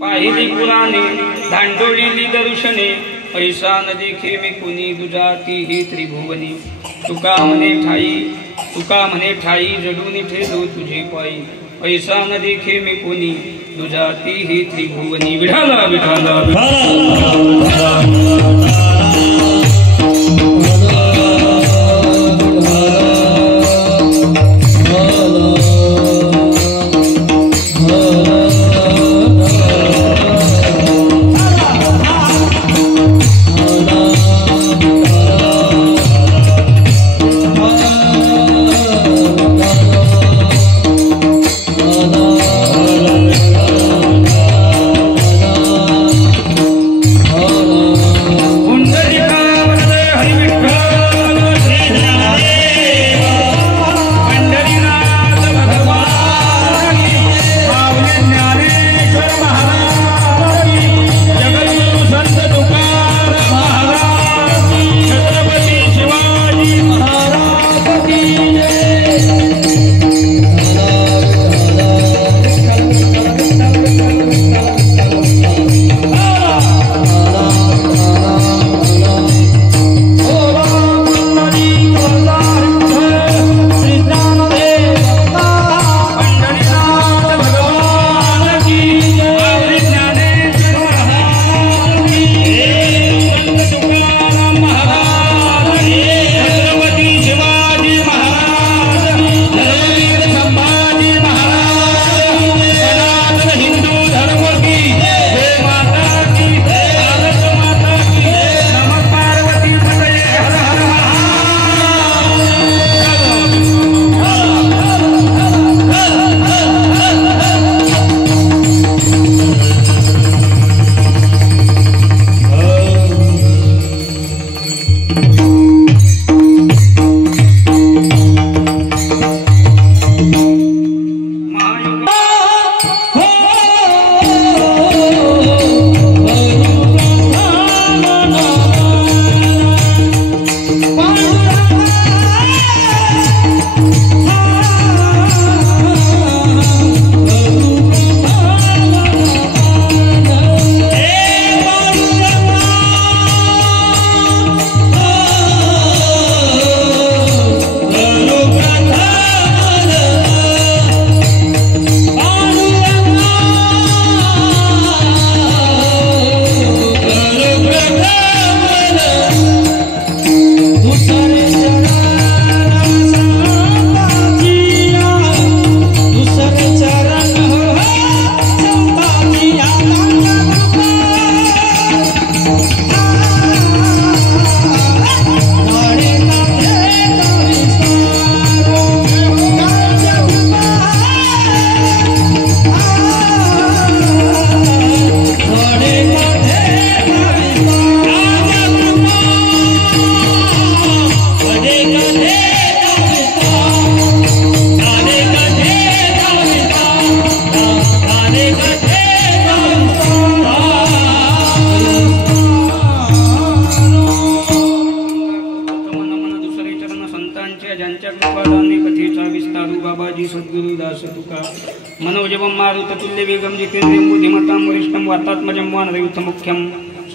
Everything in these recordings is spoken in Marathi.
पाहिली पुराणे धांडोळीली दर्शने ऐसा न देखे मी कुणी दुजाती ही त्रिभुवनी तुका म्हणे ठाई जडून ठेलो तुझे पायी ऐसा न देखे मी कुणी दुजाती ही त्रिभुवनी विठाला विठाला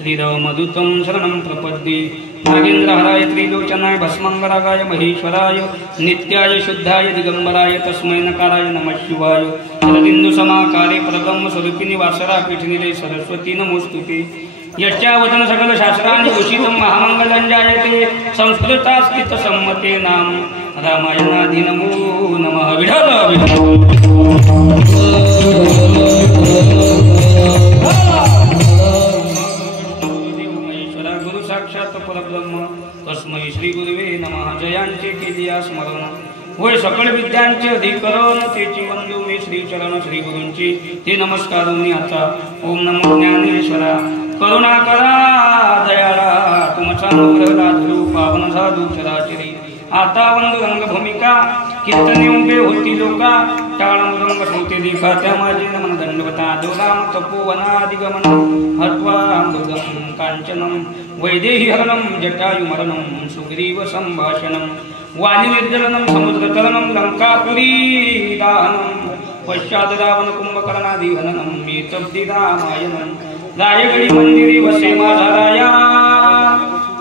श्रीरामदूतं शरणं प्रपद्ये नागेन्द्रहराय त्रिलोचनाय भस्मंगरागाय महेश्वराय नित्याय शुद्धाय दिगंबराय तस्मै नकाराय नमः शिवाय शरदिन्दुसमाकारे परब्रह्मस्वरूपिणी वासरापीठनिलये सरस्वती नमोस्तुते यच्चा वदन सकल शास्त्राणि उचितं महामंगलं जायते संस्कृतास्थितसम्मते नाम रामायणादि नमो नमः विठल तस्मै श्री गुरुवे नमः जयांचे केलिया स्मरण होय सकळ विद्यांचे अधिकरण तेची वंदू मी श्री चरण श्री गुरूंची ते नमस्कार मी आता ओम नमो ज्ञानेश्वरा करुणा करा दयाळा तुमचा अनुग्रह धरू पावन साधू चराचरी आता वंदू रंगभूमिका कीर्तने उभे होती लोका टाळ मृदंग श्रुती दिखा त्या माझे नमन दंडवता दोराम तपोवनादिगमन हत्वा मृगम कांचनम वैदेही हरणम जटायुमरणम सुग्रीव संभाषणम वाली निर्जलनम समुद्रतरणम लंकापुरी दाहनम पश्चात रावण कुंभकर्णादि हननम मी तब्दी रामायणम रायगडी मंदिरी वसे माझा राया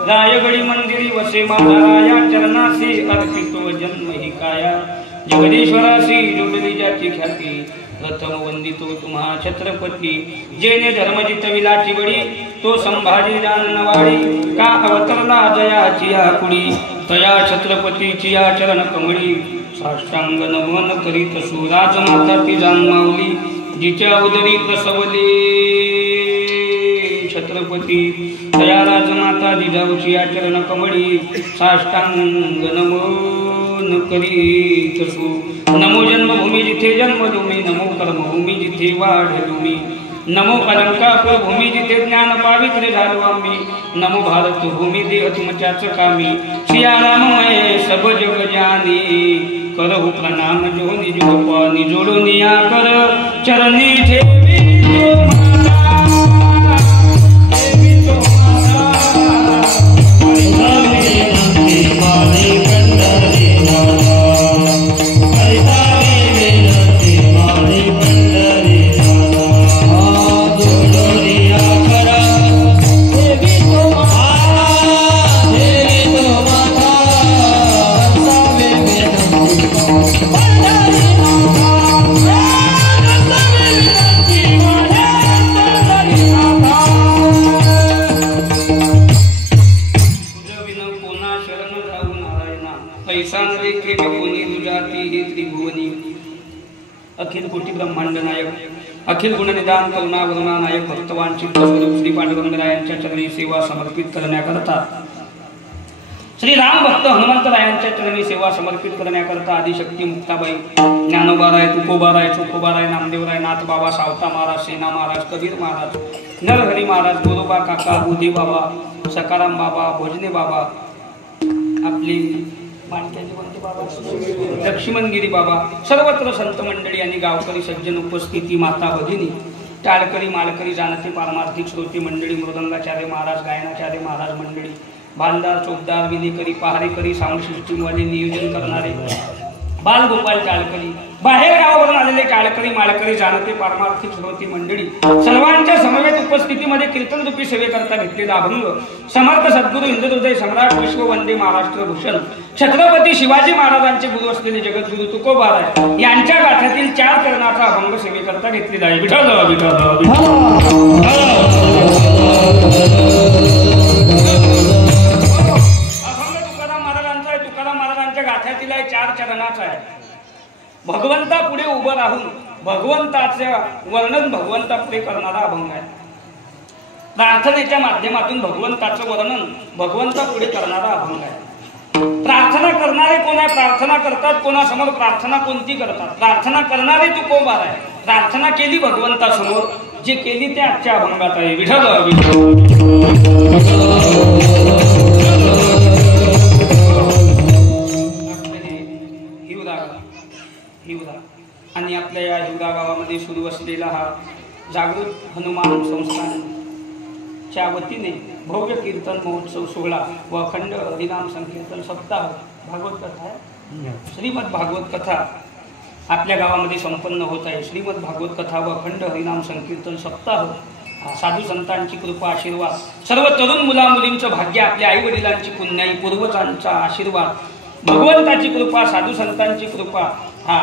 रायगडी मंदिरी वसे माझा राया चरणासी अर्पितो जन्म ही काया जगदीश्वरासी जोडली ज्याची ख्याती प्रथम वंदितो तुम्हा छत्रपती जेने धर्म जितविलाची बडी तो संभाजी जाननवाडी का अवतरला जयाची आकुडी तया छत्रपतीची या चरण कमळी साष्टांग नमन करीत सुराज माता ती जन्मावली जिच्या उदरी प्रसवली छत्रपती तया राजमाता जिजाऊची या चरण कमळी साष्टांग नमन करीत सु नमो जन्मभूमी जिथे जन्मभूमी नमो कर्मभूमी जिथे वाढलुमी नमो अलंकार भूमी जिथे ज्ञान पावित्र्य झालो आम्ही नमो भारत भूमी देह तुमच्याच कामी सियाराममय सब जग जानी करहु प्रणाम जो निज पानी जोडून या कर चरणी ठेवी अखिल कोटी ब्रह्मांड नायक अखिल गुणनिदान करुणा वरुणा नायक भक्तवांची स्वरूप श्री पांडुरंगरायांच्या चरणी सेवा समर्पित करण्याकरता श्री राम भक्त हनुमंतरायांच्या चरणी सेवा समर्पित करण्याकरता आदिशक्ती मुक्ताबाई ज्ञानोबाराय तुकोबाराय चोकोबाराय नामदेवराय नाथ बाबा सावता महाराज सेना महाराज कबीर महाराज नरहरी महाराज गोरोबा काका बुधी बाबा सकाराम बाबा भोजने बाबा आपली लक्ष्मणगिरी बाबा सर्वत्र संत मंडळी आणि गावकरी सज्जन उपस्थिती माता भगिनी टाळकरी मालकरी जाणते पारमार्थिक श्रोते मंडळी मृदंगाचार्य महाराज गायनाचार्य महाराज मंडळी बालदार चौकदार विनेकरी पहारेकरी साऊंड सिस्टीमवाले नियोजन करणारे बालगोपाल टाळकरी बाहेर गावावरून आलेले टाळकरी मालकरी जाणते पारमार्थिक श्रोती मंडळी सर्वांच्या समवेत उपस्थितीमध्ये कीर्तन रूपी सेवेकरता घेतलेला अभंग समर्थ सद्गुरू इंद्रहृदय सम्राट विश्ववंदे महाराष्ट्र भूषण छत्रपती शिवाजी महाराजांचे गुरु असलेले जगद्गुरु तुकोबाराय यांच्या गाथ्यातील 4 चरणाचा अभंग सेवेकरता घेतलेला आहे. विठ्ठल विठ्ठल तुकाराम महाराजांच्या गाथ्यातील 4 चरणाचा आहे. भगवंता पुढे उभं राहून भगवंताचे वर्णन भगवंता पुढे करणारा अभंग आहे. प्रार्थनेच्या माध्यमातून भगवंताचं वर्णन भगवंता पुढे करणारा अभंग आहे. प्रार्थना करणारे कोण आहे? प्रार्थना करतात कोणासमोर? प्रार्थना कोणती करतात? प्रार्थना करणारे तुकोबार आहे. प्रार्थना केली भगवंतासमोर, जे केली ते आजच्या अभंगात आहे. विठ्ठल हिवरा आणि आपल्या या हिवरा गावामध्ये सुरू असलेला हा जागृत हनुमान संस्थानच्या वतीने भव्य कीर्तन महोत्सव सोहळा व अखंड हरिनाम संकीर्तन सप्ताह भागवत कथा आहे. श्रीमद भागवत कथा आपल्या गावामध्ये संपन्न होत आहे. श्रीमद भागवत कथा व अखंड हरिनाम संकीर्तन सप्ताह साधू संतांची कृपा आशीर्वाद सर्व तरुण मुला मुलींचं भाग्य आपल्या आई वडिलांची पुण्याई पूर्वजांचा आशीर्वाद भगवंताची कृपा साधू संतांची कृपा हा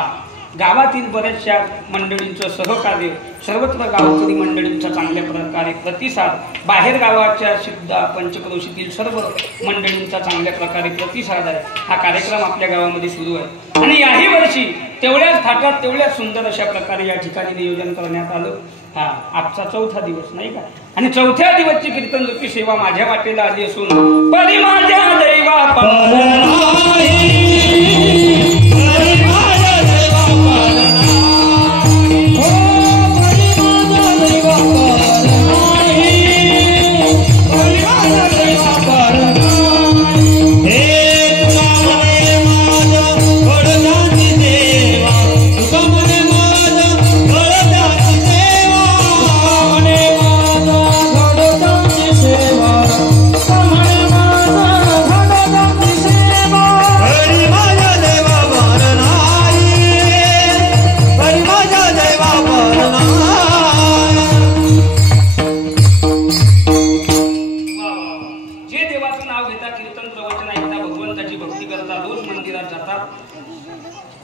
गावातील बऱ्याचशा मंडळींचं सहकार्य सर्वत्र गावकरी मंडळींचा चांगल्या प्रकारे प्रतिसाद बाहेर गावाच्या सुद्धा पंचक्रोशीतील सर्व मंडळींचा चांगल्या प्रकारे प्रतिसाद आहे. हा कार्यक्रम आपल्या गावामध्ये सुरू आहे आणि याही वर्षी तेवढ्याच थाटात तेवढ्याच सुंदर अशा प्रकारे या ठिकाणी नियोजन करण्यात आलं. हा आजचा 4था दिवस नाही का आणि 4थ्या दिवसची कीर्तन रूपी सेवा माझ्या वाटेला आली असून परी माझ्या दैवा माझ्या देवा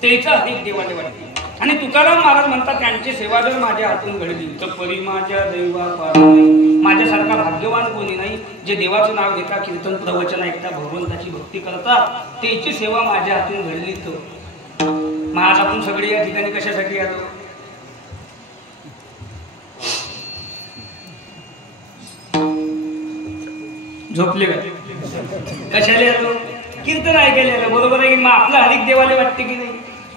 तेच अधिक देवाले वाटते. आणि तुकाराम महाराज म्हणतात त्यांची सेवा जर माझ्या हातून घडली तर परी माझ्या दैवा पार नाही. माझ्यासारखा भाग्यवान कोणी नाही जे देवाचं नाव घेता, कीर्तन प्रवचन ऐकता, भगवंताची भक्ती करतात. त्याची सेवा माझ्या हातून घडली तर. मग आज आपण सगळे या ठिकाणी कशासाठी आलो? झोपले का? कशाला आलो? कीर्तन ऐकायला आलो. बरोबर आहे की? मग आपलं हरिक देवाले वाटते की नाही?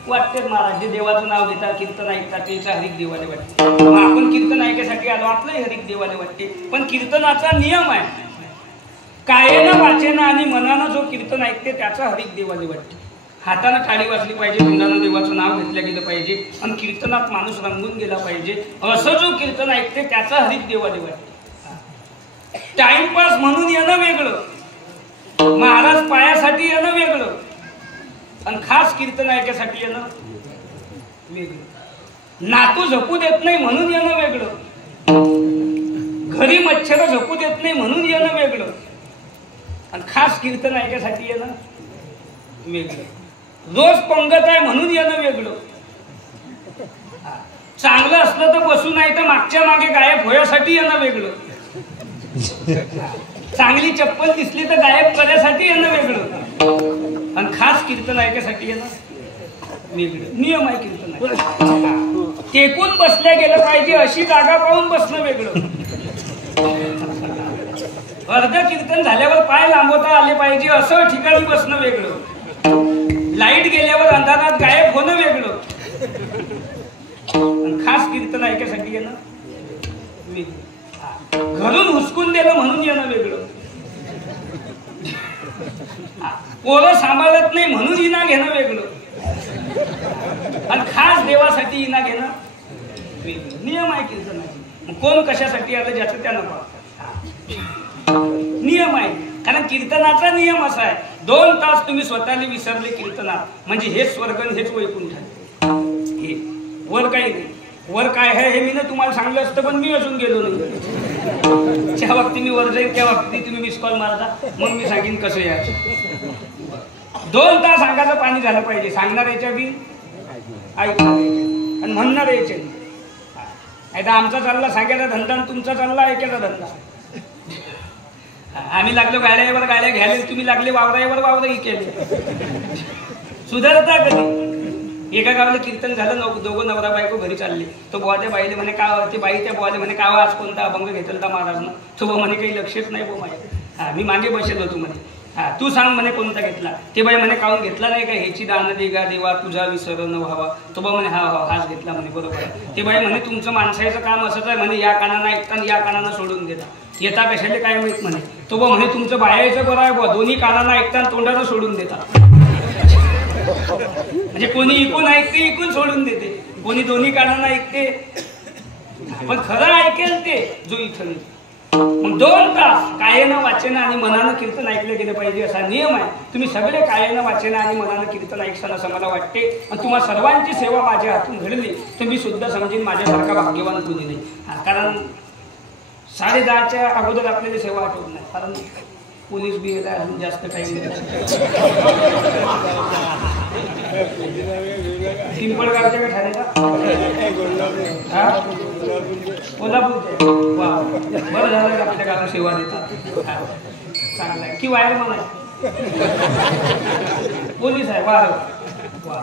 वाटतेच महाराज. जे देवाचं नाव घेतात, कीर्तन ऐकतात, त्याचं हरिक देवाले वाटते. मग आपण कीर्तन ऐकायसाठी आलो, आपलंही हरिक देवाले वाटते. पण कीर्तनाचा नियम आहे, कायेनं वाचेनं आणि मनानं जो कीर्तन ऐकते त्याचा हरिक देवाले वाटते. हातानं टाळी वाजली पाहिजे, तोंडानं देवाचं नाव घेतलं गेलं पाहिजे आणि कीर्तनात माणूस रंगून गेला पाहिजे. असं जो कीर्तन ऐकते त्याचा हरिक देवाले वाटते. टाइमपास म्हणून येणं वेगळं, महाराज पायासाठी येणं वेगळं, आणि खास कीर्तन ऐकायसाठी येणं वेगळं. नातू झोपू देत नाही म्हणून येणं वेगळं, घरी मच्छर झोपू देत नाही म्हणून येणं वेगळं, आणि खास कीर्तन ऐकायसाठी येणं वेगळं. रोज पंगत आहे म्हणून येणं वेगळं. चांगलं असलं तर बसू, नाही तर मागच्या मागे गायब होण्यासाठी येणं वेगळं. चांगली चप्पल दिसली तर गायब करण्यासाठी येणं वेगळं, आणि खास कीर्तन ऐकायसाठी येणं वेगळं. नियम आहे कीर्तन. टेकून बसल्या गेलं पाहिजे अशी जागा पाहून बसणं वेगळं. अर्ध कीर्तन झाल्यावर पाय लांबवता आले पाहिजे असं ठिकाणी बसणं वेगळं. लाईट गेल्यावर अंधारात गायब होणं वेगळं, आणि खास कीर्तन ऐकायसाठी येणं वेगळं. घरून हुसकून दिलं म्हणून येणं वेगळं. पोरं सांभाळत नाही म्हणून इना घेणं वेगळं, आणि खास देवासाठी इना घेणं वेगळं. नियम आहे कीर्तनाचे. कोण कशासाठी आलं ज्याचं त्यानं पहा. नियम आहे. कारण कीर्तनाचा नियम असा आहे, 2 तास तुम्ही स्वतःला विसरले कीर्तनात म्हणजे हेच स्वर्ग हेच वैकुंठ आहे. हे वर काही नाही. वर काय आहे हे मी ना तुम्हाला सांगलं असतं, पण मी अजून गेलो नाही. ज्या बाबतीत मी वर जाईल त्या बाबतीत तुम्ही मिस कॉल मारता, मग मी सांगेन कसं यायचं. 2 तास अंगाचं पाणी झालं पाहिजे. सांगणार याच्या बी ऐकणार आणि म्हणणार याच्या बी. आता आमचा चालला सांगायचा धंदा, तुमचा चालला ऐकायचा धंदा. आम्ही लागलो गाड्यावर गाड्या घ्यायला, तुम्ही लागले वावरावर वावरही केले. सुधारता कधी? एका गावाला कीर्तन झालं, दोघं नवरा बायको घरी चालले. तो बुवा त्या बाईले म्हणे, का ते बाई त्या बुवाले म्हणे, का आज कोणता अभंग घेतला महाराजनं? तो बुवा म्हणे, काही लक्षच नाही बुवा माझ्या. मी मागे बसेल होतो म्हणे. तू सांग म्हणे कोणता घेतला? ते बाई म्हणे, काहून घेतला नाही का? ह्याची दान दे गा देवा तुझा विसर न व्हावा. तो बा म्हणे, हा हाच घेतला म्हणे. बरोबर आहे. ते बाई म्हणे, तुमचं माणसाचं काम असंच आहे म्हणे, या कानानं ऐकता या कानानं सोडून देता. येता कशाले काय माहित म्हणे. तो बा म्हणे, तुमचं बायाचं बरं आहे बुवा, दोन्ही कानानं ऐकता आणि तोंडानं सोडून देता. म्हणजे कोणी इकून ऐकते, इकून सोडून देते. कोणी दोन्ही कानानं ऐकते, पण खरं ऐकेल ते जो इथं. मग 2 तास कायेनं वाचेनं आणि मनानं कीर्तन ऐकलं गेलं पाहिजे असा नियम आहे. तुम्ही सगळे कायेनं वाचेनं आणि मनानं कीर्तन ऐकसान असं मला वाटते. आणि तुम्हा सर्वांची सेवा माझ्या हातून घडली तर मी सुद्धा समजेन माझ्यासारखा भाग्यवान कोणी नाही. कारण 10:30च्या अगोदर आपल्याला सेवा आठवत नाही. कारण पोलीस बी येत अजून जास्त टाइम पिंपळगावच्या का ठाणे का? कोल्हापूरचे. वा, बरं झालं आपल्या गावाला सेवा देतात. चांगलं आहे. की वायरमन आहे? पोलीस आहे. वा वा,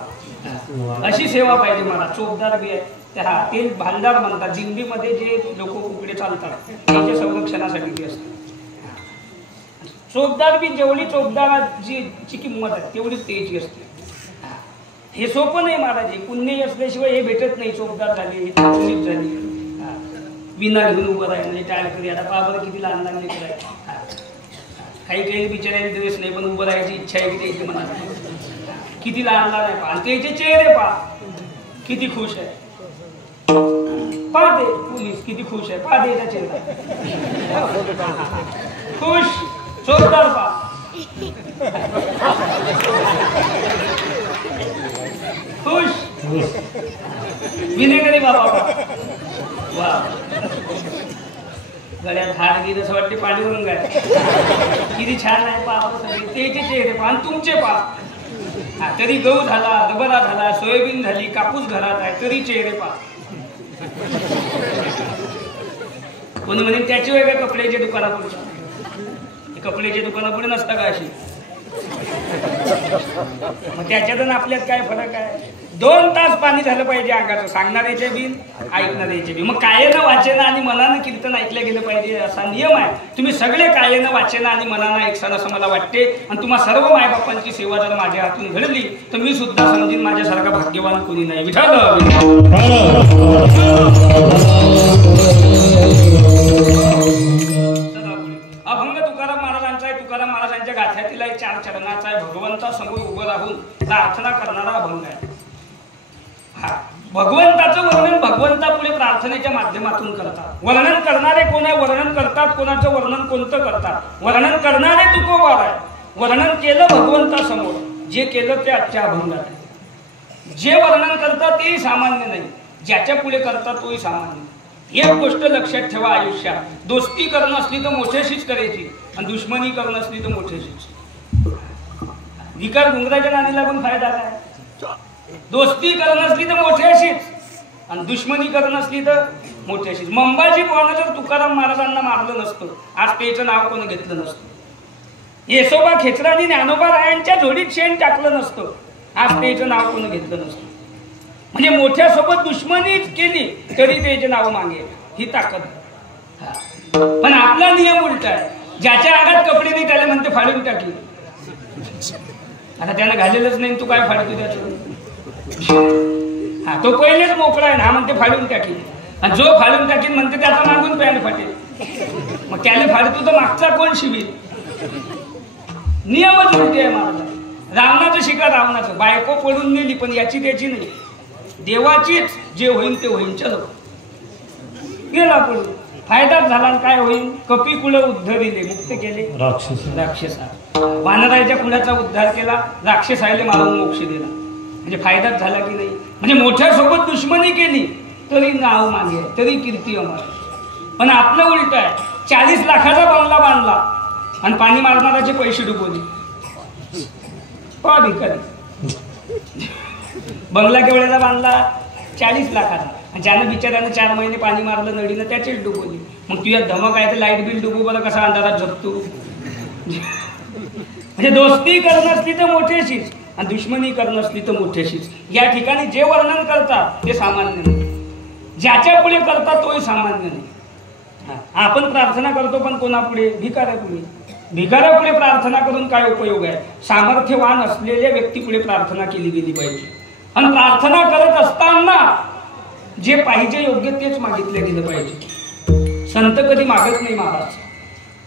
अशी सेवा पाहिजे मला. चोपदार बी आहे. हा, ते भालदार म्हणतात. दिंडीमध्ये जे लोक कुकडे चालतात त्यांच्या संरक्षणासाठी बी असतात. चोपदार बी जेवढी चोपदाराची किंमत आहे तेवढीच त्याची असते. हे सोपं नाही महाराज. पुण्य असल्याशिवाय हे भेटत नाही. चोपदार झाली, पोलीस झाली, विना घेऊन उभं राहील म्हणजे टाळ करी. आता पहा बरं किती लहान लहान लेकरं आहे. काही काही बिचारायला ड्रेस नाही, पण उभं राहायची इच्छा आहे की त्याची मनात. किती लहान लहान आहे पहा. त्याचे चेहरे पहा किती खुश आहे. पहा ते पोलीस किती खुश आहे. पहा त्याचा चेहरा खुश. चोपदार पहा खुश. विनेकरी बाबा वा, गळ्यात हार गिर असं वाटते पांडुरंग आहे. किती छान आहे पहा. सगळे त्याचे चेहरे पहा आणि तुमचे पहा. तरी गहू झाला, हरभरा झाला, सोयाबीन झाली, कापूस घरात आहे, तरी चेहरे पा. कोणी म्हणे त्याची वेगळ्या कपड्याचे दुकानापुढे, कपड्याच्या दुकानापुढे नसता का अशी. मग त्याच्यातून आपल्यात काय फरक आहे. 2 तास पाणी झालं पाहिजे अंगाचं, सांगणाऱ्याचे बिन ऐकणाऱ्याचे बिन. मग कायेनं वाचेनं आणि मनानं कीर्तन ऐकलं गेलं पाहिजे असा नियम आहे. तुम्ही सगळे कायेनं वाचेनं आणि मनानं ऐकसाल असं मला वाटते. आणि तुम्हा सर्व मायबापांची सेवा जर माझ्या हातून घडली तर मी सुद्धा समजीन माझ्यासारखा भाग्यवान कोणी नाही. विठ्ठल अभंग तुकाराम महाराजांचा आहे. तुकाराम महाराजांच्या गाथ्यातील 4 चरणाचा आहे. भगवंता समोर उभं राहून प्रार्थना करणारा अभंग आहे. भगवंताचं वर्णन भगवंतापुढे प्रार्थनेच्या माध्यमातून करतात. वर्णन करणारे कोण आहे, वर्णन करतात कोणाचं, वर्णन कोणतं करतात. वर्णन करणारे तुकोबार आहे. वर्णन केलं भगवंतासमोर, जे केलं ते आजच्या अभंगात आहे. जे वर्णन करतात तेही सामान्य नाही, ज्याच्या पुढे करतात तोही सामान्य. एक गोष्ट लक्षात ठेवा आयुष्यात, दोस्ती करणं असली तर मोठ्याशीच करायची आणि दुश्मनी करणं असली तर मोठ्याशीच. विकार घुंगराच्या नादी लागून फायदा काय. दोस्ती करणं असली तर मोठ्याशीच आणि दुश्मनी करणं असली तर मोठ्याशीच. मंबाजी बुवानं जर तुकाराम महाराजांना मारलं नसतं, आज त्याचं नाव कोणी घेतलं नसतं. येसोबा खेचरांनी ज्ञानोबा रायांच्या जोडीत शेण टाकलं नसतं, आज त्याचं नाव कोणी घेतलं नसतं. म्हणजे मोठ्यासोबत दुश्मनी केली तरी त्याचे नाव मागे, ही ताकद. पण आपला नियम उलटा आहे. ज्याच्या अंगात कपडे नाही त्याला म्हणते फाडून टाकली. आता त्यानं घालेलंच नाही, तू काय फाडतो त्याचं. तो पहिलेच मोकळा आहे ना, म्हणते फाडून टाकीन. आणि जो फाडून टाकीन म्हणते त्याचा मागून पॅन्ट फाटेल. मग त्याला फाडतो तर मागचा कोण शिवील. नियमच उलटे आहे माझा. रावणाचं शिका रावणाचं, बायको पडून नेली पण याची त्याची नाही, देवाचीच. जे होईल ते होईल. चलो गेला पडून, फायदाच झाला. काय होईल. कपी कुळ उद्धरिले, मुक्त केले राक्षसा. वानराच्या कुळाचा उद्धार केला, राक्षसायले मारून मोक्ष दिला. म्हणजे फायदाच झाला की नाही. म्हणजे मोठ्यासोबत दुश्मनी केली तरी नाव मागे, तरी कीर्ती अमर. पण आपलं उलट आहे. 40 लाखाचा बंगला बांधला आणि पाणी मारणाराचे पैसे डुबवले. पहा भिकारी. बंगला केवढ्याचा बांधला, 40 लाखाचा. आणि ज्यानं बिचाऱ्यानं 4 महिने पाणी मारलं नळीनं, त्याचीच डुबवली. मग तुझ्या धमक आहे तर लाईट बिल डुबू बरं, कसा अंधारात झोपतो. म्हणजे दोस्ती करणं असली तर मोठ्याशीच आणि दुश्मनी करणं असली तर मोठ्याशीच. या ठिकाणी जे वर्णन करतात ते सामान्य नाही, ज्याच्या पुढे करतात तोही सामान्य नाही. आपण प्रार्थना करतो पण कोणापुढे, भिकाऱ्यापुढे. भिकाऱ्यापुढे प्रार्थना करून काय उपयोग आहे. सामर्थ्यवान असलेल्या व्यक्तीपुढे प्रार्थना केली गेली पाहिजे. आणि प्रार्थना करत असताना जे पाहिजे योग्य तेच मागितले गेलं पाहिजे. संत कधी मागत नाही महाराज.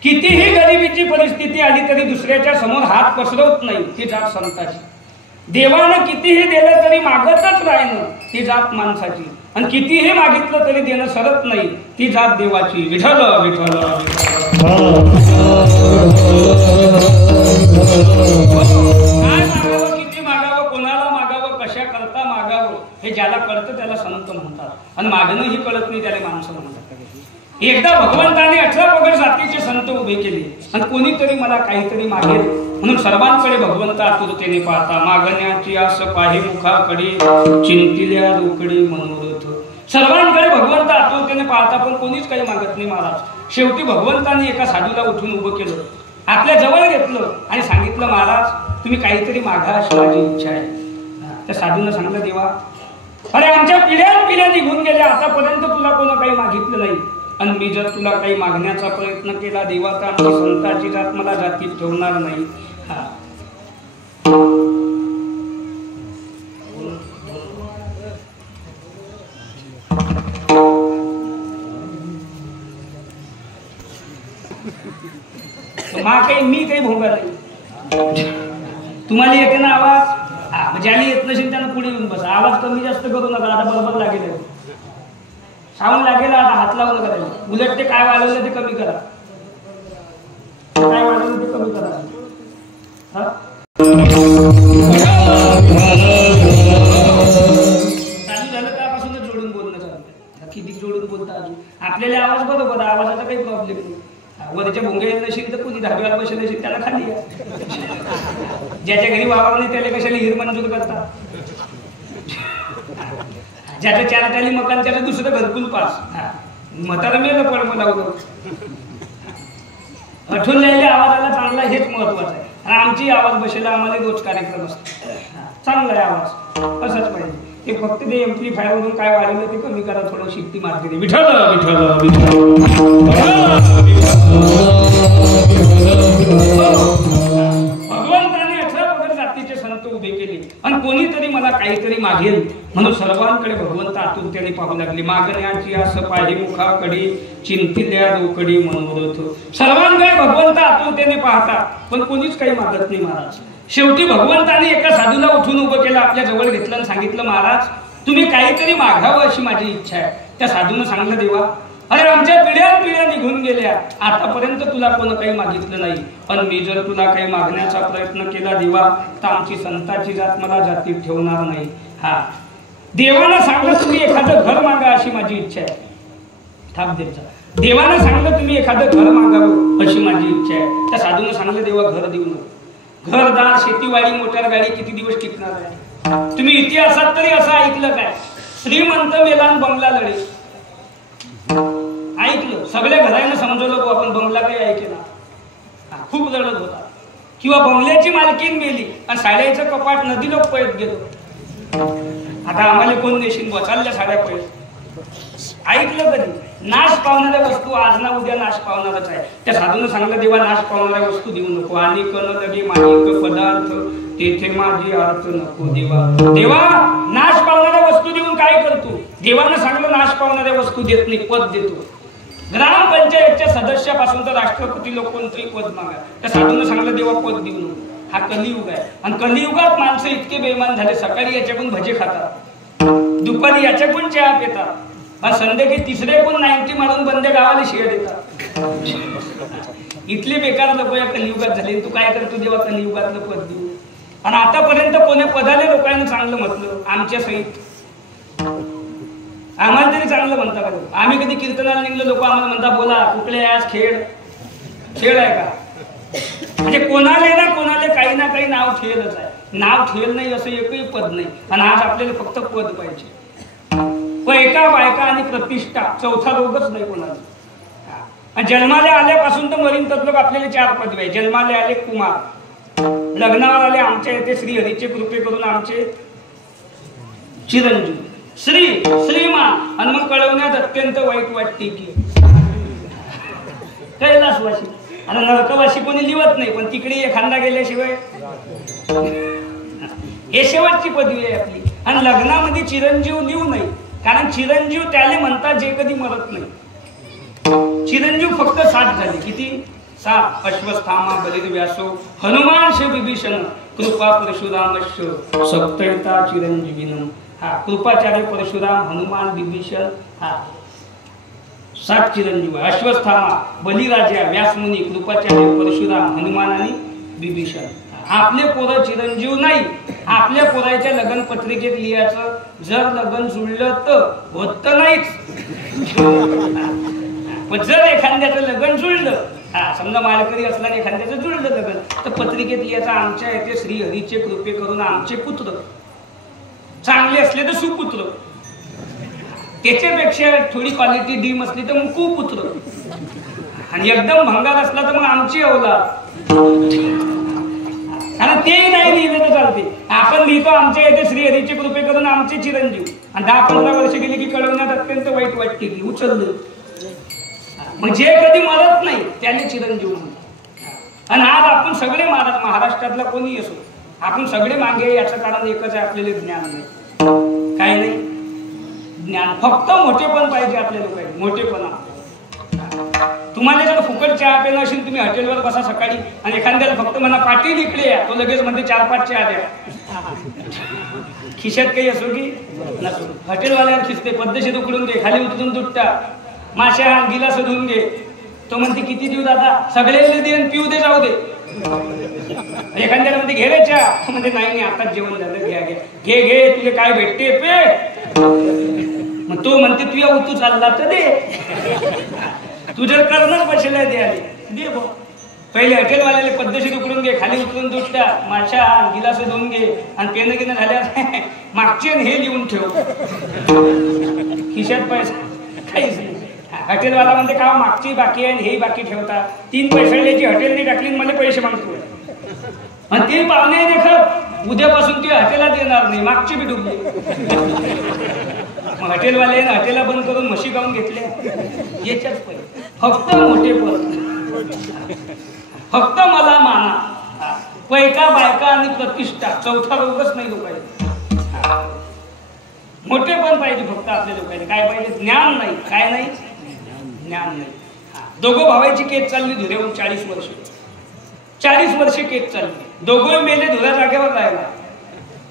कितीही गरिबीची परिस्थिती आली तरी दुसऱ्याच्या समोर हात पसरवत नाही, ती जात संताची. देवानं कितीही दिलं तरी मागतच राहिलं, ती जात माणसाची. आणि कितीही मागितलं तरी देणं सरत नाही, ती जात देवाची. विठ्ठल विठ्ठल. काय मागावं, किती मागावं, कोणाला मागावं, कशा करता मागावं, हे ज्याला कळतं त्याला संत म्हणतात. आणि मागणंही कळत नाही त्याला माणसं म्हणतात. एकदा भगवंताने 18 पगड जातीचे संत उभे केले आणि कोणीतरी मला काहीतरी मागेल म्हणून सर्वांकडे भगवंत आतुरतेने पाहता. मागण्याची आस पाहे मुखाकडे, चिंतिल्या रोकडे मनोरथ. सर्वांकडे भगवंत आतुरतेने पाहता पण कोणीच काही मागत नाही महाराज. शेवटी भगवंताने एका साधूला उठून उभं केलं, आपल्या जवळ घेतलं आणि सांगितलं, महाराज तुम्ही काहीतरी मागा अशी माझी इच्छा आहे. त्या साधूनं सांगितलं, देवा अरे आमच्या पिढ्या निघून गेल्या, आतापर्यंत तुला कोणा काही मागितलं नाही. आणि मी जर तुला काही मागण्याचा प्रयत्न केला देवा तर आमची संताची जात मला जातीत ठेवणार नाही. मी काही भोंगा नाही. तुम्हाला येते ना आवाज, ज्याला येत नसेल त्यांना पुढे येऊन बसा. आवाज कमी जास्त करू नका, आता बरोबर लागेल. साऊंड लागेल, आता हात लावून करायला. उलट ते काय वाढवलं ते कमी करा, काय वाढवलं ते कमी करा. चालू झालं त्यापासूनच जोडून बोलणं चालतं. किती जोडून बोलता अजून. आपल्याला आवाज बरोबर, आवाजाचा काही प्रॉब्लेम नाही. वरच्या भोंगे नसेल तर कोणी धाब्यावर बसेल असेल त्याला खाली ज्याच्या घरी वावर नाही त्याला कशाला हिर मंजूर करतात? ज्याच्या 4 टाली मकान त्याला दुसरं घरकुल पास. म्हातारा मेलं पडमं लावलं. आठवण लिहिल्या आवाजाला चांगला हेच महत्वाचं आहे. आणि आमची आवाज बसेला आम्हाला रोज कार्यक्रम असतो. चांगला आहे आवाज, असंच पाहिजे. ते फक्त ते एम्प्लिफायर वरून काय वाढवलं ते कमी करा, थोडं शिट्टी मारते. विठ्ठल विठ्ठल भगवंताने 18 पगड जातीचे संत उभे केले आणि कोणीतरी मला काहीतरी मागेल म्हणून सर्वांकडे भगवंत आतुरतेने पाहू लागले. मागण्याची असं पाहि मुखाकडे चिंतिल्या रोकडी मनोरथ. सर्वांकडे भगवंत आतुरतेने पाहता पण कोणीच काही मागत नाही महाराज. शेवटी भगवंताने एका साधूला उठून उभं केलं, आपल्या जवळ घेतलं आणि सांगितलं, महाराज तुम्ही काहीतरी मागावं अशी माझी इच्छा आहे. त्या साधूनं सांगलं, देवा अरे आमच्या पिढ्या निघून गेल्या, आतापर्यंत तुला कोण काही मागितलं नाही, पण मी जर तुला काही मागण्याचा प्रयत्न केला देवा तर आमची संताची जात मला जातीत ठेवणार नाही. हा देवानं सांगलं तुम्ही एखादं घर मागा अशी माझी इच्छा आहे. थांब देवचा. देवानं सांगलं तुम्ही एखादं घर मागावं अशी माझी इच्छा आहे. त्या साधूनं सांगलं, देवा घर देऊ नको. घरदार शेतीवाडी मोटार गाडी किती दिवस टिकणार आहे? तुम्ही इतिहासात तरी असं ऐकलं काय? श्रीमंत मेलान बंगला लढे. ऐकलं सगळ्या घरांना समजवलं को आपण बंगला काही ऐकेना. खूप लढत होता. किंवा बंगल्याची मालकीन मेली आणि साड्याचं कपाट नदी लोक पळत गेलो. आता आम्हाला कोण देशील बचालल्या साड्या पळत. ऐकलं कधी? नाश पावणाऱ्या वस्तू आज ना उद्या नाश पावणारच आहे. त्या साधूनं सांगलं, देवा नाश पावणाऱ्या वस्तू देऊ नको. आणि कन लगे माणिक पदार्थ तेथे माझी अर्थ नको देवा. देवा नाश पावणाऱ्या वस्तू देऊन काय करतो? देवानं सांगलं नाश पावणाऱ्या वस्तू देत नाही, पद देतो. ग्रामपंचायतच्या सदस्यापासून तर राष्ट्रपती लोक कोणतरी पद मागा. त्या साधूनं सांगलं, देवा पद देऊ नको. हा कलियुग आहे आणि कलियुगात माणसं इतके बेईमान झाले, सकाळी याच्याकडून भजे खातात, दुपारी याच्याकडून चहा पितात, संध्याकाळी तिसरे पण 90 मारून बंदे गावाला शिव्या देतात. इथले बेकार लोक या कलियुगात झाले. तू काय करतो देवा? कलियुगातलं पद देऊ. आणि आतापर्यंत कोण्या पदाले लोकांना चांगलं म्हटलं आमच्या सहित? आम्हाला तरी चांगलं म्हणता का? आम्ही कधी कीर्तनाला निघलो लोक आम्हाला म्हणता, बोला कुठले आज खेळ आहे का? म्हणजे कोणाला ना कोणाला काही ना काही नाव ठेवलंच आहे. नाव ठेवलं नाही असं एकही पद नाही. आणि आज आपल्याला फक्त पद पाहिजे. पैका बायका आणि प्रतिष्ठा, चौथा रोगच नाही कोणाला. जन्माला आल्यापासून तर मरीन तत्लोक आपल्याला 4 पदवी आहे. जन्माला आले कुमार, लग्नावर आले आमच्या येथे श्री हरीचे कृपे करून आमचे चिरंजीव श्रीमान. आणि मग कळवण्यात अत्यंत वाईट वाटते की कैलासवासी. आणि नरकवासी कोणी लिहत नाही, पण तिकडे एखादा गेल्याशिवाय हे शेवटची पदवी आहे आपली. आणि लग्नामध्ये चिरंजीव लिहू नाही, कारण चिरंजीव त्याला म्हणतात जे कधी मरत नाही. चिरंजीव फक्त 7 झाले. किती? 7. अश्वस्थामा बलिर्व्यासो हनुमान विभीषण कृपा परशुरामश्च सप्तयता चिरंजीविनम. हा कृपाचार्य परशुराम हनुमान विभीषण, हा 7 चिरंजीव. अश्वस्थामा बलिराजा व्यासमुनी कृपाचार्य परशुराम हनुमान आणि विभीषण. आपले पोरं चिरंजीव नाही. आपल्या पोराच्या लग्न पत्रिकेत लिहायचं, जर लग्न जुळलं तर होत नाहीच, पण जर एखाद्याचं लग्न जुळलं, समजा मालकरी असला एखाद्याचं जुळलं लग्न, तर पत्रिकेत लिहायचं, आमच्या येथे श्री हरीचे कृपे करून आमचे पुत्र चांगले असले तर सुपुत्र, त्याच्यापेक्षा थोडी क्वालिटी डीम असली तर मग कुपुत्र, आणि एकदम भंगार असला तर मग आमची औलाद. आणि ते नाही लिहिलं तर चालते. आपण लिहितो आमच्या येथे श्री हरीचे कृपे करून आमचे चिरंजीव, आणि 10-15 वर्ष गेली की कळवण्यात अत्यंत वाईट वाटते की उचललं. मग जे कधी मरत नाही त्याने चिरंजीव म्हणतात. आणि आज आपण सगळे महाराष्ट्रातला कोणी असो, आपण सगळे मागे याचं कारण एकच आहे, आपल्याला ज्ञान नाही. काय नाही ज्ञान, फक्त मोठेपण पाहिजे आपल्या लोकांनी, मोठेपणा. तुम्हाला जर फुकट चहा प्यायला असेल, तुम्ही हॉटेलवर बसा सकाळी आणि एखाद्याला फक्त म्हणा पाटील इकडे या, तो लगेच म्हणते 4-5 चहा द्या. खिशात काही असो की नसो, हॉटेलवाल्यावर खिचते, पद्धतशीर उकडून घे, खाली उतरून दुट्टा, माशा हा गिलास धुवून घे. तो म्हणते किती देऊ दादा? सगळे दे आणि पिऊ दे, जाऊ दे. एखाद्याला म्हणते घे रे चहा, म्हणजे नाही आताच जेवण झालं, घ्या घ्या घे घे, तुझे काय भेटते पे. मग तो म्हणते तुझ्या उतू चालला तर दे, तू जर करणंच बसलाय दे आले दे बो. पहिले हॉटेलवाल्याला पद्धतशीर उकडून घे, खाली उतरून दुसऱ्या माशा गिलास धुवून घे आणि पेन घेणं झाल्या मागचे हे लिहून ठेव खिशात पैसा काहीच नाही. हॉटेलवाला म्हणते का मागची बाकी आहे हे बाकी ठेवता, 3 पैशाची हॉटेलने टाकली मला पैसे मागतो आणि ते पाहुणे देखत उद्यापासून ते हॉटेलात येणार नाही, मागची बी डुबली. मग हॉटेलवाले हॉटेलला बंद करून म्हशी गाऊन घेतल्या. याच्याच पैसे फक्त मोठे पण फक्त मला माना, पैका बायका आणि प्रतिष्ठा, चौथा रोगच नाही लोकांना. मोठे पण पाहिजे फक्त आपल्या लोकांना. काय पाहिजे? ज्ञान नाही. काय नाही? ज्ञान नाही. दोघं भावाची केस चालली धुऱ्याहून 40 वर्ष. 40 वर्षे केस चालली. दोघं मेले धुऱ्या जागेवर राहिला,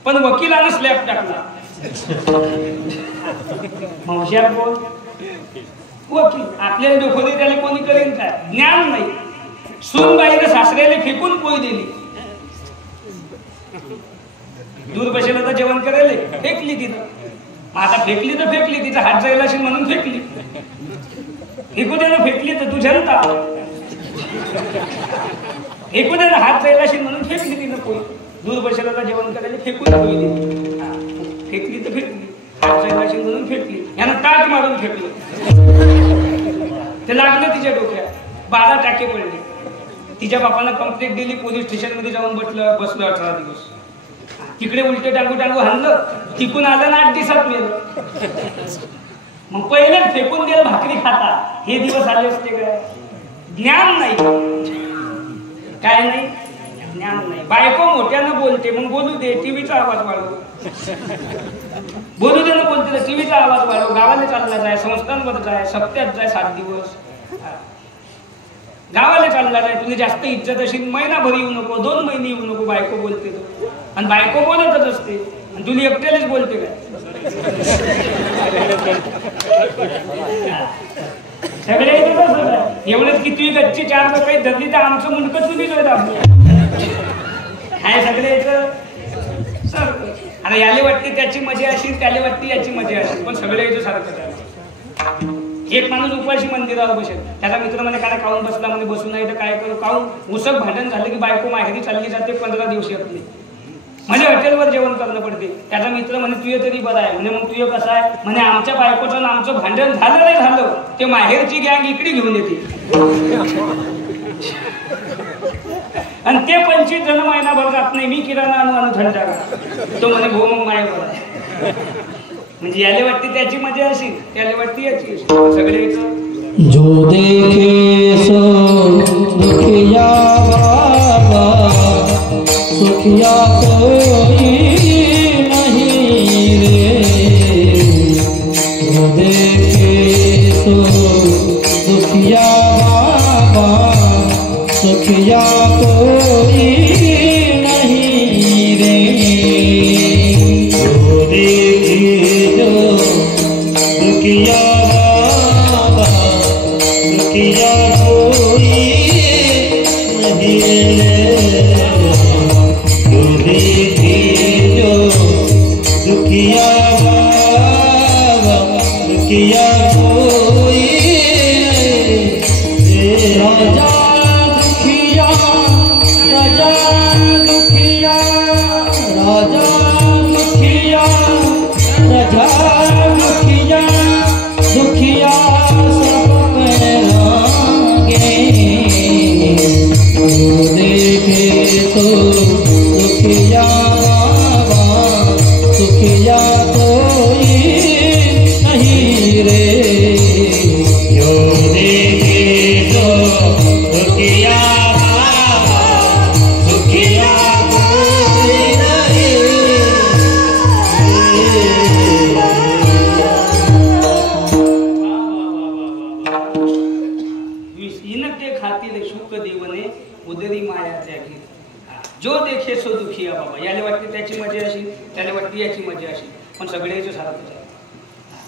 पण वकिलानं स्लॅब टाकला. हुशार कोण? वकील. आपल्याला डोकं त्याला कोणी करेन काय? ज्ञान नाही. सूनबाईने सासऱ्याला फेकून पोळी दिली. दूर बसेला तर जेवण करायला फेकली तिथं. आता फेकली तर फेकली, तिचा हात जायला असेल म्हणून फेकली. एकुद्यानं फेकली तर तू जनता, एकुद्यानं हात जायला असेल म्हणून फेकली तिनं पोळी. दूर बसेला तर जेवण करायला फेकून पोळी दिली. फेकली तर फेकली, हात जायला असेल म्हणून फेकली. यानं ताट मारून फेकली. ते लागलं तिच्या डोक्यात. 12 टाके पडले. तिच्या बापानं कंप्लेंट दिली. पोलीस स्टेशन मध्ये जाऊन बसलो 18 दिवस. तिकडे उलटे टांगू टांगू हाणलं. तिकून आलं ना 8 दिवसात मेलं. मग पहिलेच फेकून दिलं भाकरी खाता. हे दिवस आले असते काय? ज्ञान नाही. काय नाही? ज्ञान नाही. बायको मोठ्यानं बोलते, मग बोलू दे. टीव्हीचा आवाज वाढव. बोलू दे ना, बोलते टीव्हीचा आवाज वाढव. गावाला चालला जाय, संस्थांवर जाय, सप्त्यात जाय 7 दिवस. गावाला चालला जाय. तुला जास्त इज्जत असेल महिनाभर येऊ नको, 2 महिने येऊ नको. बायको बोलते तो, आणि बायको बोलतच असते, आणि तुला एकट्यालाच बोलते काय? सगळे एवढंच की तुझी गच्ची 4 लोक धरली तर आमचं मुंडकं तुम्ही काय सगळे सर. आता याले वाटते त्याची मजा असेल, त्याला वाटते याची मजा असेल, पण सगळे याचं सारखं आहे. एक माणूस उपाशी मंदिरावर बसेल. त्याचा मित्र म्हणे काय काऊन बसला? म्हणे बसू नाही तर काय करू? काऊन? उसक भांडण झालं की बायको माहेरी चालली जाते, 15 दिवस येत नाही. म्हणजे हॉटेलवर जेवण करणं पडते. त्याचा मित्र म्हणे तुझं तरी बरं आहे. म्हणे मग तुझं कसं आहे? म्हणे आमच्या बायकोचं आमचं भांडण झालं नाही झालं ते माहेरची गँग इकडे घेऊन येते, आणि ते 25 जण महिनाभर जात नाही. मी किराणा आणू थंडा. तो म्हणे भो मग मायवर आहे. म्हणजे याला वाटते त्याची मजा असेल, त्याला वाटते याची. सगळे जो देखे सो दुखिया बाबा, सुखिया कोई नहीं रे. जो देखे सो दुखिया बाबा, सुखिया कोई नहीं रे. जो देखे जो दुखिया बाबा, सुखिया कोई नहीं रे. जो देखे जो दुखिया बाबा, सुखिया कोई राजा दुखिया, राजा दुखिया, राजा दुखिया, राजा दुखिया, दुखिया सब में लागे. जो देखे सो दुखिया बाबा, सुखिया कोई नहीं रे. जो देखे सो दुखिया बाबा, सुखिया कोई नहीं इनके खातिर शुक देवने उदरी माया त्यागी. जो देखे सो दुखिया बाबा. याला वाटते त्याची मजा असेल, त्याला वाटते याची मजा असेल, पण सगळ्याचं सारखंच आहे.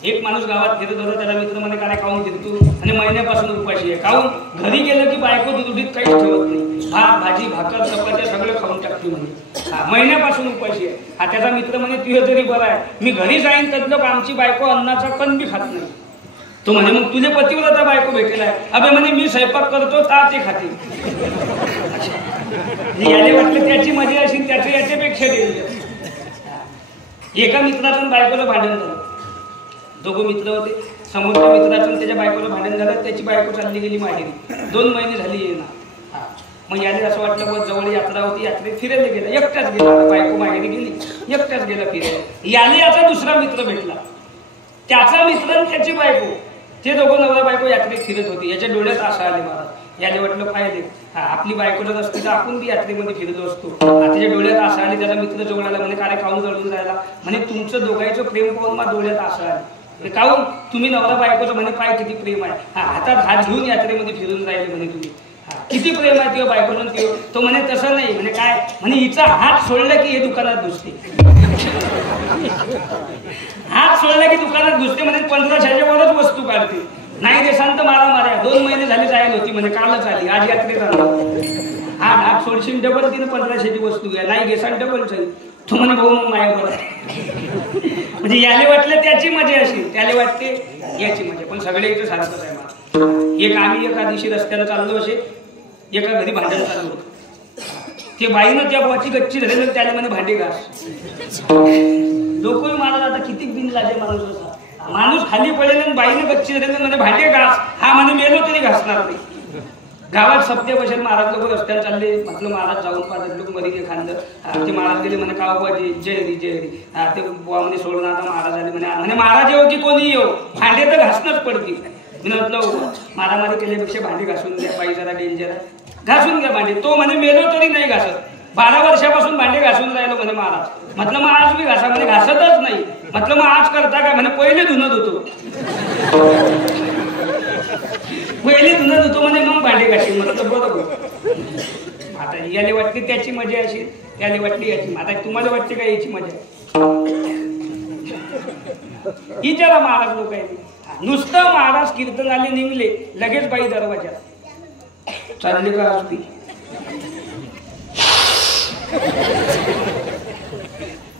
एक माणूस गावात फिरत होता. त्याला मित्र म्हणे काय काऊन फिरतो? आणि महिन्यापासून उपाशी आहे. काऊन? घरी गेलं की बायको दुधीत काहीच ठेवत नाही. भात भाजी भाकर चपात्या सगळं खाऊन टाकते म्हणे. महिन्यापासून उपाशी आहे. त्याचा मित्र म्हणे तुझं तरी बरं आहे. मी घरी जाईन तर लोक आमची बायको अन्नाचा कण बी खात नाही. तो म्हणे मग तुझे पतिव्रता बायको भेटेल आहे. अबे म्हणे मी स्वयंपाक करतो ता ते खाते. याने वाटलं त्याची मजा असेल, त्याचं याच्यापेक्षा डेंजर. एका मित्राचं बायकोला भांडण झालं. दोघं मित्र होते. समोरच्या मित्राचं त्याच्या बायकोला भांडण झालं. त्याची बायको चालली गेली माहेरी. 2 महिने झाली येणार. मग याने असं वाटलं बघ जवळ यात्रा होती, यात्रेत फिरायला गेला. एकटाच गेला. बायको माहेरी गेली, एकटाच गेला फिरायला. याने याचा दुसरा मित्र भेटला. त्याचा मित्र आणि त्याची बायको, ते दोघं नवरा बायको यात्रेत फिरत होती. याच्या डोळ्यात आशा आले मला. याने वाटलं पाहिजे आपली बायकोच असती तर आपण बी यात्रेमध्ये फिरलो असतो. त्याच्या डोळ्यात आशा आली. त्याचा मित्र जवळ आला. म्हणे काय काऊन जळून राहिला? म्हणे तुमचं दोघांचं प्रेम पाहून माझ्या डोळ्यात आशा आली. काऊन? तुम्ही नवरा बायकोचं म्हणे पाय किती प्रेम आहे. हातात हात घेऊन यात्रेमध्ये फिरून राहिले म्हणे तुम्ही. किती प्रेम आहे तेव्हा बायकोनं ते. तो म्हणे तसं नाही. म्हणे काय? म्हणे हिचा हात सोडला की हे दुकानात घुसते. हात सोडला की दुकानात घुसते. म्हणे 1500च्या वरच वस्तू काढते. नाही देशांत मारा मार्या. 2 महिने झाले जायला होती म्हणे, कालच आली. आज यात्रेत आला. हात सोडशील डबल तिने 1500ची वस्तू घ्या. नाही घेसान डबल जाईल. तो म्हणे भाऊ मग माया बरं. म्हणजे याले वाटलं त्याची मजा असेल, त्याला वाटते याची मजा. पण सगळे इथं सारखंच आहे मला. आम्ही एका दिवशी रस्त्याला चाललो असे, एका घरी भांडण चालू होतं. ते बाईनं त्या बाची गच्ची धरली. त्याला म्हणे भांडे घास. लोकही मला आता किती बिन लाजे माणूस असा. माणूस खाली पडेल आणि बाईनं गच्ची धरली म्हणे भांडे घास. हा म्हणे मेलो तरी घासणार नाही. गावात सप्ते बसेल. महाराज लोक रस्त्याला चालले. म्हटलं महाराज जाऊन पाहतात लोक मरी ते खांदर. ते महाराज गेले म्हणे का बाजी जय हरी जय हरी. ते बुवा म्हणे सोडून आता महाराज आले. म्हणे महाराज येऊ की कोणी येऊ भांडे तर घासणंच पडतील. मी म्हटलं मारामारी केल्यापेक्षा भांडे घासून द्या. बाई जरा डेंजर आहे, घासून घ्या भांडे. तो म्हणे मेलो तरी नाही घासत. 12 वर्षापासून भांडे घासून राहिलो म्हणे महाराज. म्हटलं मग आज मी घासा. म्हणे घासतच नाही. म्हटलं मग आज करता काय? म्हणे पहिले धुणत होतो. पहिले धुणत होतो म्हणे मग भांडे घासील. म्हटलं बरोबर. आता याला वाटते त्याची मजा असेल, याला वाटली याची. आता तुम्हाला वाटते का याची मजा? विचारा महाराज लोक आहे. नुसतं महाराज कीर्तनाले निघले लगेच बाई दरवाजा चालली का आज ती.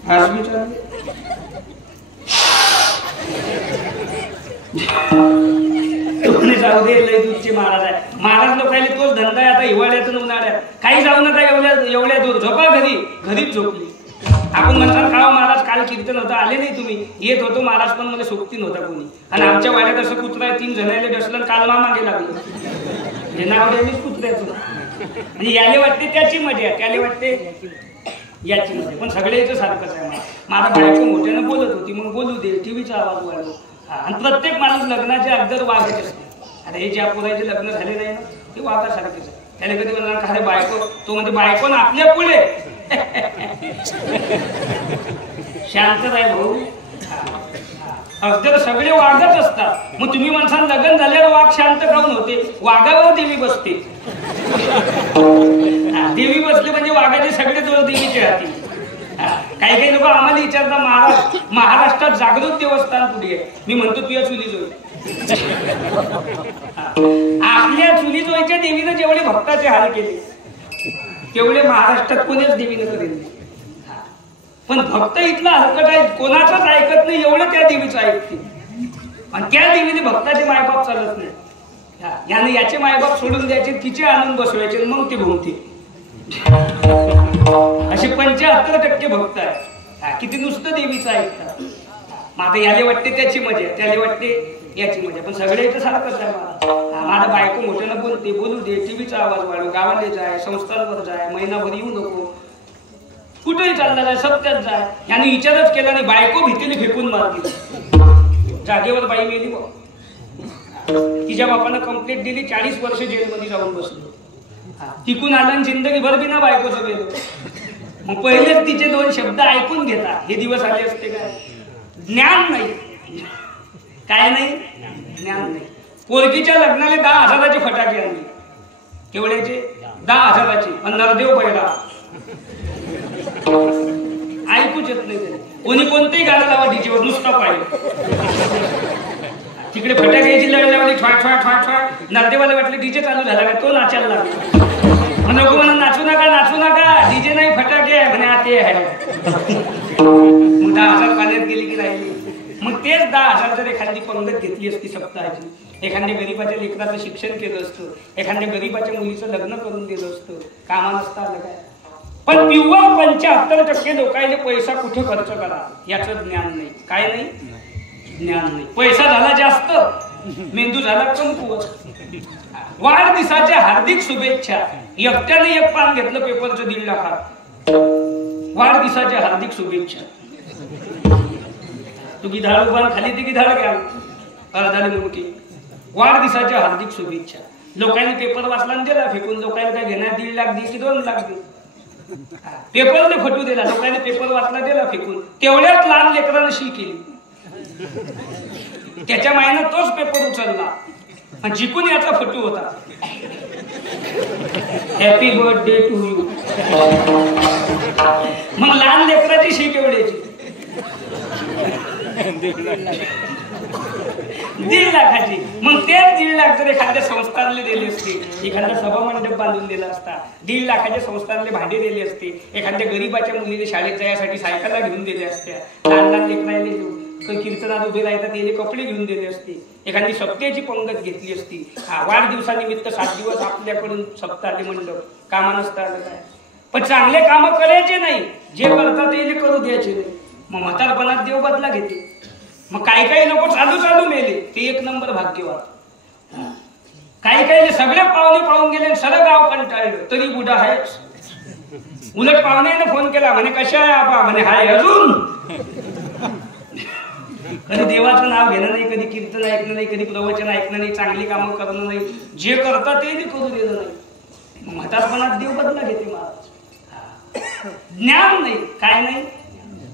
आज मी चालली. जाऊ दे लय दूधचे महाराज आहे. महाराज लोकांनी तोच धंदा आहे. आता हिवाळ्यातून उन्हाळ्यात काही जाऊ नका. एवढ्या दूर झोपा घरीच झोपली. आपण म्हणतात का महाराज काल कीर्तन होतं आले नाही तुम्ही. येत होतो महाराज पण मला सोबती नव्हता कोणी. आणि आमच्या वाड्यात असं कुत्रा आहे 3 जणांना डसलं काल मागे लागलं. हे नाव द्यायनीच कुत्र्याचं. म्हणजे याले वाटते त्याची मजा, त्याला वाटते याची मजा. पण सगळ्याचं सारखंच आहे. माझा बायको मोठ्यानं बोलत होती मग बोलू दे. टीव्हीचा आवाज वाढलो. आणि प्रत्येक माणूस लग्नाच्या अगोदर वागत असते. आता हे ज्या पोराचे लग्न झाले नाही ना ते वागासारखेच आहे. त्याने कधी म्हणणार का बायको. तो म्हणजे बायको ना आपल्या पुढे शांत आहे भाऊ. अगोदर सगळे वागत असतात. मग तुम्ही म्हणसान लग्न झाल्यावर वाघ शांत काऊन होते? वाघावर देवी बसते. देवी बसले म्हणजे वाघाचे सगळे जोर देवीचे राहतील. काही काही लोक आम्हाला विचारतात महाराष्ट्रात जागृत देवस्थान कुठे आहे? मी म्हणतो तुझ्या चुली जोड. आपल्या चुली जोडच्या देवीनं जेवढे भक्ताचे हाल केले तेवढे महाराष्ट्रात कोणीच देवीनं करेल. पण भक्त इथला हलकट आहे, कोणाचाच ऐकत नाही एवढं त्या देवीचं ऐकते. आणि त्या देवीने भक्ताचे मायबाप चालत नाही. याने याचे मायबाप सोडून द्यायचे, तिचे आणून बसवायचे मग ते घुमते. असे 75% भक्त आहे. किती नुसतं देवीचं ऐकतात. मग आता याले वाटते त्याची मजा, त्याला वाटते याची मजा. पण सगळे इथं सारखंच आहे. माझा बायको मोठ्यानं बोलते, बोलू दे. टीव्हीचा आवाज वाढव. गावाला जाय, संस्थांवर जाय, महिनाभर येऊ नको. कुठेही चालला जाय, सत्यात जाय. याने विचारच केला नाही. बायको भीतीने फेकून मारली. जागेवर बाई मेली. तिच्या बापानं कंप्लेंट दिली. 40 वर्ष जेलमध्ये जाऊन बसलो. तिकून आलं जिंदगीभर बी ना बायकोचं गेलो. मग पहिलेच तिचे 2 शब्द ऐकून घेता. हे दिवस आले असते काय? ज्ञान नाही. काय नाही? ज्ञान नाही. पोरकीच्या लग्नाला 10,000चे फटाके आणले. केवढ्याचे? 10,000चे. पण नरदेव पहिला ऐकूच येत नाही. कोणी कोणतेही गाणं लावा डीजेवर नुसतं पाहिजे. तिकडे फटाक्याची लढ लावली. नरदेवाला वाटले डीजे चालू झाला का तो नाचायला लागला. नको म्हणून नाचू नका डीजे नाही फटाके आहे म्हणे ते आहे. मग 10,000 पाण्यात गेली की राहिली. मग तेच 10,000 जर एखादी पंगत घेतली असती सप्ताहाची एखाद्या गरीबाच्या लेकराचं शिक्षण केलं असतं, एखाद्या गरीबाच्या मुलीचं लग्न करून दिलं असतं, कामा नसतं आलं काय. पण प्युअर 75% लोकांचे पैसा कुठे खर्च करा याचं ज्ञान नाही. काय नाही, ज्ञान नाही. पैसा झाला जास्त, मेंदू झाला कमकुवत. वाढदिवसाच्या हार्दिक शुभेच्छा. एकट्याने एक पान घेतलं पेपरचं 1.5 लाखात. वाढदिवसाच्या हार्दिक शुभेच्छा. तू गिधाड उभा खाली ती गिधाड घ्या अर्धाने मुलगी. वाढदिवसाच्या हार्दिक शुभेच्छा. लोकांनी पेपर वाचला आणि दिला फेकून. लोकांनी काय घेणार 1.5 लाख दे की 2 लाख दे. पेपरने फटू दिला. लोकांनी पेपर वाचला दिला फेकून. तेवढ्यात लहान लेकरानं शी केली. त्याच्या मायनं तोच पेपर उचलला आणि जिंकून याचा फटू होता. Happy birthday to you. मग लहान लेकराची शी केवढ्याची? 1.5 लाखाची. मग तेच 1.5 लाख जर एखाद्या संस्थानले दिले असते, एखादा सभा मंडप बांधून दिला असता, 1.5 लाखाच्या संस्थानले भांडे दिले असते, एखाद्या गरीबाच्या मुलीने शाळेत जाण्यासाठी सायकला घेऊन दिल्या असत्या, लहान लहान लेकरायले कीर्तनात उभे राहतात त्याने कपडे घेऊन दिले असते, एखादी सप्त्याची पंगत घेतली असती. वाढदिवसानिमित्त 7 दिवस आपल्याकडून सप्ताह आले मंडप. कामा नसतं आलं काय. पण चांगले काम करायचे नाही, जे करतात ते करू द्यायचे नाही. मग म्हातारपणात देव बदला घेते. मग काही काही लोक चालू मेले, ते 1 नंबर भाग्यवान. काही काही सगळे पाहुणे पाहून गेले, सगळं गाव कंटाळलं तरी बुडा आहेच. उलट पाहुण्याने फोन केला, म्हणे कशा आहे आबा? म्हणे हाय अजून. कधी देवाचं नाव घेणं नाही, कधी कीर्तन ऐकणं नाही, कधी प्रवचन ऐकणं नाही, चांगली कामं करणं नाही, जे करतात ते करू देणं नाही. म्हातारपणात देव बदला घेते महाराज. ज्ञान नाही. काय नाही,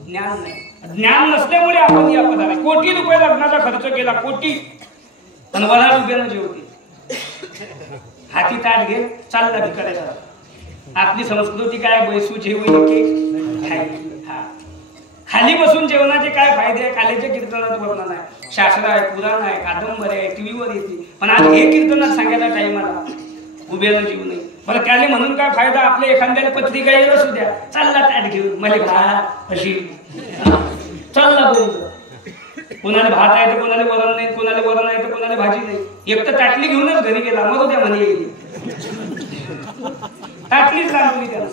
ज्ञान नाही. ज्ञान नसल्यामुळे आपण या पदाला कोटी रुपये लग्नाचा खर्च केला, कोटी. पण वराड रुपयानं जेवते. हाती ताट घे चालला भिकाऱ्याचा. आपली संस्कृती काय? बैसू जेवू की खाली बसून जेवणाचे काय फायदे आहे? खालीच्या कीर्तनात वर्णन आहे, शास्त्र आहे, पुराण आहे, कादंबरी आहे, टीव्हीवर येते. पण आज हे कीर्तनात सांगायचा टाइम आला उभ्यानं जीव नाही. बरं त्याने म्हणून काय फायदा? आपल्या एखाद्याला पत्रिका येईल असू द्या, चालला ताट घेऊन मला भात अशी चालला बोलतो. कोणाला भात आहे तर कोणाला वरण नाही, कोणाला वरण आहे तर कोणाला भाजी नाही. एक तर ताटली घेऊनच घरी गेला, मग उद्या म्हणे येईल ताटलीच लागली त्याला.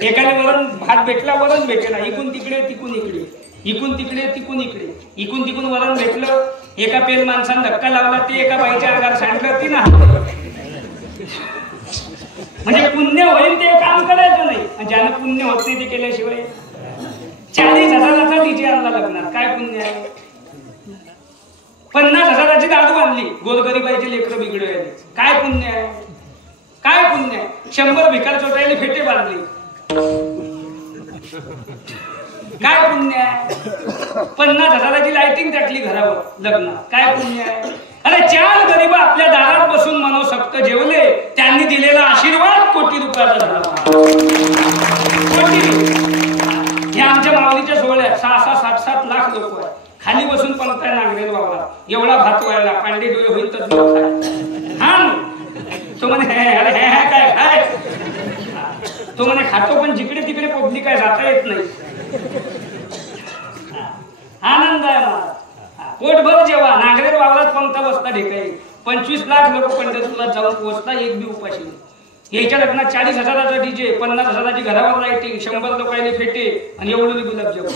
एकाने वरण भात भेटला, वरण भेटला, इकून तिकडे तिकून इकडे, इकून तिकडे तिकून इकडे, इकून तिकून वरण भेटलं. एका पेन माणसाने धक्का लावला, ते एका बाईच्या अंगावर सांडलं, ती ना. म्हणजे पुण्य होईल ते काम करायचं नाही, आणि ज्यानं पुण्य होत नाही ते केल्याशिवाय. 40,000चा डीजे आणला लग्नात, काय पुण्य आहे? 50,000ची दारू बांधली, गोरगरीबाईचे लेकरं बिघडवले, काय पुण्य आहे? काय पुण्य आहे? 100 भिकार चोटायला फेटे बांधले, काय पुण्य आहे? 50,000ची लाइटिंग टाकली घरावर लग्नात, काय पुण्य आहे? अरे 4 गरीब आपल्या दारात बसून मनोसक्त जेवले, त्यांनी दिलेला आशीर्वाद कोटी रुपयाचा झाला. कोटी. हे आमच्या माऊलीच्या सोहळ्यात 6-6, 7-7 लाख लोक आहेत. खाली बसून पंक्त्या नांगरेल वावरात, एवढा भात व्हायला पांडे डोळे होईल तर हा. तो म्हणे अरे हे काय काय? तो म्हणे खातो, पण जिकडे तिकडे पब्लिक आहे, जाता येत नाही. आनंद आहे मला. पोटभर जेव्हा नांगरेल वावरात पंक्ता बसता ढेकाई. 25 लाख लोक पंढरपुरात जाऊन पोहोचता, एक बी उपाशी नाही. याच्या लग्नात 40,000चा डीजे, 50,000ची घरावर लाइटिंग, 100 लोकांनी फेटे आणि एवढं गुलाबजामुन.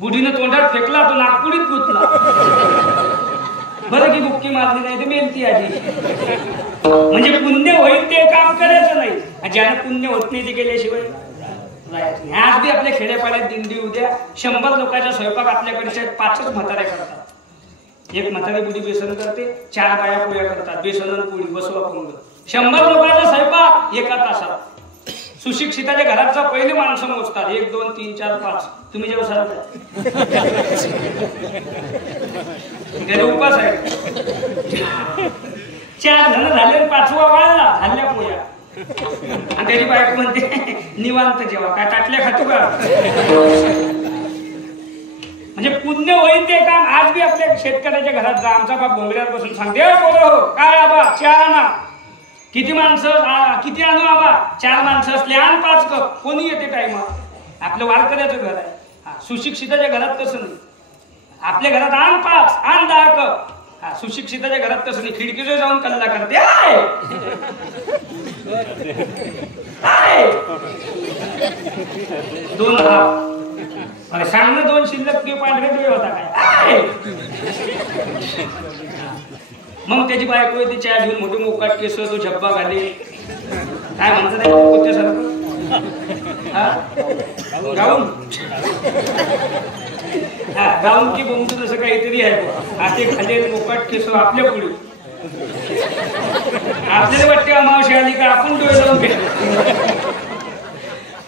बुढीनं तोंडात फेकला, तो नागपुडीत गुतला. बरं की बुक्की मारली नाही तर मेलती आधी. म्हणजे पुण्य होईल ते काम करायचं नाही, ज्याला पुण्य होत नाही ते केल्याशिवाय राहायचं. आज बी आपल्या खेड्यापाड्यात दिंडी उद्या 100 लोकांचा स्वयंपाक आपल्याकडच्या 5च म्हाताऱ्या करतात. एक म्हातारी बुडी बेसन करते, 4 बाया पोळ्या करतात, बेसन आणि पोळी बसवा पंग. 100 लोकांचा स्वयंपाक एका तासात. सुशिक्षिताच्या घराचा पहिले माणसं मोजतात, 1, 2, 3, 4, 5. तुम्ही जेव्हा सांगता उपास आहे. 4 जण झाले, 5वा वाढला, झाल्या पोया. आणि त्याची बायको म्हणते निवांत जेव्हा काय टाटल्या खातो का? म्हणजे पुण्य होईल ते काम. आज बी आपल्या शेतकऱ्याच्या घरात जा, आमचा बाप भोंगड्यात बसून सांगते हो काय आबा चहा आणा. किती माणसं? किती आणू आबा? 4 माणसं असले आण 5 कप. कोणी येते टाइम? आपलं वारकऱ्याचं घर आहे. सुशिक्षिताच्या घरात तसं नाही. आपल्या घरात आण 5, आण 10 कप. सुशिक्षिताच्या घरात तसं नाही, खिडकीजवळ जाऊन कल्ला करते "आय! आय!" दोन हात अरे सांगणं दोन शिल्लक ते पांढरे डोळे होता काय "आय!" मग त्याची बायको येते चहा घेऊन मोठे मोकाट केस तो झब्बा घाले काय म्हणतात त्यासारखं गाऊन गाऊन की बोमचं तसं काहीतरी आहे ते खाली मोकाट केस आपल्या पुढे आपल्याला वाटते अमावस्या आली का आपण डोळे जाऊन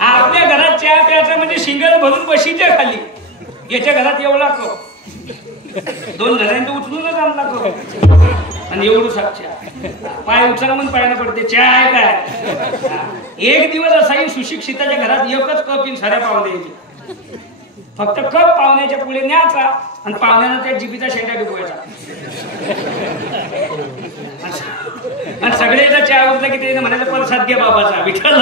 आपल्या घरात चहा प्यायचा म्हणजे शिंगल भरून बशीच्या खाली याच्या घरात एवढा कप दोन जणांनी उचलूनच आणला कप आणि एवढं साक्षा पाय उचला म्हणून पायानं पडते चहा आहे काय एक दिवस असाही सुशिक्षिताच्या घरात एकच कप येईन साऱ्या पाहुण्याची फक्त कप पाहुण्याच्या पुढे न्यायचा आणि पाहुण्यानं त्या जिबीचा शेंडा डुबवायचा आणि सगळेचा चहा उठला की त्याने म्हणायचं प्रसाद घ्या बाबाचा विठ्ठल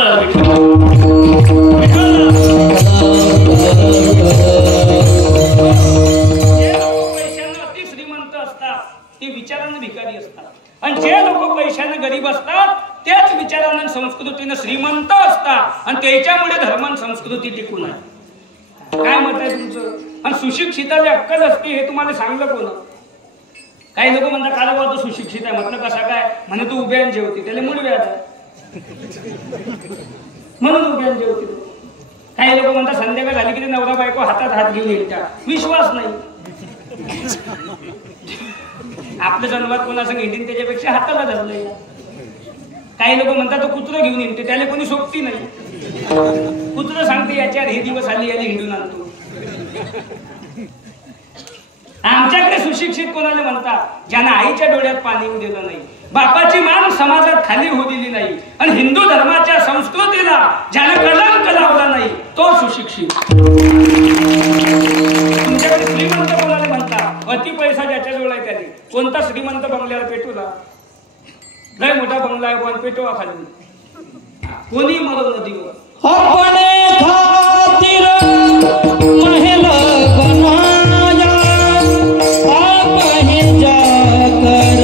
अति श्रीमंत असतात ते विचारानं भिकारी असतात आणि जे लोक पैशानं गरीब असतात त्याच विचारानं संस्कृतीनं श्रीमंत असतात आणि त्याच्यामुळे धर्म आणि संस्कृती टिकून आहे. काय मत आहे तुमचं? आणि सुशिक्षिताची अक्कल असते हे तुम्हाला सांगलं कोण? काही लोक म्हणतात काल बाबा तो सुशिक्षित आहे म्हटलं कसा काय म्हणे तू उभ्यान जेवते त्याला मूळ व्याज आहे म्हणून उभ्यान जेवते. काही लोक म्हणतात संध्याकाळ झाली की ते नवरा बायको हातात हात घेऊन येईल विश्वास नाही आपल्या जन्मात कोणासंग हिंडीन त्याच्यापेक्षा हाताला धरलंय. काही लोक म्हणतात तो कुत्र घेऊन येते त्याला कोणी सोबती नाही कुत्र सांगते याच्यावर हे दिवस आले याला हिंडून आणतो. आमच्याकडे सुशिक्षित कोणाला म्हणतात ज्यांना आईच्या डोळ्यात पाणी येऊ दिलं नाही बापाची मान समाजात खाली होऊ दिली नाही आणि हिंदू धर्माच्या संस्कृतीला ज्याला कलंक लावला नाही तो सुशिक्षित. तुमच्याकडे श्रीमंत कोणाला म्हणतात अति पैसा ज्याच्याजवळ आहे त्याने कोणता श्रीमंत बंगल्यावर पेटवला लय मोठा बंगला आहे पण पेटवा खाली कोणी मरण नदीवर अपने खातिर महल बनाया आप ही जाकर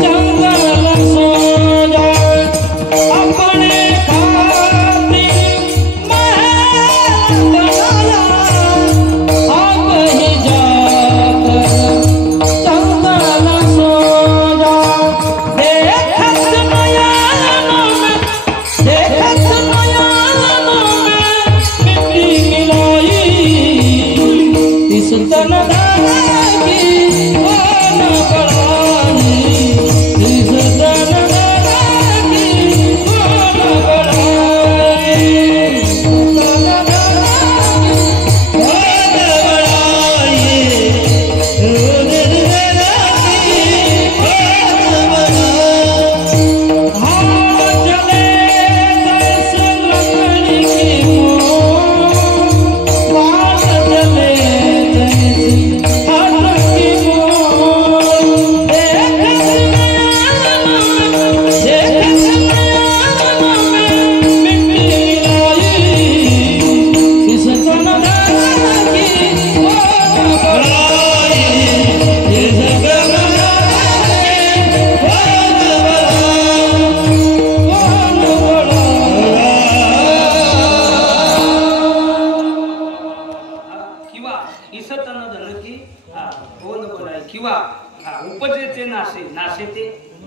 जंगल सोया अपने खातिर महल बनाया आप ही जाकर जंगल सोया देखत नयनों में देखत इस तन की वन बढ़ाई इस तन की वन बढ़ाई तन की वन बढ़ाई हाँ चले जैसे लकड़ी की बात चले किंवा उपजेचे नासे नासे ते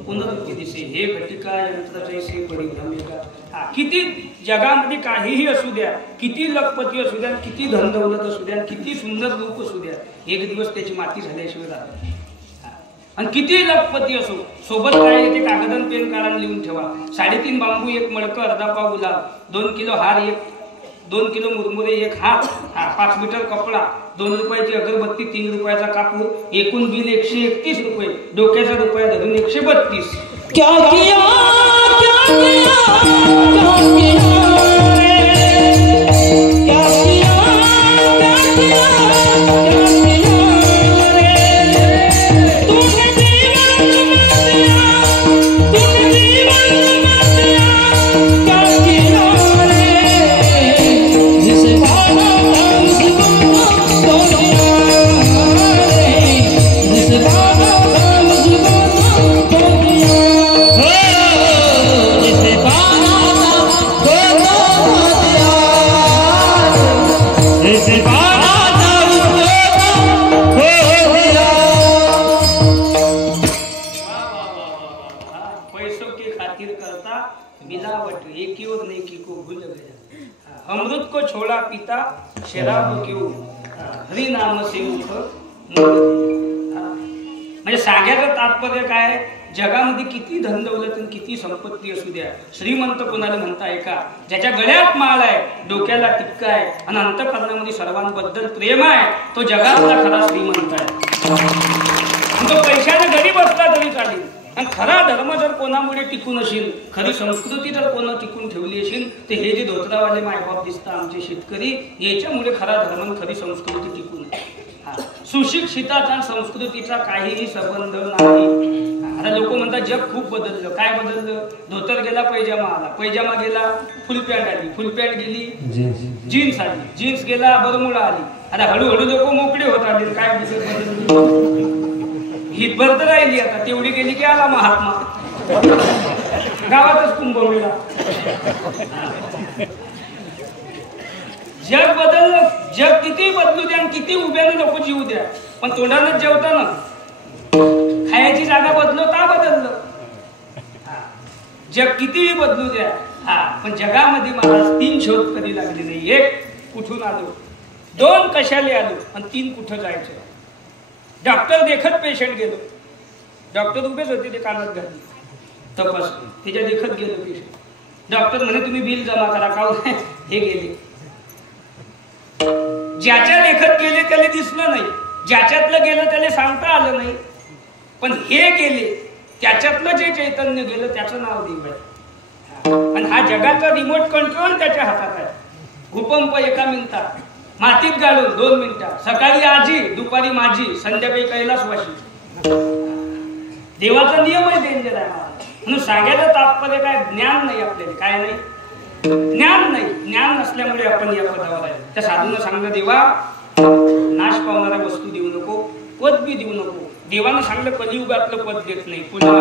पुनरुक्ती दिसे हे घटिका यंत्र जैसे परिभ्रमिका. किती जगामध्ये काहीही असू द्या किती लखपती असू द्या किती धन दौलत असू द्या किती सुंदर रूप असू द्या एक दिवस त्याची माती झाल्याशिवाय राहत. आणि किती लखपती असो सोबत काय ते कागदन पेन काढून लिहून ठेवा 3.5 बांबू 1 मडकं अर्धा पाव गुलाब 2 किलो हार 2 किलो मुरमुरे 1 हार 5 मीटर कपडा 2 रुपयाची अगरबत्ती 3 रुपयाचा कापूर एकूण बिल 131 रुपये डोक्याचा रुपया धरून 132. क्या किया क्या किया क्या किया क्या किया क्या किया क्या किया रे तूने जीवन में दिया तूने जीवन में दिया क्या किया रे जिसे भागा उसको तो दिया रे जिसे भागा पैसों के खातिर करता मिलावट, एक की और नेकी को भूल गया। अमृत को छोड़ा पीता शराब क्यों, हरि नाम से मुख म्हणजे सांगायचं तात्पर्य काय, जगामध्ये किती धन दौलत आणि किती संपत्ती असू द्या, श्रीमंत कोणाला म्हणताय का? ज्याच्या गळ्यात माळ आहे, डोक्याला टिक्का आहे आणि अंतःकरणामध्ये सर्वांबद्दल प्रेम आहे, तो जगातला खरा श्रीमंत आहे। तो पैशाने गरीब असला तरी चालेल, आणि खरा धर्म जर कोणामुळे टिकून असेल, खरी संस्कृती जर कोणा टिकून ठेवली असेल, तर हे जे धोत्रावाले मायबाप दिसतात आमचे शेतकरी, याच्यामुळे खरा धर्म खरी संस्कृती टिकून आहे। सुशिक्षिताचा संस्कृतीचा काहीही संबंध नाही। आता लोक म्हणतात जग खूप बदललं, काय बदललं? धोतर गेला पैजामा आला, पैजामा गेला फुल पॅन्ट आली, फुल पॅन्ट गेली जीन्स आली, जीन्स गेला बरमुडा आली। आता हळूहळू लोक मोकळे होत आले, काय बदल हितभर तर राहिली, आता तेवढी गेली की आला महात्मा गावातच कुंभमेळा। जग बदललं, जग किती बदलू द्या, किती उभ्यानं लोक जीव द्या, पण तोंडानंच जेवताना खायची जागा बदलवता बदललं। जग कितीही बदलू द्या, पण जगामध्ये मला 3 शोध कधी लागले नाही। 1 कुठून आलो, 2 कशाला आलो, आणि 3 कुठं जायचं। डॉक्टर देखत पेशंट गेलो, डॉक्टर उभेच होते, ते कानात घातले तपास, त्याच्या देखत गेलो पेशंट। डॉक्टर म्हणे तुम्ही बिल जमा करा, का हे गेले। ज्याच्या लेखत गेले त्याला दिसलं नाही, ज्याच्यातलं गेलं त्याला सांगता आलं नाही, पण हे गेले त्याच्यातलं जे चैतन्य गेलं त्याचं नाव देव आहे। आणि हा जगाचा रिमोट कंट्रोल त्याच्या हातात आहे। भूकंप 1 मिनिटात, मातीत घालून 2 मिनिटात, सकाळी आजी दुपारी माझी, संध्याकाळी कैलासवाशी। देवाचा नियम आहे, डेंजर आहे। म्हणून सांगायचं तात्पर्य काय, ज्ञान नाही आपल्याला, काय नाही ज्ञान नाही। ज्ञान नसल्यामुळे आपण या पदावर आहे। त्या साधूनं सांगलं देवा नाश पावणाऱ्या वस्तू देऊ नको, पद बी देऊ नको। देवानं सांगलं कलियुगातलं पद देत नाही, पुन्हा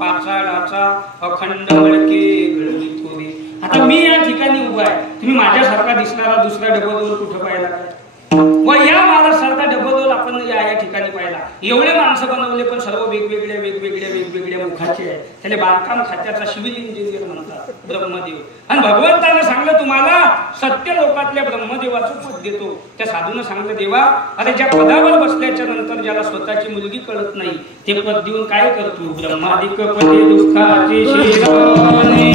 पाचाळाचा अखंड मळके घडली थोडी। आता मी या ठिकाणी उभा आहे, तुम्ही माझ्यासारखा दिसणारा दुसरा डबल कुठं पाहिला काय? व या महाराजसारखा डबल आपण या ठिकाणी पाहिला। एवढे माणसं बनवले, पण सर्व वेगवेगळ्या मुखाचे आहे। त्याला बांधकाम खात्याचा सिव्हिल इंजिनियर म्हणतात ब्रह्मदेव। आणि भगवंतानं सांगलं तुम्हाला सत्य लोकातल्या ब्रह्मदेवाचं पद देतो। त्या साधूनं सांगलं देवा अरे ज्या पदावर बसल्याच्या नंतर ज्याला स्वतःची मुलगी कळत नाही, ते पद देऊन काय करतो? ब्रह्मादिक पदे दुःखाचे शिराने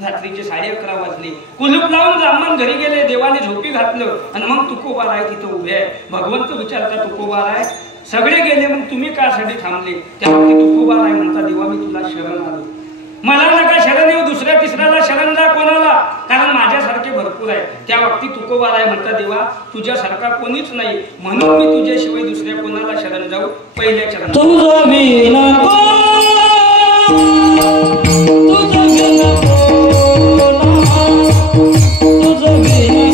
रात्रीचे 11:30 वाजले, कुलूप लावून ब्राह्मण घरी गेले, देवाने झोपी घातलं आणि मग तुकोबा आहे तिथं उभे आहे। भगवंत विचारता तुकोबा आहे, सगळे गेले मग तुम्ही कासाठी थांबले? त्या वक्ती तुकोबा आहे म्हणता देवा मी तुला शरण आलो, मला नका शरण येऊ, दुसऱ्या तिसऱ्याला शरण जा कोणाला, कारण माझ्यासारखे भरपूर आहे। त्या वक्ती तुकोबा आहे म्हणता देवा तुझ्यासारखा कोणीच नाही, म्हणून मी तुझ्याशिवाय दुसऱ्या कोणाला शरण जाऊ, पहिल्या चरण तुझं विना तुझं विना तुझं विना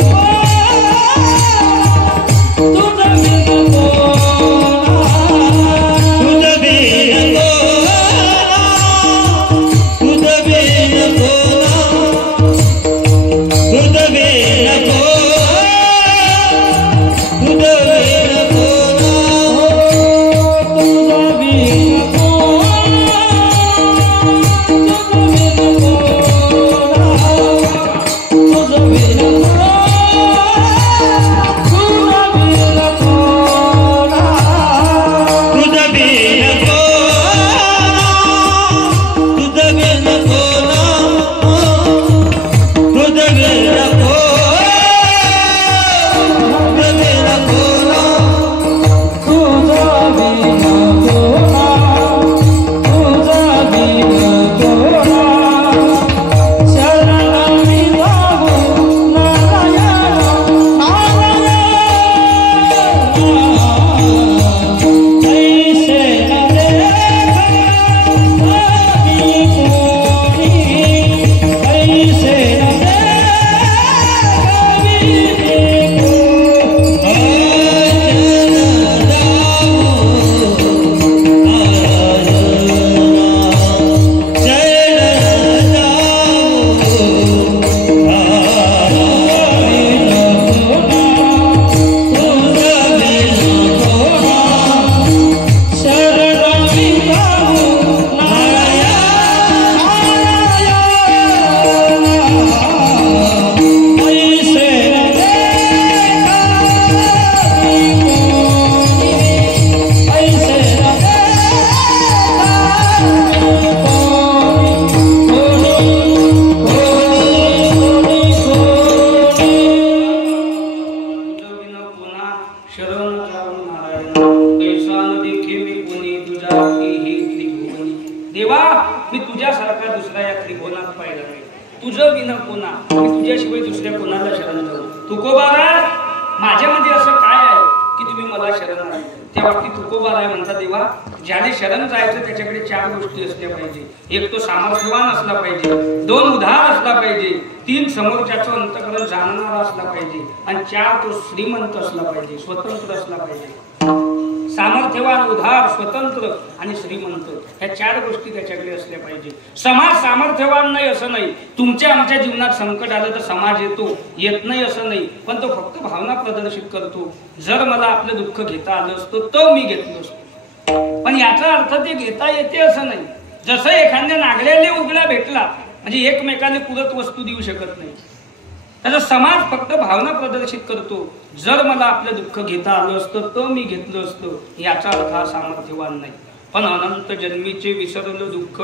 तुझं विना कोणा, मी तुझ्याशिवाय दुसऱ्या कोणाला शरण जाऊ. तुकोबाराज, माझ्यामध्ये असं काय आहे की तुम्ही मला शरण आहात? त्या बाबतीत तुकोबाराय म्हणतात, देवा ज्याने शरण जायचं त्याच्याकडे 4 गोष्टी असल्या पाहिजे. एक तो सामर्थ्यवान असला पाहिजे, 2 उदार असला पाहिजे, 3 समोरच्याचं अंतःकरण जाणणारा असला पाहिजे, आणि 4 तो श्रीमंत असला पाहिजे, स्वतंत्र असला पाहिजे. सामर्थ्यवान, उदार, स्वतंत्र आणि श्रीमंत, ह्या 4 गोष्टी त्याच्याकडे असल्या पाहिजे. समाज सामर्थ्यवान नाही असं नाही, तुमच्या आमच्या जीवनात संकट आलं तर समाज येतो, येत नाही असं नाही, पण तो फक्त भावना प्रदर्शित करतो. जर मला आपलं दुःख घेता आलं असतं तर मी घेतलं असतं, पण याचा अर्थ ते घेता येते असं नाही. जसं एखाद्या नागल्याने उघडा भेटला म्हणजे एकमेकाने पुरत वस्तू देऊ शकत नाही, त्याचा समाज फक्त भावना प्रदर्शित करतो. जर मला आपलं दुःख घेता आलं असतं तर मी घेतलं असतं, याचा अर्थ हा सामर्थ्यवान नाही. पण अनंत जन्मीचे विसरलं दुःख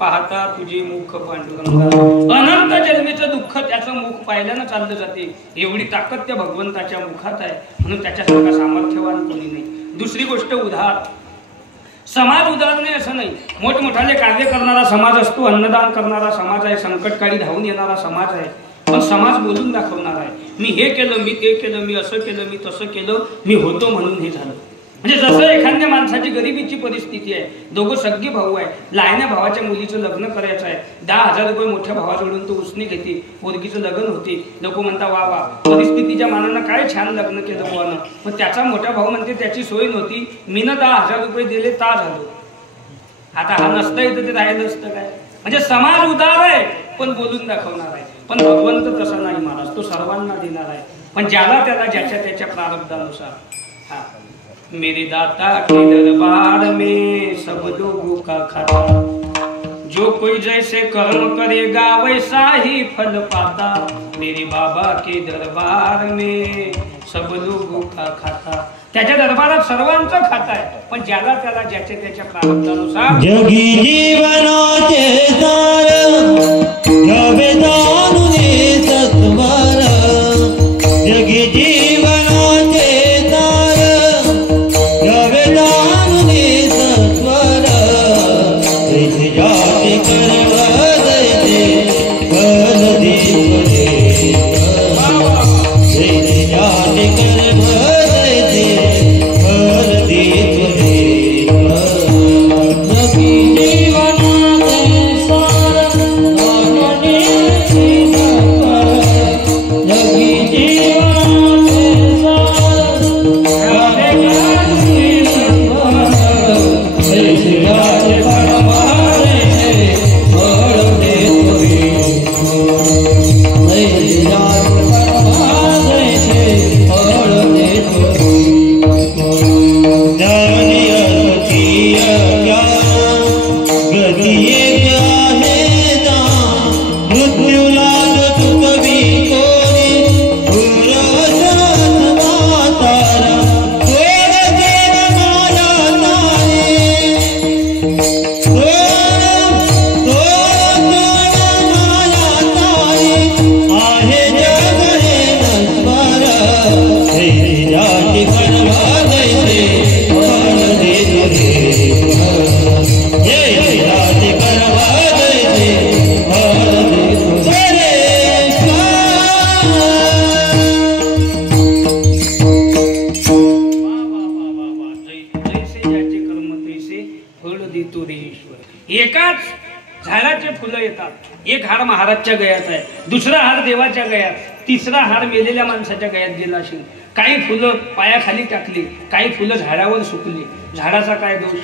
पाहता तुझे मुख पांडुरंगा, अनंत जन्मीचं दुःख त्याचं मुख पाहिल्यानं चाललं जाते. एवढी ताकद त्या भगवंताच्या मुखात आहे, म्हणून त्याच्यासारखा सामर्थ्यवान कोणी नाही. दुसरी गोष्ट उदार. समाज उदार नाही असं नाही, मोठमोठाले कार्य करणारा समाज असतो, अन्नदान करणारा समाज आहे, संकटकाळी धावून येणारा समाज आहे, पण समाज बोलून दाखवणार आहे. मी हे केलं, मी ते केलं, मी असं केलं, मी तसं केलं, मी होतो म्हणून हे झालं. म्हणजे जसं एखाद्या माणसाची गरिबीची परिस्थिती आहे, दोघं सगळे भाऊ आहे, लहान्या भावाच्या मुलीचं लग्न करायचं आहे, 10,000 रुपये मोठ्या भावाजवळून तो उसने घेते, पोरगीचं लग्न होते. लोक म्हणता वा वा, परिस्थितीच्या मानानं काय छान लग्न केलं बुवानं. मग त्याचा मोठा भाऊ म्हणते त्याची सोय नव्हती, मीनं 10,000 रुपये दिले ता झालो. आता हा नसतं इथं ते राहिलं असतं काय? म्हणजे समाज उदार आहे पण बोलून दाखवणार आहे, पण भगवंत तसा नाही महाराज, तो सर्वांना देणार आहे, पण ज्याला त्याला ज्याच्या त्याच्या प्रारब्धानुसार. हा, मेरे दाता के दरबार में सब लोगों का खाता, जो कोई जैसे कर्म करेगा वैसा ही फल पाता. मेरे बाबा के दरबार में सब लोगों का खाता, त्याच्या दरबारात सर्वांचं खाता आहे, पण ज्याला त्याला ज्याच्या त्याच्या प्रारब्धानुसार. जगी जीवनाचे सार घ्यावे जाणूने सत्वर, जगी जीवनाचे सार घ्यावे जाणूने सत्वर, जैसे जाती कर्म दैते फल देवरे, जैसे जाती कर्म एकाच झाडाचे फुलं येतात. एक हार महाराजच्या गळ्यात आहे, दुसरा हार देवाच्या गळ्यात, तिसरा हार मेलेल्या माणसाच्या गळ्यात गेला असेल. काही फुलं पायाखाली टाकली, काही फुलं झाडावर सुकली. झाडाचा काय दोष?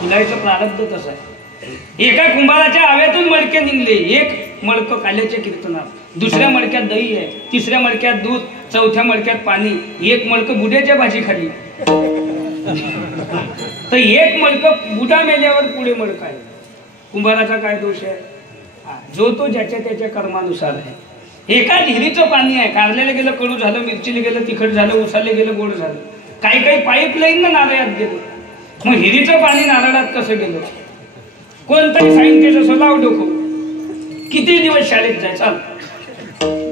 फुलाचं प्रारब्ध तसं आहे. एका कुंभाराच्या आव्यातून मडके निघले. एक मडकं काल्याच्या कीर्तनात, दुसऱ्या मडक्यात दही आहे, तिसऱ्या मडक्यात दूध, चौथ्या मडक्यात पाणी, एक मडकं बुड्याच्या भाजी खाली. तर एक मडकं बुडा मेल्यावर पुढे मडकं आहे. कुंभाराचा काय दोष आहे? जो तो ज्याच्या त्याच्या कर्मानुसार आहे. एका हिरीचं पाणी आहे, कारल्याला गेलं कडू झालं, मिरचीला गेलं तिखट झालं, उसाला गेलं गोड झालं. काही काही पाईपलाईन ना नारळात गेलं. मग हिरीचं पाणी नारळात कसं गेलं? कोणतरी सायंटिस्ट असं लाव डोकं, किती दिवस शाळेत जाय चाल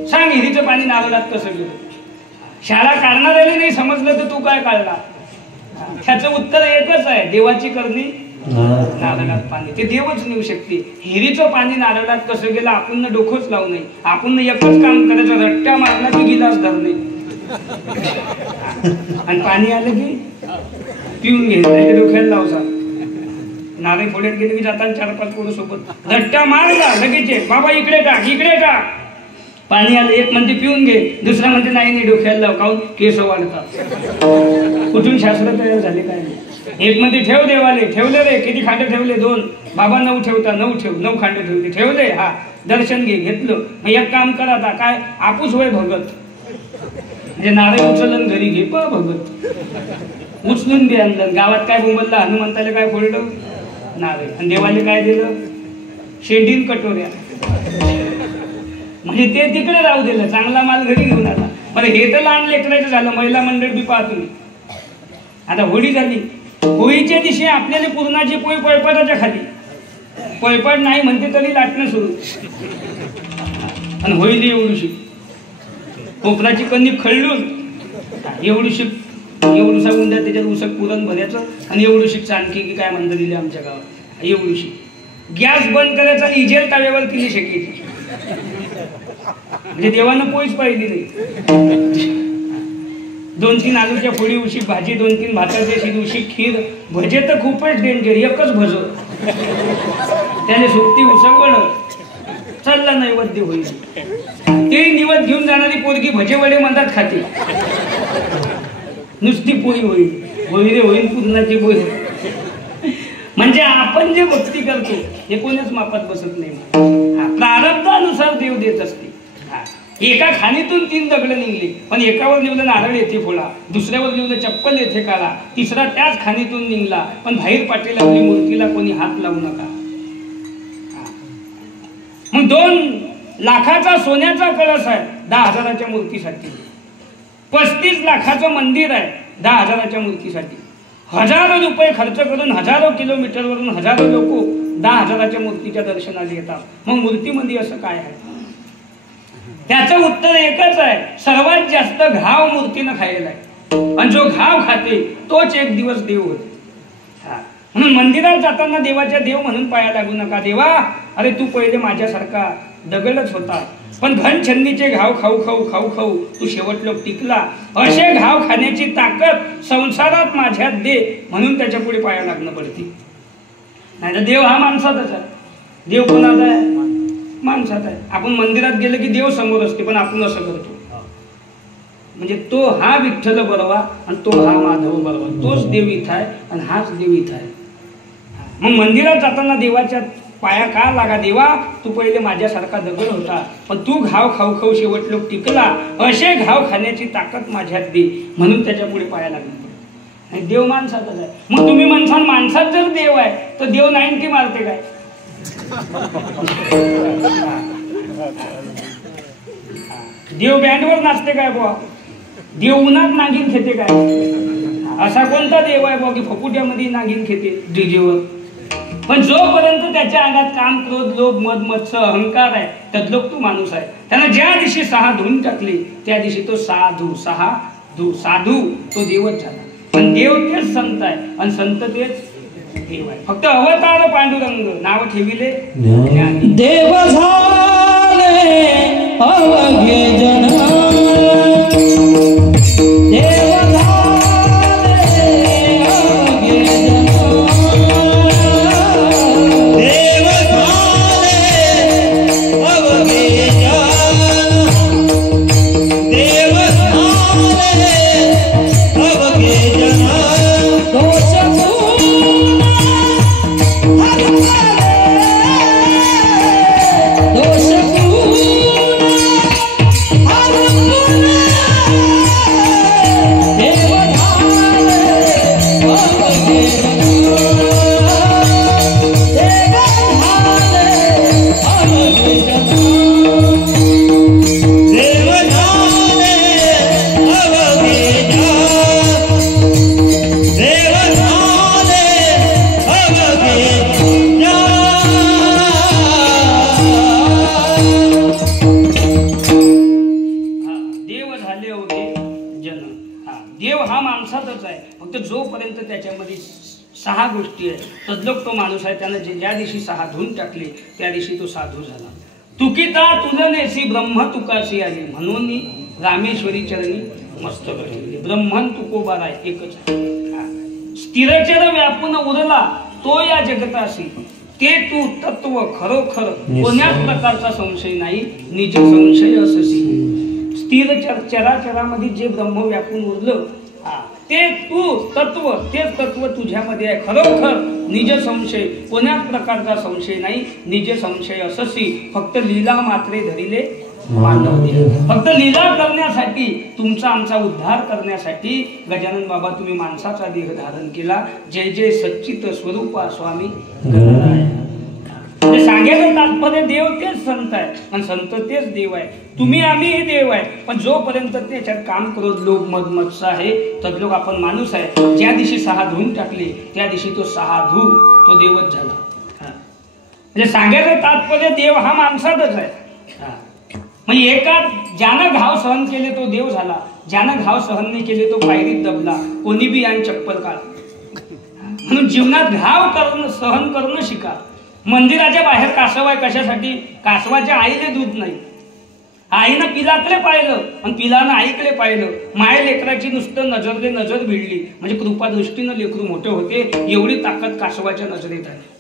सांग, हिरीचं पाणी नारळात कसं गेलं? शाळा काढणाऱ्याला नाही समजलं तर तू काय काढला? त्याचं उत्तर एकच आहे, देवाची करणी नारळात पाणी ते देवच नेऊ शकते. हिरीचं पाणी नारळात कसं गेलं आपण डोकंच लावू नये. आपण एकच काम करायचं, रट्ट्या मारला की गिलास धरणे आणि पाणी आलं की पिऊन घ्यायचं, डोक्याला लावचा. नारळ फोड्यात गेले की जाताना 4-5 पोरं सोबत रट्ट्या मारला लगेच बाबा इकडे टाक इकडे टाक. पाणी आलं, एक म्हणते पिऊन घे, दुसरा म्हणते नाही नाही डोक्याला लाव, काऊन केस वाढतात. कुठून शास्त्र तयार झाले काय नाही. एक मध्ये ठेव देवाले, ठेवले रे किती खांड ठेवले 2, बाबा 9 ठेवता 9 ठेव, 9 खांड ठेवले, ठेवले हा दर्शन घे, घेतलं. मग एक काम करा आता काय आपूस होय भगत, म्हणजे नारळ उचलन घरी घे भगत, उचलून दे अंदर. गावात काय बोंबलला, हनुमंताला काय फोडलं नारळ, आणि देवाले काय दिलं शेंडीन कटोऱ्या, म्हणजे ते तिकडे राहू दिलं, चांगला माल घरी घेऊन आला. मला हे तर लहान लेकरायचं झालं. महिला मंडळ बी पाहतो मी. आता होळी झाली, होळीच्या दिवशी आपल्याला पूर्णाची पोळी पळपाटाच्या खाली, पळपाट नाही म्हणते तरी लाटणं सुरू. आणि होळीली एवढीशी कोपराची कणी खळलून एवढीशी एवढूसा उंडा त्याच्यात उसक पुरण भरायचं आणि एवढीशी चाणकी की काय म्हणता दिली आमच्या गावात. एवढीशी गॅस बंद करायचा आणि इजेल ताव्यावर केली शेकायची, म्हणजे देवानं पोळीच पाहिली नाही. 2-3 आलूच्या फोडी उशी भाजी, 2-3 भाताचे शीत उशी खीर, भजे तर खूपच डेंजर. एकच भज त्याने सुट्टी उसवण चालला नैवेद्य होईल. ते निवत घेऊन जाणारी पोरगी भजे वडे म्हणतात खाते, नुसती पोळी होईल, होईल होईल पूर्णाची पोळी. म्हणजे आपण जे भक्ती करतो हे कोणीच मापात बसत नाही. प्रारब्धानुसार देव देत असते. एका खाणीतून 3 दगड निघले, पण एकावर निवलं नारळ येथे फोडा, दुसऱ्यावर निवलं चप्पल येथे काढा, तिसरा त्याच खाणीतून निघला, पण बाहेर पाठी लावली मूर्तीला कोणी हात लावू नका. मग 2 लाखाचा सोन्याचा कळस आहे 10,000च्या मूर्तीसाठी, 35 लाखाचं मंदिर आहे 10,000च्या मूर्तीसाठी. हजारो रुपये खर्च करून हजारो किलोमीटरवरून हजारो लोक 10,000च्या मूर्तीच्या दर्शनाला येतात. मग मूर्तीमध्ये असं काय आहे? त्याचं उत्तर एकच आहे, सर्वात जास्त घाव मूर्तीनं खायला आहे, आणि जो घाव खाते तोच एक दिवस देव होते. म्हणून मंदिरात जाताना देवाच्या देव म्हणून पाया लागू नका. देवा अरे तू पहिले माझ्यासारखा दगडच होता, पण घनछन्नीचे घाव खाऊ खाऊ खाऊ खाऊ तू शेवट लोक टिकला. असे घाव खाण्याची ताकद संसारात माझ्यात दे, म्हणून त्याच्या पुढे पाया लागणं पडते. नाही तर देव हा माणसातच आहे. देव कोणाचा आहे? माणसात आहे. आपण मंदिरात गेलं की देव समोर असते, पण आपण असं करतो. म्हणजे तो हा विठ्ठल बरोवा आणि तो हा माधव बरोवा, तोच देव इथं आहे आणि हाच देव इथं आहे. मग मंदिरात जाताना देवाच्या पाया का लागा? देवा तू पहिले माझ्यासारखा दगड होता, पण तू घाव खाऊ खाऊ शेवट लोक टिकला. असे घाव खाण्याची ताकद माझ्यात दे, म्हणून त्याच्या पुढे पाया लागला. आणि देव माणसातच आहे. मग तुम्ही म्हणसान माणसात जर देव आहे तर देव 90 मारते काय? देव बँडवर नाचते काय बुवा? देव उन्हात नागिन खेते काय? असा कोणता देव आहे बुवा की फकुट्यामध्ये नागिन खेते डीजेवर? पण जोपर्यंत त्याच्या अंगात काम, क्रोध, लोभ, मद, मत्सर, अहंकार आहे, त्यातलोक तो माणूस आहे. त्याला ज्या दिवशी 6 धुवून टाकले त्या दिवशी तो साधू तो देवच झाला. पण देव तेच संत आहे आणि संत तेच देव आहे. फक्त अवतार पांडुरंग नाव ठेविले देव झाले अवघे जन, देव झाले अवघे जन, देव झाले अवघे जन, देव झाले अवघे जन. दोष देव हा माणसातच आहे. फक्त जोपर्यंत त्याच्यामध्ये 6 गोष्टी आहेत. तद्लोक तो माणूस आहे, त्यानं ज्या दिवशी 6 धुवून टाकले त्या दिवशी तो साधू झाला. तुकिता तुलनेसी ब्रह्म तुकासी आली, म्हणून रामेश्वरी चरणी मस्तक ठेवले. ब्रह्मन तुकोबार आहे, एकच आहे. स्थिरचर व्यापून उरला तो या जगतासी, ते तू तत्व खरोखर कोण्याच प्रकारचा संशय नाही, निज संशय अससी. स्थिर चराचरामध्ये जे ब्रह्म व्यापून उरलं ते तू तत्व, ते तत्व तुझ्यामध्ये आहे खरोखर. निज संशय, कोण्याच प्रकारचा संशय नाही, निज संशय अससी. फक्त लीला मात्रे धरिले मानवते. फक्त लीला करण्यासाठी, तुमचा आमचा उद्धार करण्यासाठी गजानन बाबा तुम्ही माणसाचा देह धारण केला. जय जय सच्चित स्वरूपा स्वामी गणराया. म्हणजे सांगायचं तात्पर्य देव तेच संत आहे आणि संत तेच देव आहे. तुम्ही आम्ही हे देव आहे, पण जोपर्यंत त्याच्यात काम क्रोध लोभ मद मत्सर आहे तद्लोक आपण माणूस आहे. ज्या दिवशी 6 धुवून टाकले त्या दिवशी तो 6 धू तो देवच झाला. म्हणजे सांगायचं तात्पर्य देव हा माणसातच आहे. म्हणजे एका ज्यानं घाव सहन केले तो देव झाला, ज्यानं घाव सहन नाही केले तो पायरीत दबला. कोणी बी आणि चप्पल काढ. म्हणून जीवनात घाव करणं सहन करणं शिका. मंदिराच्या बाहेर कासव आहे, कशासाठी? कासवाच्या आईले दूध नाही, आईनं पिलाकडे पाहिलं आणि पिलानं आईकडे पाहिलं. माय लेकराची नुसतं नजरले नजर भिडली म्हणजे कृपा दृष्टीनं लेकरू मोठं होते. एवढी ताकद कासवाच्या नजरेत आहे.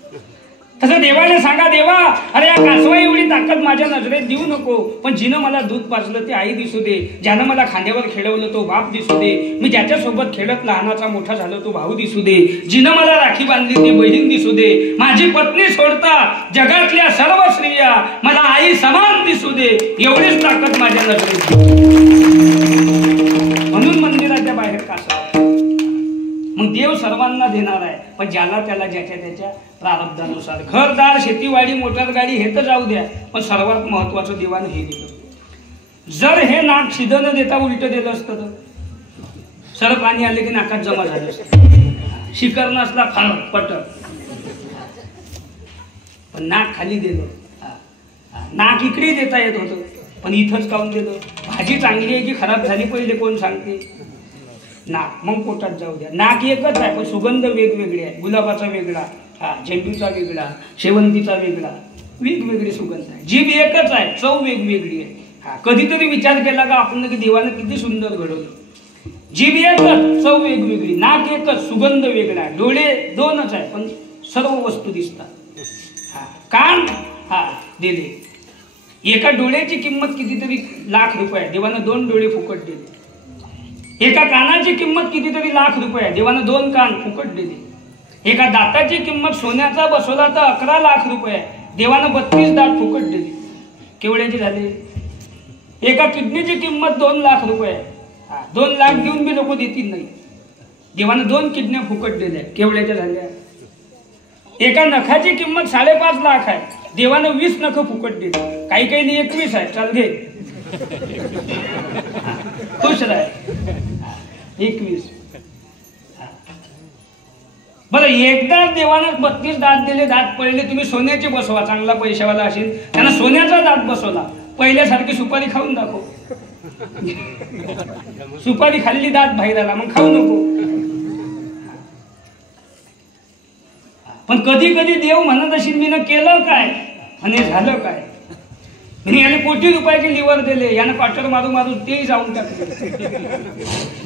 तसं देवाने सांगा, देवा अरे या कासवा एवढी ताकद माझ्या नजरेत देऊ नको, पण जिनं मला दूध पाजलं ते आई दिसू दे, ज्यानं मला खांद्यावर खेळवलं तो बाप दिसू दे, मी ज्याच्यासोबत खेळत लहानाचा मोठा झालो तो भाऊ दिसू दे, जिनं मला राखी बांधली ती बहीण दिसू दे, माझी पत्नी सोडता जगातल्या सर्व स्त्रिया मला आई समान दिसू दे. एवढीच ताकद माझ्या नजरेत. म्हणून मंदिराच्या बाहेर कासवा. मग देव सर्वांना देणार आहे, पण ज्याला त्याला ज्याच्या त्याच्या प्रारब्धानुसार. घरदार शेतीवाडी मोटर गाडी हे तर जाऊ द्या, पण सर्वात महत्वाचं देवानं हे दिलं. जर हे नाक शिदं न देता उलट दिलं असतं तर सर पाणी आले की नाकात जमा झालं असतं. शिकर नसला फार पटक, पण नाक खाली दिलं. नाक इकडे देता येत होतं, पण इथंच काऊन दिलं? भाजी चांगली आहे की खराब झाली पहिले कोण सांगते? नाक. मग पोटात जाऊ द्या. नाक एकच आहे, पण सुगंध वेगवेगळे आहे. गुलाबाचा वेगळा, झेंडूचा वेगळा, शेवंतीचा वेगळा, वेगवेगळे सुगंध आहे. जीभ एकच आहे, चव वेगवेगळी आहे. कधीतरी विचार केला का आपण की देवाने किती सुंदर घडवलं? जीभ एकच, चव वेगवेगळी, नाक एकच, सुगंध वेगळा, डोळे 2च आहे पण सर्व वस्तू दिसतात. कान दिले. एका डोळ्याची किंमत कितीतरी लाख रुपये आहे, देवानं 2 डोळे फुकट दिले. एका कानाची किंमत कितीतरी लाख रुपये आहे, देवानं 2 कान फुकट दिले. एका दाताची किंमत सोन्याचा बसवला तर 11 लाख रुपये आहे, देवानं 32 दात फुकट दिले. केवढ्याचे झाले? एका किडनीची किंमत 2 लाख रुपये आहे, 2 लाख देऊन बी लोक देतील नाही. देवानं 2 किडन्या फुकट दिल्या. केवढ्याच्या झाल्या? एका नखाची किंमत 5.5 लाख आहे, देवानं 20 नख फुकट दिली. काही काही 21 आहे, चाल घे खुश राह. 21. बरं, एकदा देवानं 32 दात दिले, दात पडले, तुम्ही सोन्याचे बसवा, चांगला पैशावाला असेल त्यांना सोन्याचा दात बसवला. पहिल्यासारखी सुपारी खाऊन दाखव. सुपारी खाल्ली दात बाहेर आला, मग खाऊ नको. पण कधी कधी देव म्हणत असेल मी न केलं काय आणि झालं काय? मी याला कोटी रुपयाचे लिव्हर दिले, यानं क्वार्टर मारू मारू तेही जाऊन टाकले.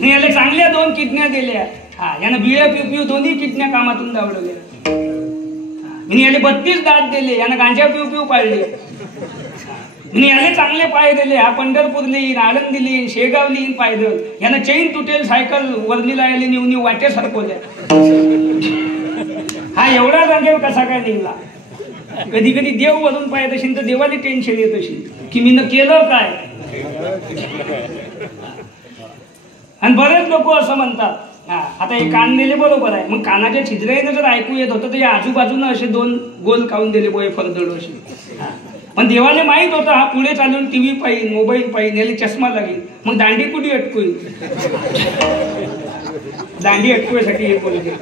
मी याला चांगल्या 2 किडन्या दिल्या, यानं बिळ्या पिऊ पिऊ 2ही किडन्या कामातून दावडवल्या. मी याला 32 दात दिले, यानं गांजा पिऊ पिऊ पाळले. मी याला चांगले पाय दिले, पंढरपूरला येईन, आळंदीला येईन, शेगावला येईन पायदळ. यानं चैन तुटेल सायकल वरलीला यायला नेऊन वाटे सरकवल्या. एवढा जागेवर कसा काय निघला? कधी कधी देव वरून पाहत असेल तर देवाला टेन्शन येत असेल की मी न केलं काय. आणि बरेच लोक असं म्हणतात, आता हे कान दिले बरोबर आहे, मग कानाच्या छिद्राईनं जर ऐकू येत होतं तर या आजूबाजूनं असे 2 गोल काढून दिले बोय फरदड असे. पण देवाला माहित होतं हा पुढे चालून टीव्ही पाहिजे, मोबाईल पाहिजे, याला चष्मा लागेल, मग दांडी कुठे अटकून. दांडी अटकवायसाठी हे बोलते.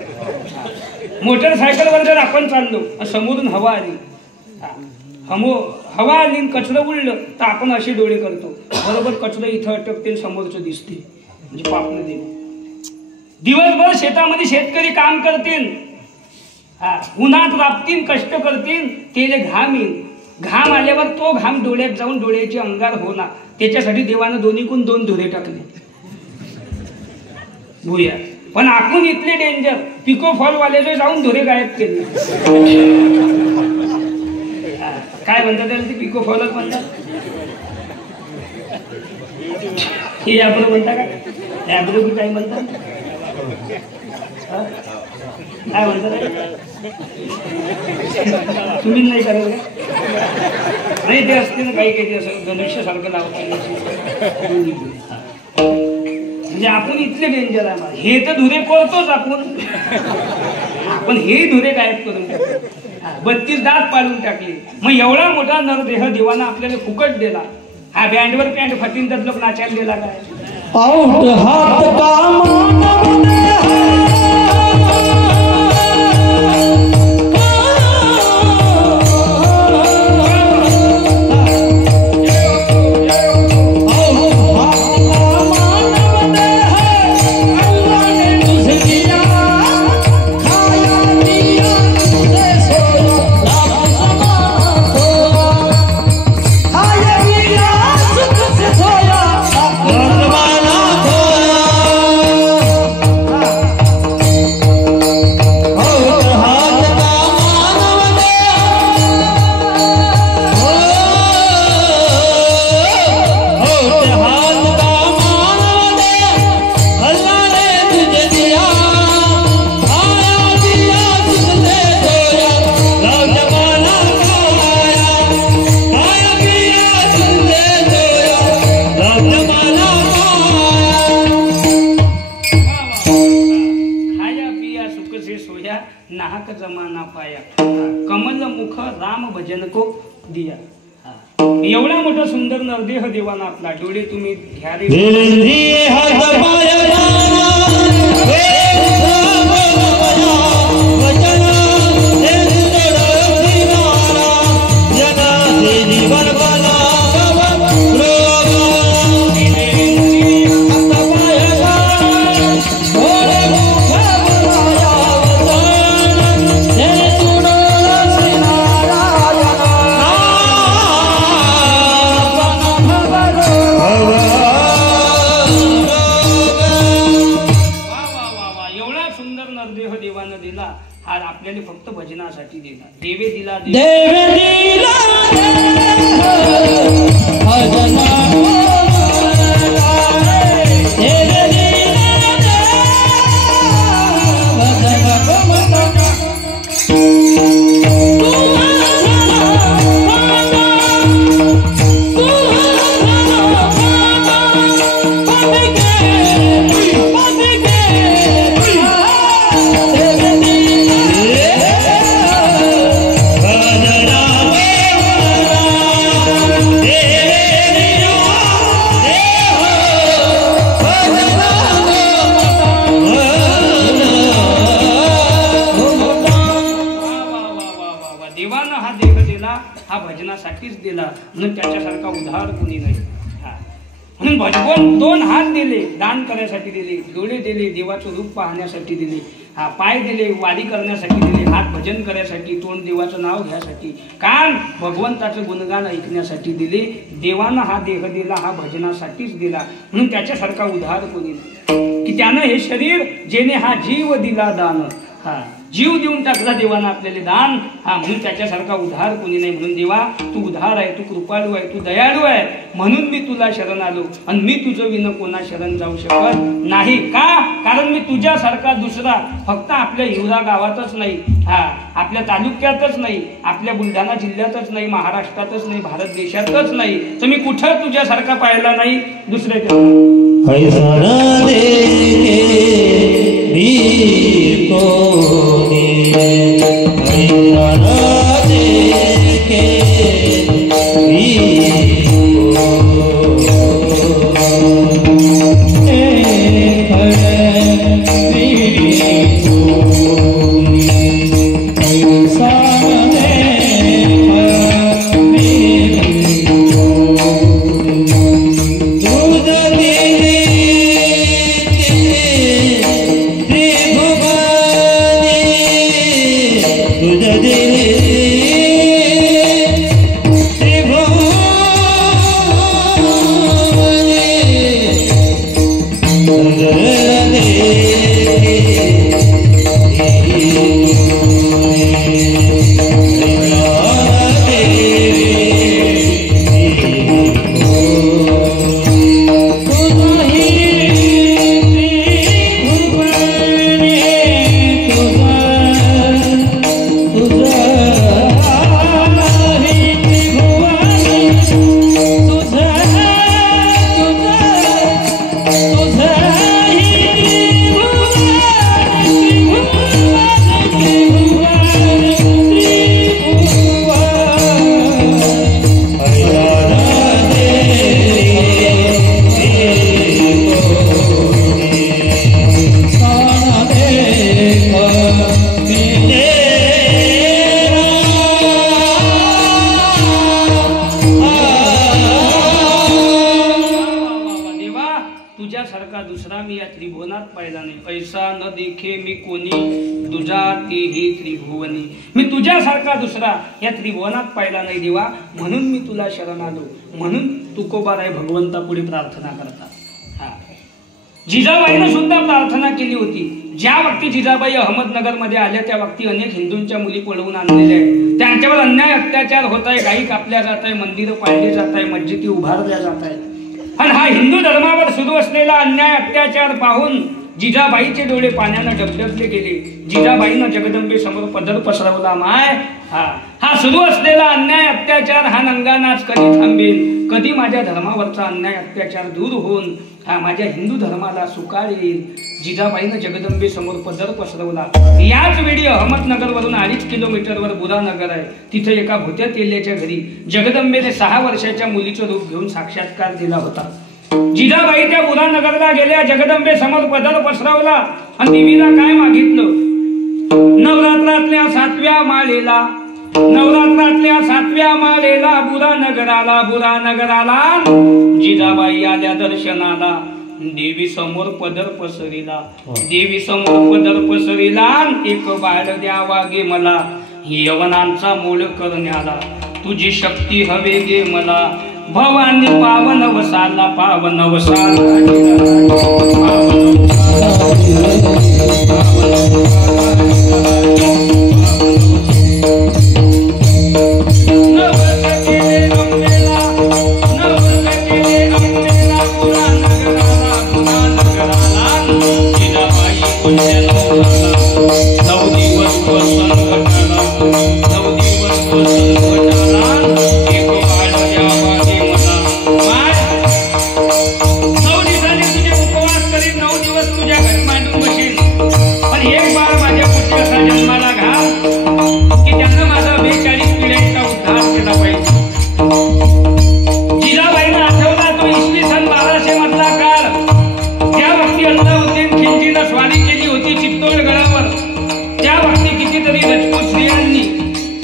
मोटरसायकलवर जर आपण चाललो, समोरून हवा आली, हवा आली कचरं उडलं तर आपण असे डोळे करतो, बरोबर कचरं इथं अटकते, समोरचं दिसते, म्हणजे पापणं देव. दिवसभर शेतामध्ये शेतकरी काम करतील, हा उन्हात राबतील कष्ट करतील तेले घाम येईल. घाम आल्यावर तो घाम डोळ्यात जाऊन डोळ्याचे अंगार होणार. त्याच्यासाठी देवानं दोन्हीकून 2 धुरे टाकले भुया. पण आपण इथले डेंजर पिको फॉल वाल्याचे जाऊन धुरे गायब केले. काय म्हणतात त्याला ते पिको फॉलच म्हणतात. हे याबरोबर म्हणता का याबरोबर काय म्हणतात काय म्हणतात तुम्ही नाही कराल का नाही ते असते ना काही काही असं धनुष्यासारखं लावतात. म्हणजे आपण इथले डेंजर आहे. हे तर धुरे करतोच आपण हे धुरे गायब करून टाकले. 32 दात पाडून टाकले. मग एवढा मोठा नरदेह देवाना आपल्याला फुकट दिला. हा बँडवर पॅन्ट फाटीन तर लोक नाचायला दिला काय. आउट हात का मानव देह नाहक जमाना पाया कमल मुख राम भजन को दिया. एवढा मोठा सुंदर नरदेह देवाना आपला. डोळे तुम्ही घ्या रे. आपल्याला फक्त भजनासाठी दिला. देवे दिला देवे दिला भजना भजनासाठीच दिला. म्हणून त्याच्यासारखा उधार कोणी नाही. म्हणून भगवान 2 हात दिले दान करण्यासाठी दिले. डोळे दिले देवाचं रूप पाहण्यासाठी दिले. पाय दिले वारी करण्यासाठी दिले. हात भजन करण्यासाठी. तोंड देवाचं नाव घ्यासाठी. कान भगवंताचं गुणगान ऐकण्यासाठी दिले. देवानं हा देह दिला हा भजनासाठीच दिला. म्हणून त्याच्यासारखा उधार कोणी नाही की त्यानं हे शरीर जेने हा जीव दिला दान. जीव देऊन टाकला देवानं आपल्याला दान. म्हणून त्याच्यासारखा उधार कोणी नाही. म्हणून देवा तू उधार आहे, तू कृपाळू आहे, तू दयाळू आहे. म्हणून मी तुला शरण आलो आणि मी तुझं विन कोणा शरण जाऊ शकत नाही. का? कारण मी तुझ्यासारखा दुसरा फक्त आपल्या हिवरा गावातच नाही, आपल्या तालुक्यातच नाही, आपल्या बुलढाणा जिल्ह्यातच नाही, महाराष्ट्रातच नाही, भारत देशातच नाही, तर मी कुठं तुझ्यासारखा पाहिला नाही दुसऱ्याच्या. दूध तुझ्यासारखा दुसरा मी या त्रिभुवनात पाहिला नाही. ऐसा न देखे मी कोणी तुझा तेही त्रिभुवनी. मी तुझ्यासारखा दुसरा या त्रिभुवनात पाहिला नाही देवा, म्हणून मी तुला शरण आलो. म्हणून तुकोबाराय भगवंता पुढे प्रार्थना करतात. जिजाबाईनं सुद्धा प्रार्थना केली होती. ज्या वक्ती जिजाबाई अहमदनगरमध्ये आल्या त्या वक्ती अनेक हिंदूंच्या मुली पळवून आणलेल्या आहेत. त्यांच्यावर अन्याय अत्याचार होत आहे. गायी कापल्या जात आहे, मंदिरं पाळली जात आहे, मस्जिदी उभारल्या जात आहेत. आणि हा हिंदू धर्मावर सुरू असलेला अन्याय अत्याचार पाहून जिजाबाईचे डोळे पाण्यानं डबडबले गेले. जिजाबाईनं जगदंबे समोर पदर पसरवला. माय हा सुरू असलेला अन्याय अत्याचार हा नंगानाच कधी थांबेल, कधी माझ्या धर्मावरचा अन्याय अत्याचार दूर होऊन हा माझ्या हिंदू धर्माला सुकाळ येईल. जिजाबाईनं जगदंबे समोर पदर पसरवला. याच वेळी अहमदनगर वरून 2.5 किलोमीटरवर बुरानगर आहे. तिथे एका भुत्या तेल्याच्या घरी जगदंबेने 6 वर्षाच्या मुलीचं रूप घेऊन साक्षात्कार दिला होता. जिजाबाई त्या बुरानगरला गेल्या, जगदंबे समोर पदर पसरवला आणि देवीला काय मागितलं? नवरात्रातल्या 7व्या माळेला, नवरात्रातल्या 7व्या माळेला बुरानगराला जिजाबाई आल्या दर्शनाला. देवी समोर पदर पसरिला, देवी समोर पदर पसरिला. एक बाळ द्यावा गे मला, यवनांचा मूळ करण्याला. तुझी शक्ती हवे गे मला, भवानी पावन वसाला, पावन वसाला.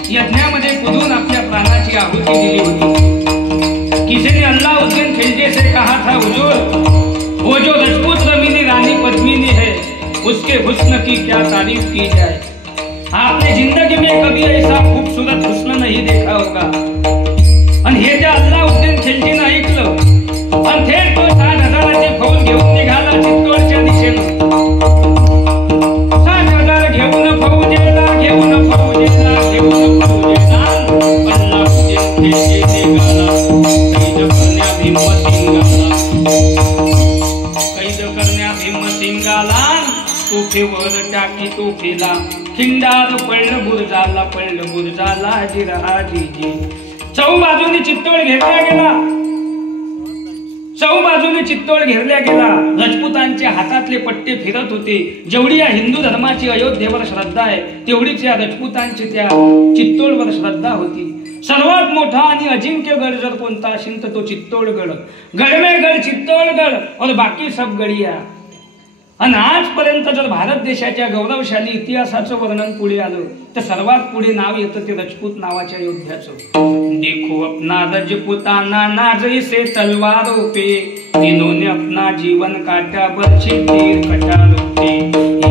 यज्ञामध्ये कुदून आपल्या प्राणाची आहुती दिली होती. किसी ने अल्लाउद्दीन खिलजी से कहा था, हुजूर वो जो रजपूत रमीनी रानी पद्मिनी है उसके हुस्न की क्या तारीफ की जाए. आपने जिंदगी में कभी ऐसा खूबसूरत हुस्न नहीं देखा होगा. आणि हे त्या अल्लाउद्दीन खिलजीनं ऐकलं आणि थेट तो 60,000ची फौज घेऊन निघाला चित्तोडच्या दिशेनं. 60,000 घेऊन फौजेला, घेऊन फौजेला, घेऊन फौजेला अल्लाउद्दीन खिलजी निघाला. कैद करण्या भीमसिंगाला, कैद करण्या भीमसिंगाला. तोफेवर टाकी तोफेला, खिंडार पडलं बुरजाला, पडलं बुरजाला. जिरहाजी चौबाजूने चित्तोड घेरल्या गेला, चौबाजूने चित्तोड घेरल्या गेला. राजपुतांच्या हातातले पट्टे फिरत होते. जेवढी या हिंदू धर्माची अयोध्येवर श्रद्धा आहे तेवढीच या राजपुतांची त्या चित्तोडवर श्रद्धा होती. सर्वात मोठा आणि अजिंक्य गड जर कोणता असेल तर तो चित्तोडगड. गड में गड चित्तोडगड और बाकी सब गडिया. आणि आजपर्यंत जर भारत देशाच्या गौरवशाली इतिहासाचं वर्णन पुढे आलं तर सर्वात पुढे नाव येतं ते राजपूत नावाच्या योद्ध्याचं. देखो अपना राजपुताना नाजई से तलवारों पे, तीनों ने अपना जीवन काटा बर्छी तीर कटारों पे.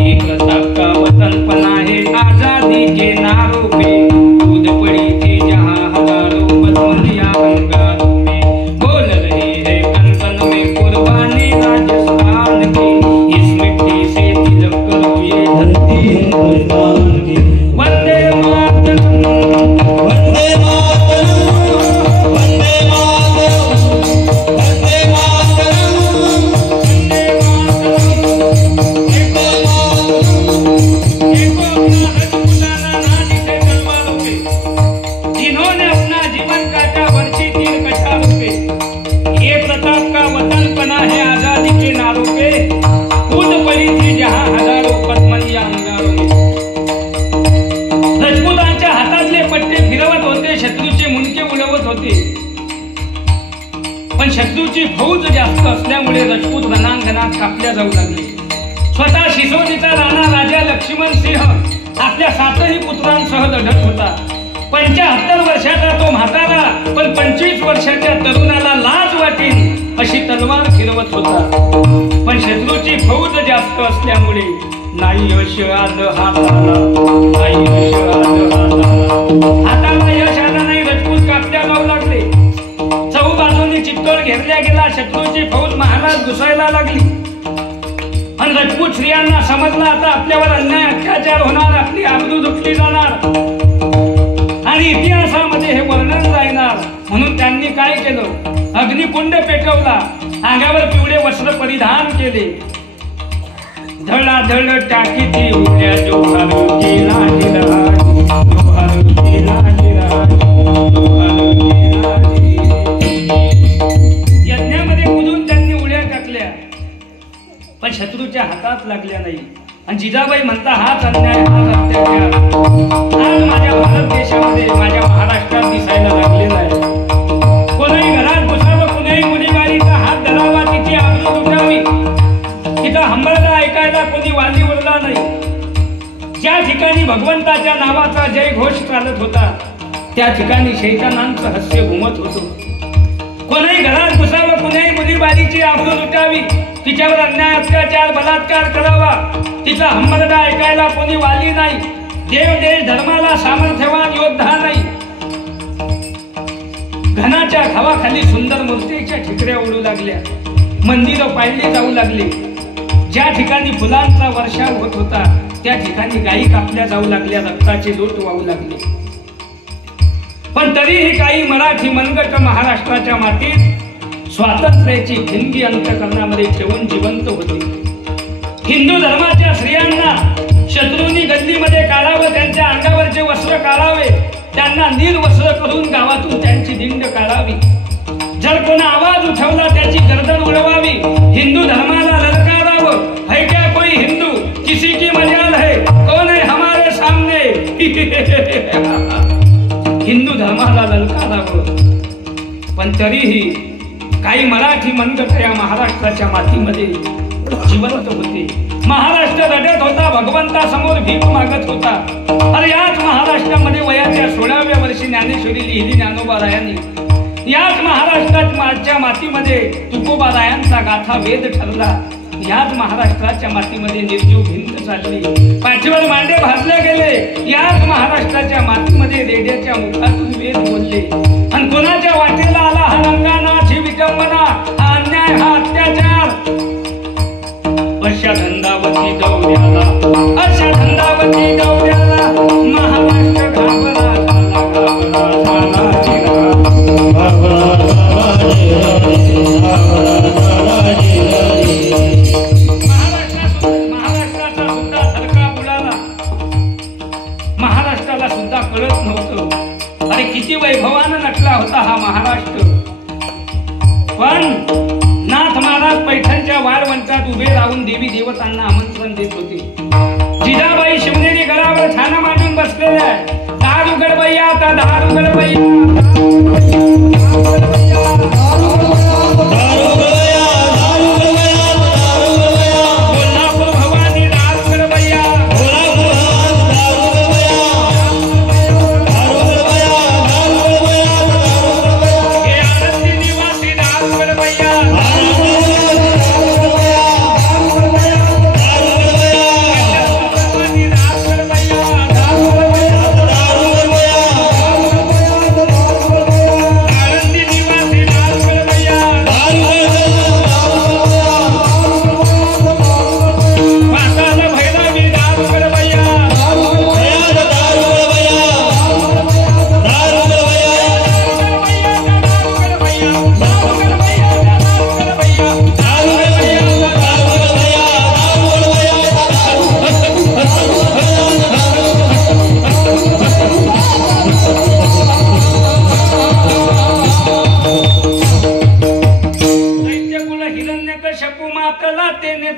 एक प्रताप का वतन पना है आजादी के नारों पे, कूद पड़ी थी जहां हजारों बदमनिया अंगारों में. बोल रही है कन कन में कुर्बानी राजस्थान की, शत्रूची फौज जास्त असल्यामुळे राजपूत रणांगणात कापल्या जाऊ लागले. स्वतः शिसोदीचा राणा राजा लक्ष्मण सिंह आपल्या 7ही पुत्रांसह लढत होता. 75 वर्षाचा तो म्हातारा पण 25 वर्षाच्या तरुणाला लाज वाटेल अशी तलवार फिरवत होता. पण शत्रूची फौज जास्त असल्यामुळे नाही यश आलं हाताला, नाही यश आलं हाताला. हाताला यश आलं नाही. राजपूत कापल्या जाऊ लागले. चहूबाजूंनी चित्तोड घेरल्या गेला. शत्रूची फौज महालात घुसायला लागली. आणि राजपूत स्त्रियांना समजला आता आपल्यावर अन्याय अत्याचार होणार, आपली आबरू लुटली जाणार आणि इतिहासामध्ये हे वर्णन राहणार. म्हणून त्यांनी काय केलं? अग्निकुंड पेटवला, अंगावर पिवळे वस्त्र परिधान केले. धडाधड टाकीची उड्या जोहार केला जिरहार, जोहार केला जिरहार, जोहार केला जिरहार. यज्ञामध्ये कुदून त्यांनी उड्या टाकल्या पण शत्रूच्या हातात लागल्या नाही. आणि जिजाबाई म्हणता हाच अन्याय, हाच अत्याचार आज माझ्या भारत देशामध्ये, माझ्या महाराष्ट्रात दिसायला लागलेला आहे. कोणाही घरात घुसावं, कोणाही मुलीबाळीचा हात धरावा, तिची आबरू लुटावी, तिथं हंबरडा ऐकायला कोणी वाली उरला नाही. ज्या ठिकाणी भगवंताच्या नावाचा जय घोष चालत होता त्या ठिकाणी शैतानांचं हास्य घुमत होतं. कोणाही घरात घुसावं, कोणाही मुलीबाळीची आबरू लुटावी, तिच्यावर अन्याय अत्याचार बलात्कार करावा, तिचा हंबरडा ऐकायला कोणी वाली नाही. देव देश धर्माला सामर्थ्यवान योद्धा नाही. घनाच्या खावाखाली सुंदर मूर्तीच्या ठिकऱ्या उडू लागल्या. मंदिरं पाडली जाऊ लागली. ज्या ठिकाणी फुलांचा वर्षाव होत होता त्या ठिकाणी गायी कापल्या जाऊ लागल्या, रक्ताचे लोट वाहू लागले. पण तरीही काही मराठी मनगट महाराष्ट्राच्या मातीत स्वातंत्र्याची ठिणगी अंतःकरणामध्ये ठेवून जिवंत होते. हिंदू धर्माच्या स्त्रियांना शत्रूंनी गल्लीमध्ये काढावं, त्यांच्या अंगावरचे वस्त्र काढावे, त्यांना निर्वस्त्र करून गावातून त्यांची दिंड काढावी. जर कोणा आवाज उठवला त्याची गर्दन उडवावी, हिंदू धर्माला ललकारावं. है क्या कोई हिंदू, किसी की मजाल है, कौन है हमारे सामने. हिंदू धर्माला ललकारावं. पण तरीही काही मराठी मनगट या महाराष्ट्राच्या मातीमध्ये जिवंत होते. महाराष्ट्र रडत होता, भगवंतासमोर भीक मागत होता. अरे याच महाराष्ट्रामध्ये वयाच्या 16व्या वर्षी ज्ञानेश्वरी लिहिली ज्ञानोबारायांनी. याच महाराष्ट्राच्या मातीमध्ये तुकोबारायांचा गाथा वेद ठरला. याच महाराष्ट्राच्या मातीमध्ये निर्जीव भिंत चालली, पाठीवर मांडे भाजले गेले. याच महाराष्ट्राच्या मातीमध्ये रेड्याच्या मुखातून वेद बोलले. आणि कोणाच्या वाटेला आला हा रंगानाथ, ही विटंबना, हा अन्याय, हा अत्याचार. अशा धंदावती दौऱ्याला, अशा धंदावती दौऱ्याला महाराष्ट्र घाबरा झाला, घाबरा झाला महाराष्ट्राचा सुद्धा थरका बुडाला. महाराष्ट्राला सुद्धा कळत नव्हतं अरे किती वैभवानं नटला होता हा महाराष्ट्र. पण नाथ महाराज पैठणच्या वाळवंटात उभे राहून देवी देवतांना आमंत्रण देत होते. जिजाबाई शिवनेरी गडावर ठाणं मांडून बसलेल्या आहे. दार उघड बैया, आता दार उघड बैया, कोल्हापूर भवानी दार उघड बैया, हे आनंदी निवासी दार उघड बैया.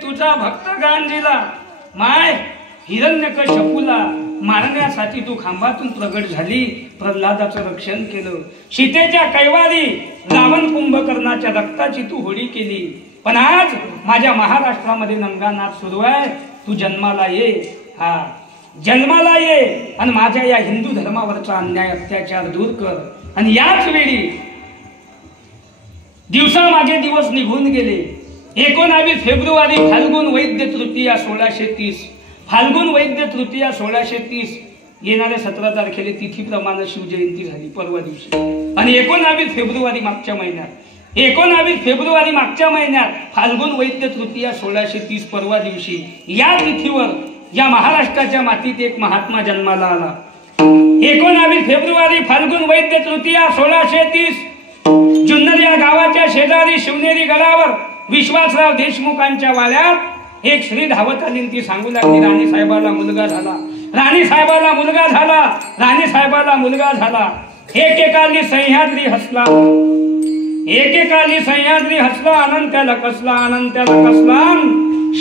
तुझा भक्त गांजीला. माय हिरण्यकश्यपूला मारण्यासाठी तू खांबातून प्रगट झाली, प्रल्हादाचं रक्षण केलं. सीतेच्या कैवारी रावण कुंभकर्णाच्या रक्ताची तू होळी केली. पण आज माझ्या महाराष्ट्रामध्ये नंगानाथ सुरू आहे. तू जन्माला ये, हा जन्माला ये आणि माझ्या या हिंदू धर्मावरचा अन्याय अत्याचार दूर कर. आणि याच वेळी दिवसामागे दिवस निघून गेले. 19 फेब्रुवारी फाल्गुन वैद्य तृतीया 1630, फाल्गुन वैद्य तृतीया 1630 येणाऱ्या 17 तारखेला तिथीप्रमाणे शिवजयंती झाली परवा दिवशी. आणि 19 फेब्रुवारी मागच्या महिन्यात फाल्गुन वैद्य तृतीया 1630 परवा दिवशी या तिथीवर या महाराष्ट्राच्या मातीत एक महात्मा जन्माला आला. 19 फेब्रुवारी फाल्गुन वैद्य तृतीया 1630 जुन्नर या गावाच्या शेजारी शिवनेरी गडावर विश्वासराव देशमुखांच्या वाड्यात एक स्त्री धावत आली. ती सांगू लागली, राणीसाहेबाला मुलगा झाला, राणीसाहेबाला मुलगा झाला, राणीसाहेबाला मुलगा झाला. एकेकाली सह्याद्री हसला, एकेकाली सह्याद्री हसला, अनंत्याला कसला, अनंत्याला कसला.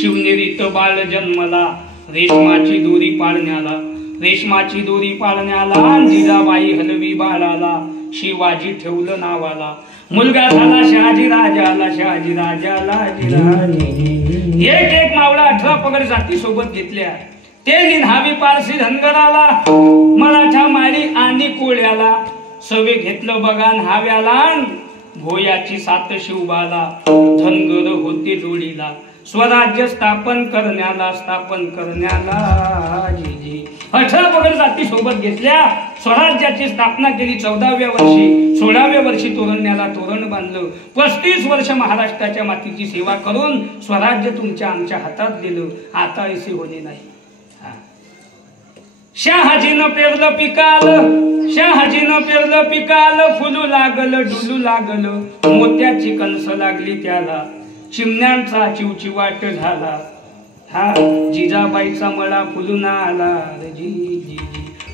शिवनेरीत बाळ जन्मला, रेशमाची दोरी पाळण्याला, रेशमाची दोरी पाळण्याला. जिजाबाई हलवी बाळाला, शिवाजी ठेवलं नावाला. मुलगा झाला शहाजी राजाला, शहाजी राजाला. एक एक मावळा 18 पगड जाती सोबत घेतल्या. ते निन्हावी पारसी धनगराला, मराठा माळी आणि कोळ्याला. सवे घेतलं बघा न्हाव्याला, भोयाची 7 शिवबाला. धनगर होते जोडीला, स्वराज्य स्थापन करण्याला, स्थापन करण्याला. जी जी 18 पगड जाती सोबत घेतल्या, स्वराज्याची स्थापना केली. 14व्या वर्षी 16व्या वर्षी तोरणण्याला तोरण बांधलं. 35 वर्ष महाराष्ट्राच्या मातीची सेवा करून स्वराज्य तुमच्या आमच्या हातात दिलं. आता ऐसे होणे नाही. शहाजीनं पेरलं पिकालं, शहाजीनं पेरलं पिकालं. फुलू लागलं, डुलू लागलं, मोत्याची कणस लागली त्याला. चिमण्यांचा चिवचिवाट झाला, हा जिजाबाईचा मळा फुलून आला. जी जी जी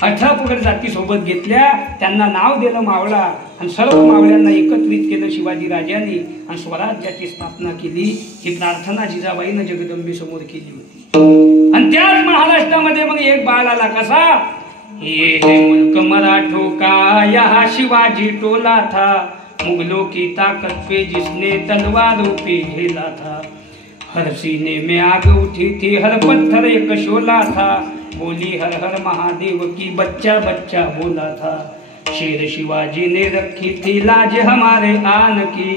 18 पगड जाती सोबत घेतल्या, त्यांना नाव दिलं मावळा. आणि सर्व मावळ्यांना एकत्रित केलं शिवाजी राजांनी आणि स्वराज्याची स्थापना केली. ही प्रार्थना जिजाबाईनं जगदंबे समोर केली होती. आणि त्याच महाराष्ट्रामध्ये मग एक बाळ आला. कसा? ये मुल्क मराठो का यहा शिवाजी टोला था, मुगलों की ताकत पे जिसने तलवारों पे झेला था. हर सीने में आग उठी थी, हर पत्थर एक शोला था. बोली हर हर महादेव की, बच्चा बच्चा बोला था. शेर शिवाजी ने रखी थी लाज हमारे आन की,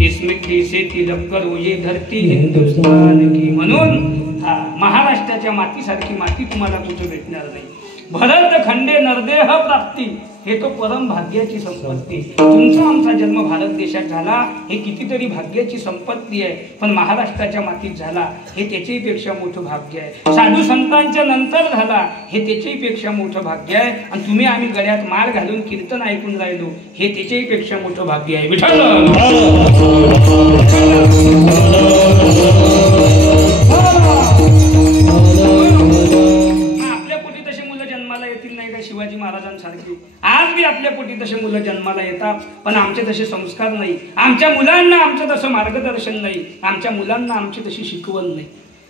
इस मिट्टी से तिलक करो ये धरती हिंदुस्तान की. म्हणून महाराष्ट्राच्या मातीसारखी माती तुम्हाला कुठे भेटणार नाही. भरत खंडे नरदेह प्राप्ती, हे तो परम भाग्याची संपत्ती. तुमचा आमचा जन्म भारत देशात झाला, हे कितीतरी भाग्याची संपत्ती आहे. पण महाराष्ट्राच्या मातीत झाला, हे त्याच्याही पेक्षा मोठं भाग्य आहे. साधू संतांच्या नंतर झाला, हे त्याच्याही पेक्षा मोठं भाग्य आहे. आणि तुम्ही आम्ही गळ्यात माळ घालून कीर्तन ऐकून राहिलो, हे त्याच्याही पेक्षा मोठं भाग्य आहे. विठ्ठल शिवाजी महाराजांसारखी आज बी आपल्या पोटी तसे मुलं जन्माला येतात. पण आमचे तसे संस्कार नाही, आमच्या मुलांना आमचं तसं मार्गदर्शन नाही, आमच्या मुलांना आमची तशी शिकवण नाही.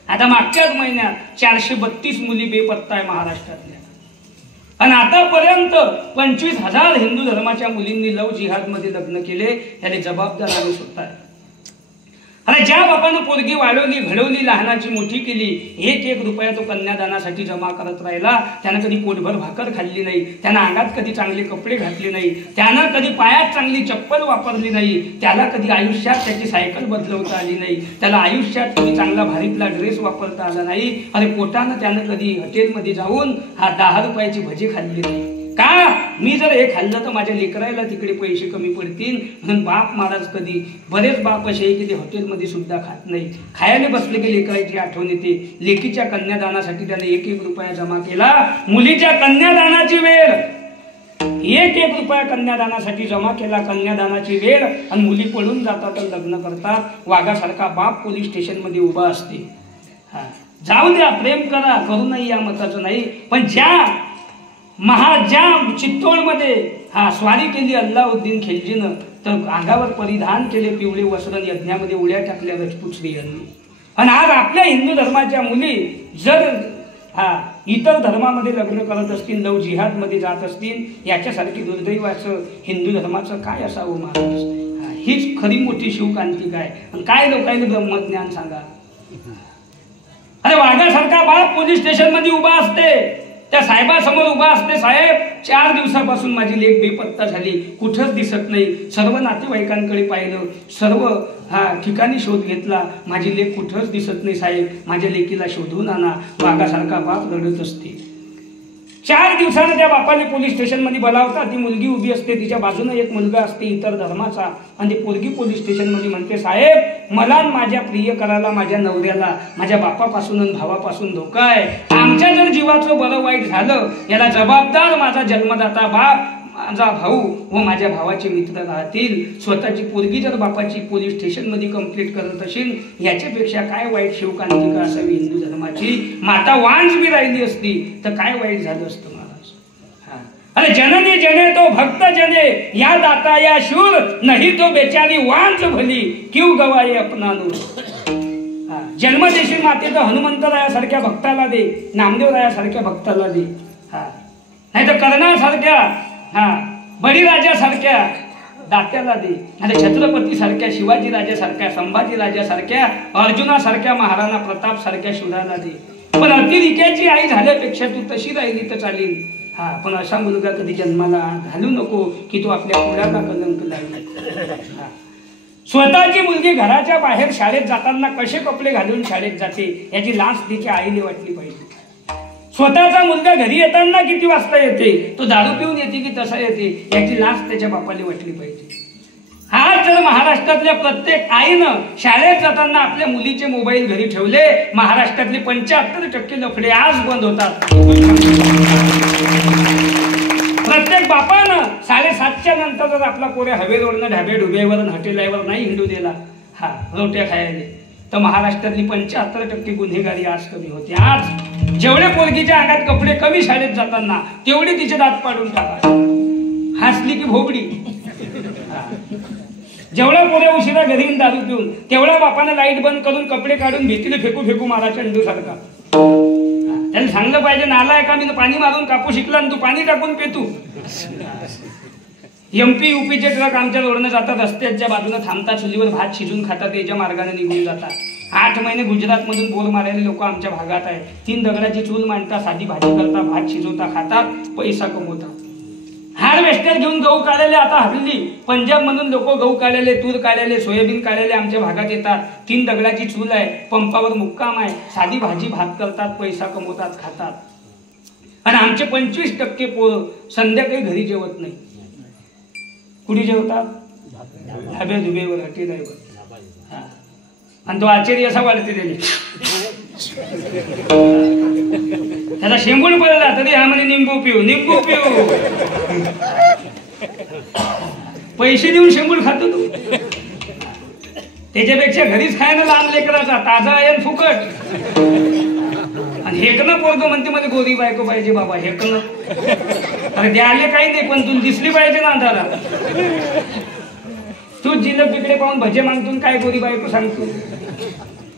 आता मागच्याच महिन्यात 432 मुली बेपत्ता आहे महाराष्ट्रातल्या. आणि आतापर्यंत 25,000 हिंदू धर्माच्या मुलींनी लव जिहाद मध्ये लग्न केले. याने जबाबदार आम्ही स्वतः आहे. अरे ज्या बापानं पोरगी वाढवली, घडवली, लहानाची मोठी केली, 1-1 रुपया तो कन्यादानासाठी जमा करत राहिला. त्यानं कधी पोटभर भाकर खाल्ली नाही, त्यानं अंगात कधी चांगले कपडे घातले नाही, त्यानं कधी पायात चांगली चप्पल वापरली नाही, त्याला कधी आयुष्यात त्याची सायकल बदलवता आली नाही, त्याला आयुष्यात कधी चांगला भारीतला ड्रेस वापरता आला नाही. अरे पोटानं त्यानं कधी हॉटेलमध्ये जाऊन 10 रुपयाची भजी खाल्ली नाही. का? मी जर हे खाल्लं तर माझ्या लेकरायला तिकडे पैसे कमी पडतील म्हणून बाप महाराज कधी, बरेच बाप असे आहे की ते हॉटेलमध्ये सुद्धा खात नाही. खायला बसले की लेकराची आठवण येते. लेकीच्या कन्यादानासाठी त्याने 1-1 रुपया जमा केला. मुलीच्या कन्यादानाची वेळ, 1-1 रुपया कन्यादानासाठी जमा केला. कन्यादानाची वेळ आणि मुली पळून जातात आणि लग्न करतात. वाघासारखा बाप पोलीस स्टेशनमध्ये उभा असते. जाऊ द्या, प्रेम करा, करू नाही या मताचं नाही. पण ज्या चित्तोडमध्ये स्वारी केली अल्लाउद्दीन खिलजीनं, तर अंगावर परिधान केले पिवळे वस्त्र, यज्ञामध्ये उड्या टाकल्या राजपूत स्त्रियांनी. आणि आज आपल्या हिंदू धर्माच्या मुली जर इतर धर्मामध्ये लग्न करत असतील, लव जिहादमध्ये जात असतील, याच्यासारखी दुर्दैवाचं हिंदू धर्माचं काय असावं महाराज? हीच खरी मोठी शिवकांतिका आहे. आणि काय लोकांनी ब्रह्मज्ञान सांगा. अरे वाघासारखा बाप पोलीस स्टेशन मध्ये उभा असते, त्या साहेबासमोर उभा असते, साहेब 4 दिवसापासून माझी लेक बेपत्ता झाली, कुठंच दिसत नाही. सर्व नातेवाईकांकडे पाहिलं, सर्व ठिकाणी शोध घेतला, माझी लेक कुठंच दिसत नाही साहेब, माझ्या लेकीला शोधून आणा. वाघासारखा बाप रडत असते. 4 दिवसानं त्या बापाने पोलीस स्टेशन मध्ये बोलावता. ती मुलगी उभी असते, तिच्या बाजूने एक मुलगा असते इतर धर्माचा, आणि ती पोरगी पोलीस स्टेशन मध्ये म्हणते, साहेब मला माझ्या प्रियकराला, माझ्या नवऱ्याला, माझ्या बापापासून आणि भावापासून धोका आहे. आमच्या जर जीवाचं बरं वाईट झालं, याला जबाबदार माझा जन्मदाता बाप, माझा भाऊ व माझ्या भावाचे मित्र राहतील. स्वतःची पोरगी जर बापाची पोलीस स्टेशन मध्ये कंप्लीट करत असेल, याच्यापेक्षा काय वाईट शिवकांतिका असावी हिंदू धर्माची. माता वांज बी राहिली असती तर काय वाईट झालं असतं महाराज. अरे जननी जने तो भक्त जने, या दाता या शूर, नाही तो बेचारी वांज भली, क्यों गवाये अपना नूर. जन्म देशील माते तर हनुमंतरायासारख्या भक्ताला दे, नामदेवरायासारख्या भक्ताला दे, नाही तर कर्णासारख्या बळीराजासारख्या दात्याला दे, आणि छत्रपती सारख्या, शिवाजी राजासारख्या, संभाजी राजासारख्या, अर्जुनासारख्या, महाराणा प्रताप सारख्या शूराला दे. पण अतिरिक्याची आई झाल्यापेक्षा तू तशी राहिली तर चालेल. पण असा मुलगा कधी जन्माला घालू नको की तो आपल्या कुळाला कलंक लागेल. स्वतःची मुलगी घराच्या बाहेर शाळेत जाताना कसे कपडे घालून शाळेत जाते याची लाच तिच्या आईने वाटली पाहिजे. स्वतःचा मुलगा घरी येताना किती वाजता येते, तो दारू पिऊन येते की तसा येते, याची लाच त्याच्या बापाला वाटली पाहिजे. आज जर महाराष्ट्रातल्या प्रत्येक आईनं शाळेत जाताना आपल्या मुलीचे मोबाईल घरी ठेवले, महाराष्ट्रातले 75% लफडे आज बंद होतात. प्रत्येक बापानं 7:30च्या नंतर जर आपला पोऱ्या हवेवरनं ढाबे ढुब्यावर हॉटेलावर नाही हिंडू दिला, रोट्या खायला, तर महाराष्ट्रातली 75% गुन्हेगारी आज कमी होते. आज जेवढे पोरगीच्या अंगात कपडे कमी शाळेत जाताना तेवढी तिचे दात पाडून टाका, हसली की भोगडी. जेवढा पोऱ्या उशिरा घरी दारू पिऊन, तेवढा बापाने लाईट बंद करून कपडे काढून भीतीने फेकू फेकू मारा चंडू सारखा. त्याला सांगलं पाहिजे, नाला एका मी पाणी मारून कापू शिकला आणि तू पाणी टाकून पेतू. MP UPचे ट्रक आमच्या रोडनं जातात, रस्त्याच्या बाजूने थांबतात, चुलीवर भात शिजून खातात, याच्या मार्गाने निघून जातात. 8 महिने गुजरातमधून बोर मारायले लोक आमच्या भागात आहे. 3 दगडाची चूल मांडतात, साधी भाजी करता, भात शिजवता, खातात, पैसा कमवतात. हार्वेस्टर घेऊन गहू काढलेले आता हल्ली पंजाब मधून लोक गहू काढलेले, तूर काढलेले, सोयाबीन काढलेले आमच्या भागात येतात. 3 दगडाची चूल आहे, पंपावर मुक्काम आहे, साधी भाजी भात करतात, पैसा कमवतात, खातात. आणि आमचे 25% पोरं संध्याकाळी घरी जेवत नाही. कुठे जेवतात? ढाब्या धुब्यावर, हॉटेलवर. आणि तो आचार्य असा वाढते दिले, त्याला शेंबूड पडला तरी हा म्हणे निंबू पिऊ, निंबू पिऊ. पैसे देऊन शेंबूड खातो तू. त्याच्यापेक्षा घरीच खायला लांब लेकराचा, ताजा आहे फुकट. आणि हेकणं पोरगं म्हणते मध्ये गोरी बायको पाहिजे बाबा, हेकणं. अरे द्यायला काही नाही, पण तू दिसली पाहिजे ना अंधारा. तू जिल्हा तिकडे पाहून भजे मागतून काय गोरी बायको सांगतो.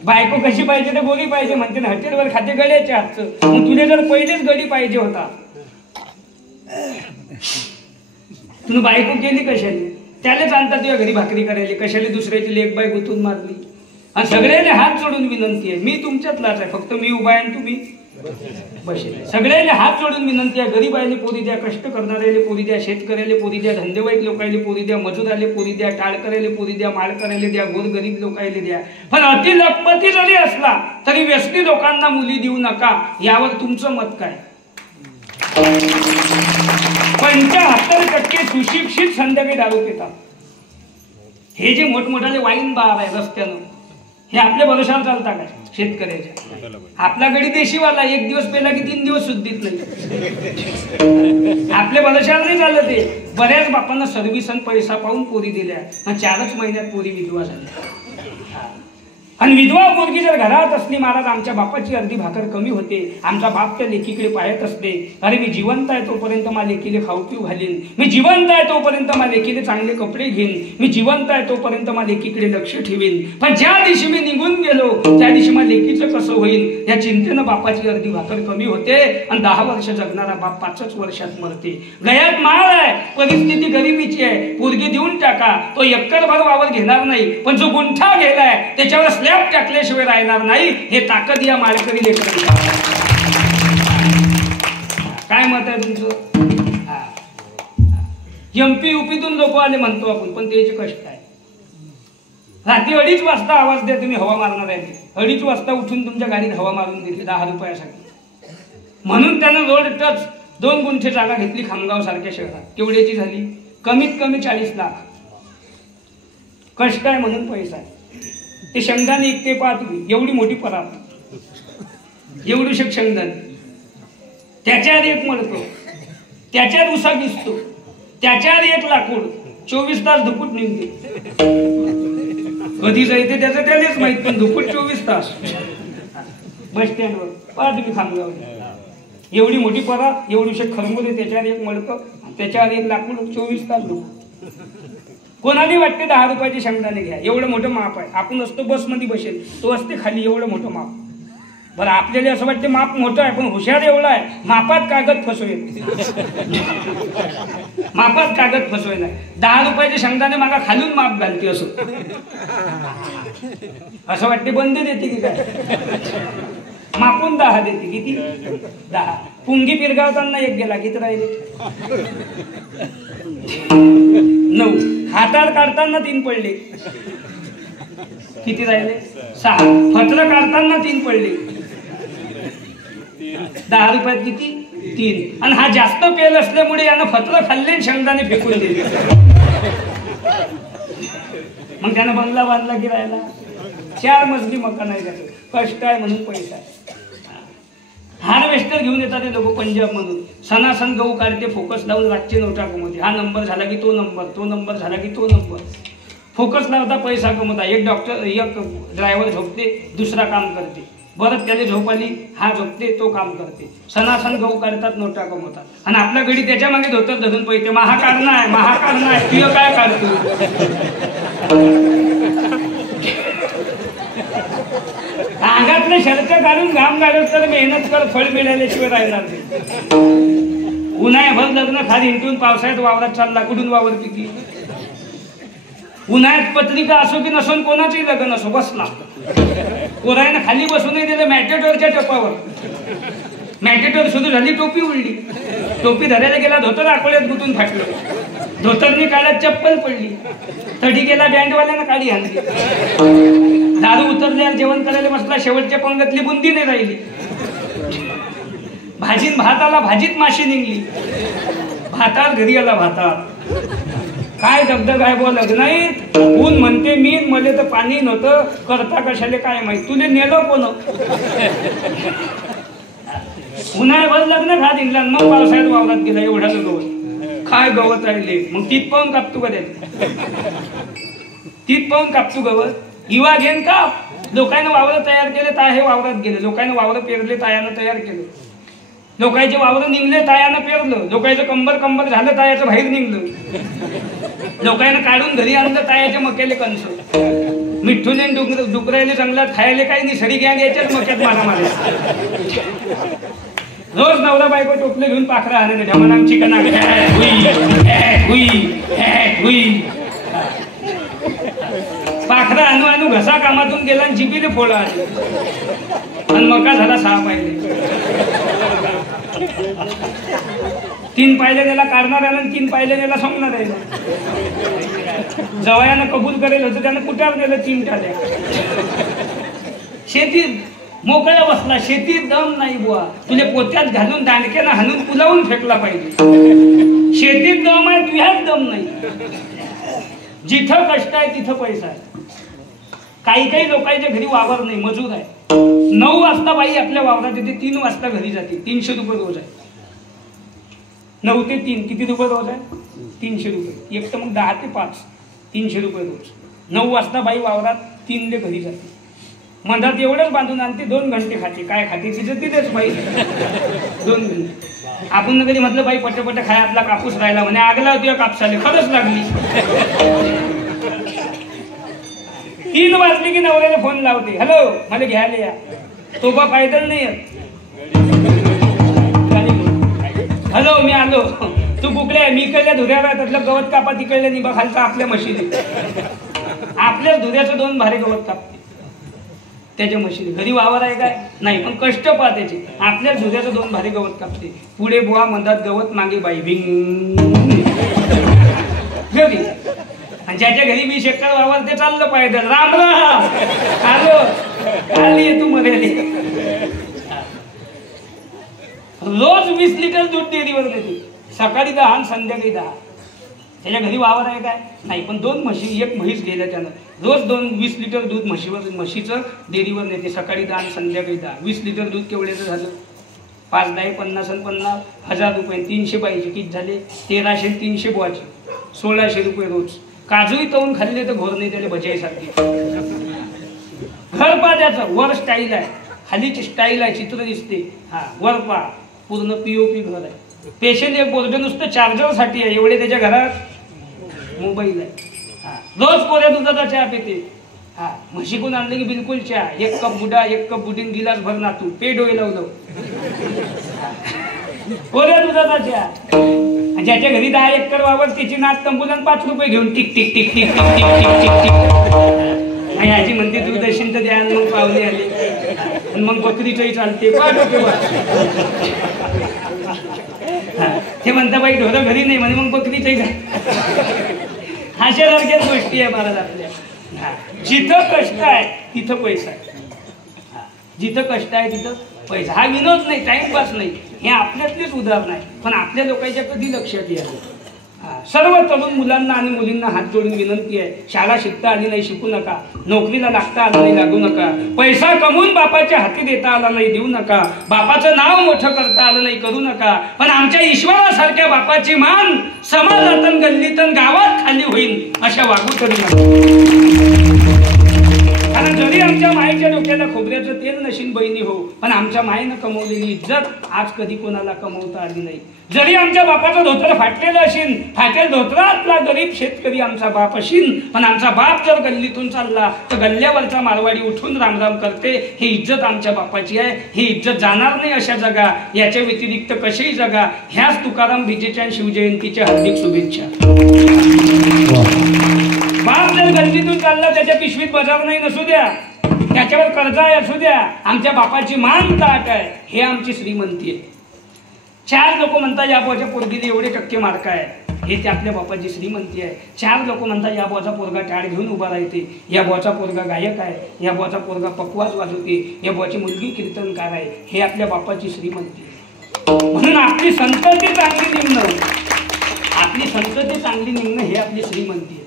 बायको कशी पाहिजे तर गोरी पाहिजे म्हणते ना, हॉटेलवर खाते गड्याच्या हातचं. मग तुला जर पहिलेच गडी पाहिजे होता, तुला बायको केली कशाने? त्यालाच आणतात तुझ्या घरी भाकरी करायला, कशाला दुसऱ्याची लेक बाई गुंतून मारली. आणि सगळ्यांनी हात जोडून विनंती आहे, मी तुमच्यातलाच आहे, फक्त मी उभा आहे आणि तुम्ही बसले. सगळ्यांनी हात जोडून विनंती आहे, गरीबाईले पोरी द्या, कष्ट करणाऱ्याले पोरी द्या, शेतकऱ्याले पोरी द्या, धंदेवाईक लोकायले पोरी द्या, मजुराले पोरी द्या, टाळकऱ्याले पोरी द्या, माळकऱ्याले द्या, गोरगरीब लोकायले द्या. पण अति लखपती जरी असला तरी व्यसनी लोकांना मुली देऊ नका. यावर तुमचं मत काय? 75% सुशिक्षित संध्याकाळी दारू पितात. हे जे मोठमोठाले वाईन बार आहे रस्त्यानं, हे आपल्या भरोशावर चालता काय? शेतकऱ्याच्या. आपला गडी देशीवाला 1 दिवस पेला की 3 दिवस सुद्धीत नाही. आपल्या भरोशावर नाही चाललं ते. बऱ्याच बापांना सर्व्हिस आणि पैसा पाहून पोरी दिल्या, 4च महिन्यात पोरी विधवा झाल्या. आणि विधवा पोरगी जर घरात असली, महाराज आमच्या बापाची अर्धी भाकर कमी होते, आमचा बाप त्या लेकीकडे पाहत असते, अरे मी जिवंत आहे तोपर्यंत मला लेकीले खाऊ पिऊ घालीन, मी जिवंत आहे तोपर्यंत मला लेकीले चांगले कपडे घेईन, मी जिवंत आहे तोपर्यंत मला लेकीकडे लक्ष ठेवीन, पण ज्या दिवशी मी निघून गेलो त्या दिवशी मला लेकीचं कसं होईल या चिंतेनं बापाची अर्धी भाकर कमी होते आणि 10 वर्ष जगणारा बाप 5च वर्षात मरते. गयात माळ आहे, परिस्थिती गरिबीची आहे, पोरगी देऊन टाका, तो एकरभर वावर घेणार नाही, पण जो गुंठा गेलाय त्याच्यावर स्लॅब टाकल्याशिवाय राहणार नाही. हे ताकद या माळकरी लेकरांची. काय मत आहे तुमचं? MP UPतून लोक आले म्हणतो आपण, पण त्याचे कष्ट आहे. रात्री 2:30 वाजता आवाज द्या तुम्ही हवा मारणार आहे, 2:30 वाजता उठून तुमच्या गाडीत हवा मारून दिली 10 रुपयासाठी, म्हणून त्यानं रोड टच 2 गुंठे जागा घेतली खामगाव सारख्या शहरात. केवढ्याची झाली? कमीत कमी 40 लाख. कष्ट आहे म्हणून पैसा आहे. ते शेंगदाणे इकते पाहत एवढी मोठी परात, एवढी शेंगदाणे, त्याच्यावर एक मळतो, त्याच्यावर उसा दिसतो, त्याच्यावर एक लाकूड, 24 तास धुपूट निघते. कधी जायचे त्याचं त्यालाच माहित, पण धुपूट 24 तास. बस स्टँडवर पहा तुम्ही खामगाव, एवढी मोठी परात, एवढी खरंगोली, त्याच्यावर एक मळतं, त्याच्यावर एक लाकूड, 24 तास धुपूट. कोणाला वाटते 10 रुपयाचे शेंगदाणे घ्या, एवढं मोठं माप आहे. आपण असतो बसमध्ये बसेल, तो असते खाली, एवढं मोठं माप. बरं आपल्याला असं वाटते माप मोठं आहे, पण हुशार एवढा आहे, मापात कागद फसवेल. मापात कागद फसवेल नाही. 10 रुपयाचे शेंगदाणे मागा खालून माप घालते असं वाटते बंदी देते की काय, मापून 10 देते. किती? 10. पुंगी पिरगावताना एक गेला, किती राहिले? 9. हातात काढताना 3 पडले, किती राहिले? 6. फत्र काढताना 3 पडले, 10 रुपयात किती? 3. आणि हा जास्त पेल असल्यामुळे यानं फत्र खाल्ले, शेंगदाणे फेकून दिले. मग त्यानं बंगला बांधला की राहिला? 4 मजली मकान आहे त्याचं. कष्ट आहे म्हणून पैसा आहे. हार्वेस्टर घेऊन येतात ते लोक पंजाब मधून, सणासण गहू काढते, फोकस लावून रातचे नोटा कमवते. हा नंबर झाला की तो नंबर, तो नंबर झाला की तो नंबर, फोकस लावता पैसा कमवता. एक डॉक्टर, एक ड्रायव्हर झोपते, दुसरा काम करते, परत त्याला झोप आली, हा झोपते, तो काम करते. सणासण गहू काढतात, नोटा कमवतात. आणि आपल्या घडी त्याच्या मागे धोतर धरून पैसे, महाकारण आहे, महाकारण आहे, तुझं काय काढतो? अंगातले शर्ट काढून घाम घालत तर मेहनत कर, फळ मिळाल्याशिवाय राहणार नाही. उन्हाळ्याभर लग्न खाली हिंटून पावसाळ्यात वावरात चालला, कुठून वावर किती? उन्हाळ्यात पत्रिका असो की नसो, कोणाचंही लग्न असो, बसला पोरायनं खाली बसूनही दिलं मॅटेटोरच्या टपावर. मॅटेटोर सुरू झाली, टोपी उडली, टोपी धरायला गेला, धोतर आकोळ्यात गुतून फाटलं, धोतरनी काळात चप्पल पडली, तडी गेला, बँडवाल्यानं काळी हाणली. दारू उतरल्यावर जेवण करायला बसला, शेवटच्या पंगतली बुंदी नाही राहिली. भाजीत भात आला, भाजीत माशी निघली, भातात घरी आला, भातात काय दगदग आहे बोल नाही. ऊन म्हणते मी, मले तर पाणी नव्हतं, करता कशाले काय माहित, तुले नेलं कोण? उन्हाळ्याभर लग्न खा दिला, मग पावसाळ्यात वावरात गेला, एवढ्याच गवत, काय गवत राहिले, मग तीत पाहून कापतो का त्यात? तीत पाहून कापतो गवत, इवा घेन का? लोकांना वावर तयार केले, ताय हे वावरात गेले, लोकांना वावर पेरले, तायानं तयार केलं, लोकांचे वावर निघले, तायानं पेरलं, लोकांचं कंबर झालं, तायाचं बाहेर निघलं, लोकांना काढून घरी आणलं, तायाचे मक्याले कंस, मिठ्ठूने डुकरायले जंगलात खायले काही नाही, सरी गॅंग याच्याच मक्यात मारा मारा. रोज नवरा बायको टोपले घेऊन पाखरा आणायला, ढमणाम चिकना पाखरा आणू आणू घसा कामातून गेला आणि जिबीने फोडा आणि मका झाला 6 पायले. 3 पायले नेला काढणार, 3 पायले नेला सोंगणार आहे. जवयानं कबूल करेल होतं, त्यानं कुठार नेलं 3 टाल्या. शेतीत मोकळा बसला, शेतीत दम नाही बुवा, तुले पोत्यात घालून दांडक्यानं हाणून पुलावून फेकला पाहिजे. शेतीत दम आहे, तुझ्यात दम नाही. जिथं कष्ट आहे तिथं पैसा आहे. काही काही लोकांच्या घरी वावर नाही, मजूर आहे. 9 वाजता बाई आपल्या वावरात येते, 3 वाजता घरी जाते. 300 रुपये रोज आहे. 9 ते 3 किती रुपये रोज आहे? 300 रुपये. एक तर मग 10 ते 5 300 रुपये रोज. 9 वाजता बाई वावरात, 3 ते घरी जाते. मंदात एवढंच बांधून आणते, 2 घंटे खाते. काय खाते तिचं तिथेच बाई. 2 घंटे. आपण कधी म्हटलं बाई पटपट खाय, आपला कापूस राहिला म्हणे, आगला होती कापसाले, खरंच लागली. 3 वाजले की नवऱ्याला फोन लावते, हॅलो मला घ्यायला या. तो बा पायदल नाही येत. हॅलो मी आलो. तू कुठल्या मी इकडल्या धुऱ्याला त्यातलं गवत कापा, तिकडल्या निभा खालचा आपल्या मशीन. आपल्याच धुऱ्याचं 2 भारी गवत कापते त्याच्या मशीन. घरी वावर आहे काय नाही, पण कष्ट पहा त्याचे. आपल्याच धुऱ्याचं 2 भारी गवत कापते. पुढे बुवा मंदात गवत, मागे बाई भिंग. आणि ज्याच्या घरी 20 एकर वावर ते चाललं पाहिजे. राम राम आलो आली तू मध्ये. रोज 20 लिटर दूध डेअरीवर देते. सकाळी 10 आणि संध्याकाळी 10. त्याच्या घरी वावर आहे काय नाही, पण 2 म्हशी, 1 म्हैस गेल्या त्यानं. रोज 20 लिटर दूध म्हशीचं डेअरीवर नेते. सकाळी 10 आणि संध्याकाळी 10. 20 लिटर दूध केवढ्याचं झालं? 5 10 50 आणि 50 1000 रुपये. 300 पाहिजे किती झाले? 1300 300 बुवाचे 1600 रुपये रोज. काजूही तळून खाल्ले तर घोर नाही त्याला भजाईसारखी. घर पा त्याचं वर स्टाईल आहे, खालीची स्टाईल आहे, चित्र दिसते. हा वर पा पूर्ण POP घर आहे. पेशंट एक बोर्ड नुसतं चार्जरसाठी आहे, एवढे त्याच्या घरात मोबाईल आहे. हा रोज कोऱ्या दुधाचा चहा पिते. हा म्हशीकून आणले की बिलकुल चहा. 1 कप बुडा 1 कप बुडीन गिलास भर नातू पे डोळे लावलं. कोऱ्या दुधाचा चहा. ज्याच्या घरी 10 एकर वावर त्याची नाच तंबूला 5 रुपये घेऊन tick tick tick tick tick tick tick tick tick. आणि आजी म्हणते दूरदर्शन तर द्या. मग पावले आले आणि मग बकरीचंही चालते. ते म्हणता बाई ढोरं घरी नाही म्हणे, मग बकरीचंही अशासारख्याच गोष्टी आहे महाराज आपल्या. जिथं कष्ट आहे तिथं पैसा आहे. जिथं कष्ट आहे तिथं पैसा. हा विनोद नाही, टाइमपास नाही, हे आपल्यातलीच उदाहरण आहे. पण आपल्या लोकांच्या कधी लक्षात यावं. सर्व तरुण मुलांना आणि मुलींना हात जोडून विनंती आहे, शाळा शिकता आली नाही शिकू नका, नोकरीला लागता आलं नाही लागू नका, पैसा कमवून बापाच्या हाती देता आला नाही देऊ नका, बापाचं नाव मोठं करता आलं नाही करू नका. पण आमच्या ईश्वरासारख्या बापाची मान समाजातून गल्लीतून गावात खाली होईल अशा वागू करू नका. कारण जरी आमच्या मायेच्या डोक्याला खोबऱ्याचं तेल नशीन बहिणी हो, पण आमच्या मायेनं कमवलेली इज्जत आज कधी कोणाला कमवता आली नाही. जरी आमच्या बापाचं धोतर फाटलेलं असेल, फाटेल धोतरातला गरीब शेतकरी आमचा बाप असेल, पण आमचा बाप जर गल्लीतून चालला तर गल्ल्यावरचा मारवाडी उठून रामराम करते. ही इज्जत आमच्या बापाची आहे. ही इज्जत जाणार नाही अशा जगा. याच्या व्यतिरिक्त कशाही जगा. ह्याच तुकाराम बीजेच्या शिवजयंतीच्या हार्दिक शुभेच्छा. बाप जर गल्लीतून चालला त्याच्या पिशवीत बाजार नाही नसू द्या, त्याच्यावर कर्ज आहे असू द्या, आमच्या बापाची मान ताट आहे. हे आमची श्रीमंती आहे. 4 लोक म्हणतात या बुवाच्या पोरगीला एवढे टक्के मार्क आहे, हे ते आपल्या बापाची श्रीमंती आहे. 4 लोक म्हणतात या बुवाचा पोरगा टाळ घेऊन उभा राहते, या बुवाचा पोरगा गायक आहे, या बुवाचा पोरगा पकवाज वाजवते, या बुवाची मुलगी कीर्तनकार आहे. हे आपल्या बापाची श्रीमंती आहे. म्हणून आपली संतती चांगली निघणं, आपली संतती चांगली निघणं हे आपली श्रीमंती आहे.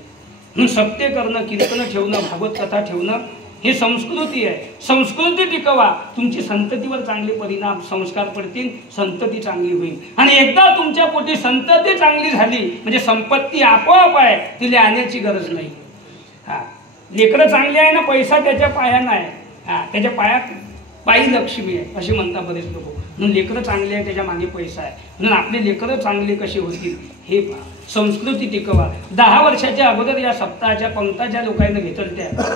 म्हणून सत्य करणं, कीर्तन ठेवणं, भागवत कथा ठेवणं हे संस्कृती आहे. संस्कृती टिकवा, तुमची संततीवर चांगले परिणाम संस्कार पडतील, संतती चांगली होईल. आणि एकदा तुमच्या पोटी संतती चांगली झाली म्हणजे संपत्ती आपोआप आहे, तिला आणण्याची गरज नाही. हा लेकरं चांगली आहे ना, पैसा त्याच्या पायानं आहे. हा त्याच्या पायात पायी लक्ष्मी आहे असे म्हणतात बरेच लोक. म्हणून लेकरं चांगले आहे त्याच्या मागे पैसा आहे. म्हणून आपले लेकरं चांगले कसे होतील हे संस्कृती टिकवा. 10 वर्षाच्या अगोदर या सप्ताहाच्या पंक्ताच्या लोकांना घेतल्या.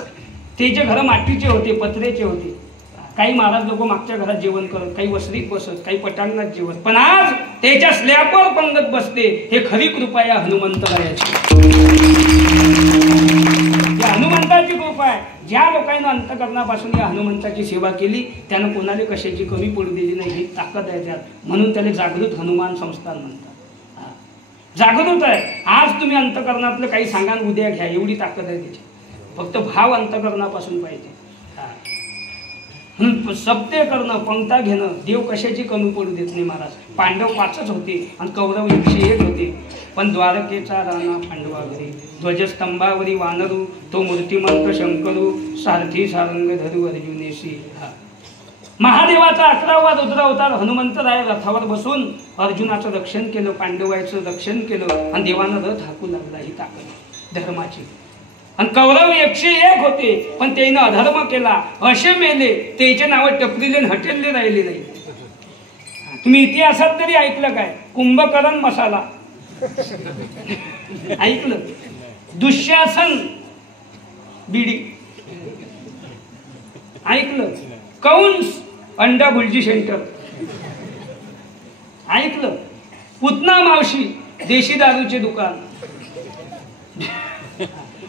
त्याचे घर मातीचे होते, पत्र्याचे होते. काही महाराज लोक मागच्या घरात जेवण करत, काही वसरीत बसत, काही पटांगणात जेवत. पण आज त्याच्या स्लॅबवर पंगत बसते. हे खरी कृपा या हनुमंतरायाची. या हनुमंताची कृपा आहे. ज्या लोकांना अंतकरणापासून या हनुमंताची सेवा केली त्यानं कोणाला कशाची कमी पडू दिली नाही. ही ताकद आहे त्यात. म्हणून त्याला जागृत हनुमान संस्थान म्हणतात. जागृत आहे. आज तुम्ही अंतकरणातलं काही सांगा उद्या घ्या, एवढी ताकद आहे त्याची. फक्त भाव अंतकरणापासून पाहिजे. म्हणून सत्य करणं, पंक्ता घेणं, देव कशाची कमी पडू देत नाही महाराज. पांडव 5च होते आणि कौरव 101 होते. पण द्वारकेचा राणा पांडवा घरी, ध्वजस्तंभावरी वानरू, तो मूर्तिमंत शंकरू, सारथी सारंग धरू अर्जुनेशी. महादेवाचा 11वा रुद्र अवतार हनुमंतराय रथावर बसून अर्जुनाचं रक्षण केलं, पांडवाचं रक्षण केलं आणि देवानं रथ हाकू लागला. ही ताकद धर्माची. आणि कौरव 101 होते, पण त्यानं अधर्म केला, असे मेले, त्याचे नाव टपरीले हटेलले राहिले नाही. तुम्ही इतिहासात तरी ऐकलं काय? कुंभकर्ण मसाला ऐकलं? दुःशासन बीडी ऐकलं? कंस अंडा भुर्जी सेंटर ऐकलं? पुतना मावशी देशी दारूचे दुकान.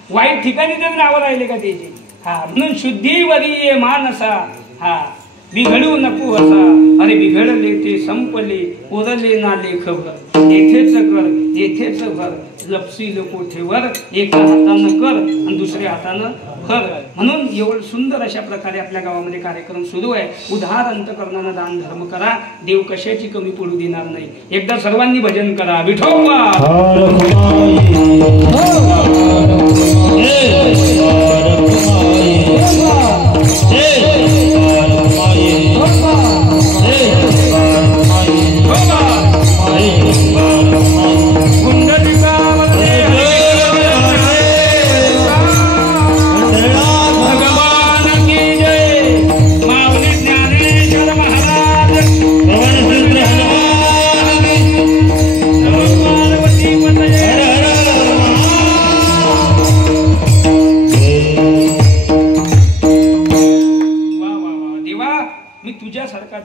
वाईट ठिकाणी तरी नावं राहिले का त्याचे? हा, म्हणून शुद्धीवरी ये मानसा, हा बिघडू नको असा, अरे बिघडले ते संपले, उरले ना लेखभर, येथेच कर येथेच भर, लपसील कोठेवर, एका हातानं कर आणि दुसऱ्या हातानं भर. म्हणून एवढं सुंदर अशा प्रकारे आपल्या गावामध्ये कार्यक्रम सुरू आहे. उदार अंतकरणानं दान धर्म करा, देव कशाची कमी पडू देणार नाही. एकदा सर्वांनी भजन करा. विठोबा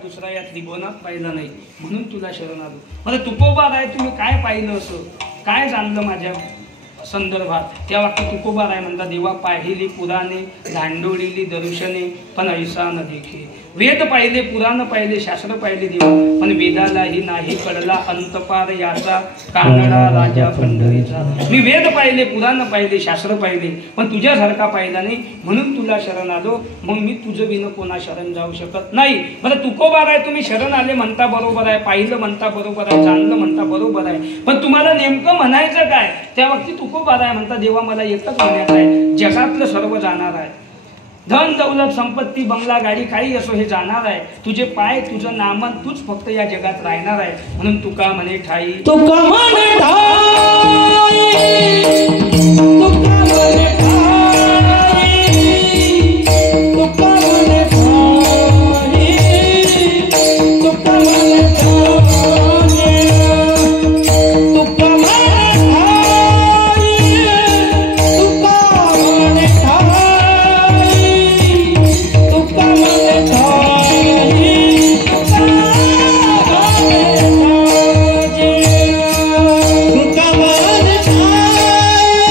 दुसरा या त्रिभुवनात पाहिला नाही, म्हणून तुला शरण आलो. मला तुकोबा राय तुम्ही काय पाहिलं, असं काय जाणलं माझ्या संदर्भात? त्या वाक्य तुकोबा राय म्हणता, देवा पाहिली पुराणे, धांडोळीली दर्शने, पण ऐसा न देखे. वेद पाहिले, पुराण पाहिले, शास्त्र पाहिले देवा, पण वेदालाही नाही कळला अंतपार याचा, कानडा राजा पंढरीचा. मी वेद पाहिले, पुराण पाहिले, शास्त्र पाहिले, पण तुझ्यासारखा पाहिला नाही, म्हणून तुला शरण आलो. मग मी तुझं विन कोणा शरण जाऊ शकत नाही. बरं तुकोबा राय तुम्ही शरण आले म्हणता बरोबर आहे, पाहिलं म्हणता बरोबर आहे, जाणलं म्हणता बरोबर आहे, पण तुम्हाला नेमकं म्हणायचं काय? त्या बाबतीत तुकोबा राय म्हणता, देवा मला एकच म्हणायचं आहे, जगातलं सर्व जाणार आहे, धन दौलत संपत्ती बंगला गाडी काही असो हे जाणार आहे, तुझे पाय तुझं नामन तूच फक्त या जगात राहणार आहे. म्हणून तुका म्हणे ठाई, तुका म्हणे ठाई, तुका म्हणे ठाई, तुका म्हणे ठाई, तुका म्हणे ठाई, तुका म्हणे ठाई, तुका म्हणे ठाई, तुका म्हणे ठाई, तुका म्हणे ठाई.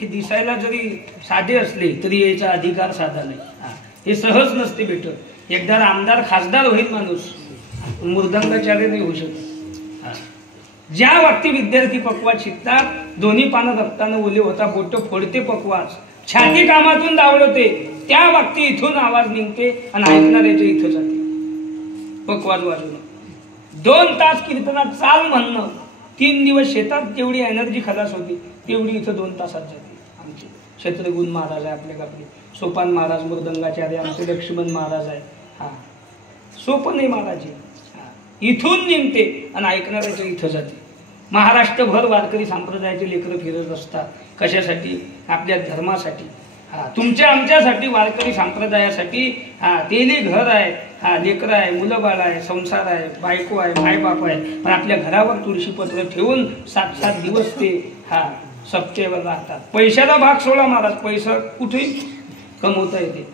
हे दिसायला जरी साधे असले तरी याचा अधिकार साधा नाही. हे सहज नसते भेटत. एकदा आमदार खासदार होईल माणूस, मृदंगाचार्य नाही होऊ शकत. ज्या वाक्ती विद्यार्थी पक्वास शिकतात, दोन्ही पानं रक्तानं ओले होता, बोट फोडते पक्वास, छाती कामातून दावळते, त्या वाक्ती इथून आवाज निघते आणि ऐकणाऱ्याच्या इथं जाते. पक्वास वाजवणं, 2 तास कीर्तनात चाल म्हणणं, 3 दिवस शेतात जेवढी एनर्जी खलास होती तेवढी इथं 2 तासात जाते. आमचे शत्रुघ्न महाराज आहे आपल्या गावी, सोपान महाराज मृदंगाचार्य, आमचे लक्ष्मण महाराज आहे. सोपं नाही महाराज इथून निघते आणि ऐकणाऱ्याच्या इथं जाते. महाराष्ट्रभर वारकरी संप्रदायाचे लेकरं फिरत असतात. कशासाठी? आपल्या धर्मासाठी. तुमच्या आमच्यासाठी, वारकरी संप्रदायासाठी. तेली घर आहे, लेकरं आहे, मुलं बाळ आहे, संसार आहे, बायको आहे, मायबाप आहे, पण आपल्या घरावर तुळशीपत्र ठेवून 7-7 दिवस ते सप्तेवर राहतात. पैशाचा भाग सोडा महाराज, पैसा कुठेही कमवता येते,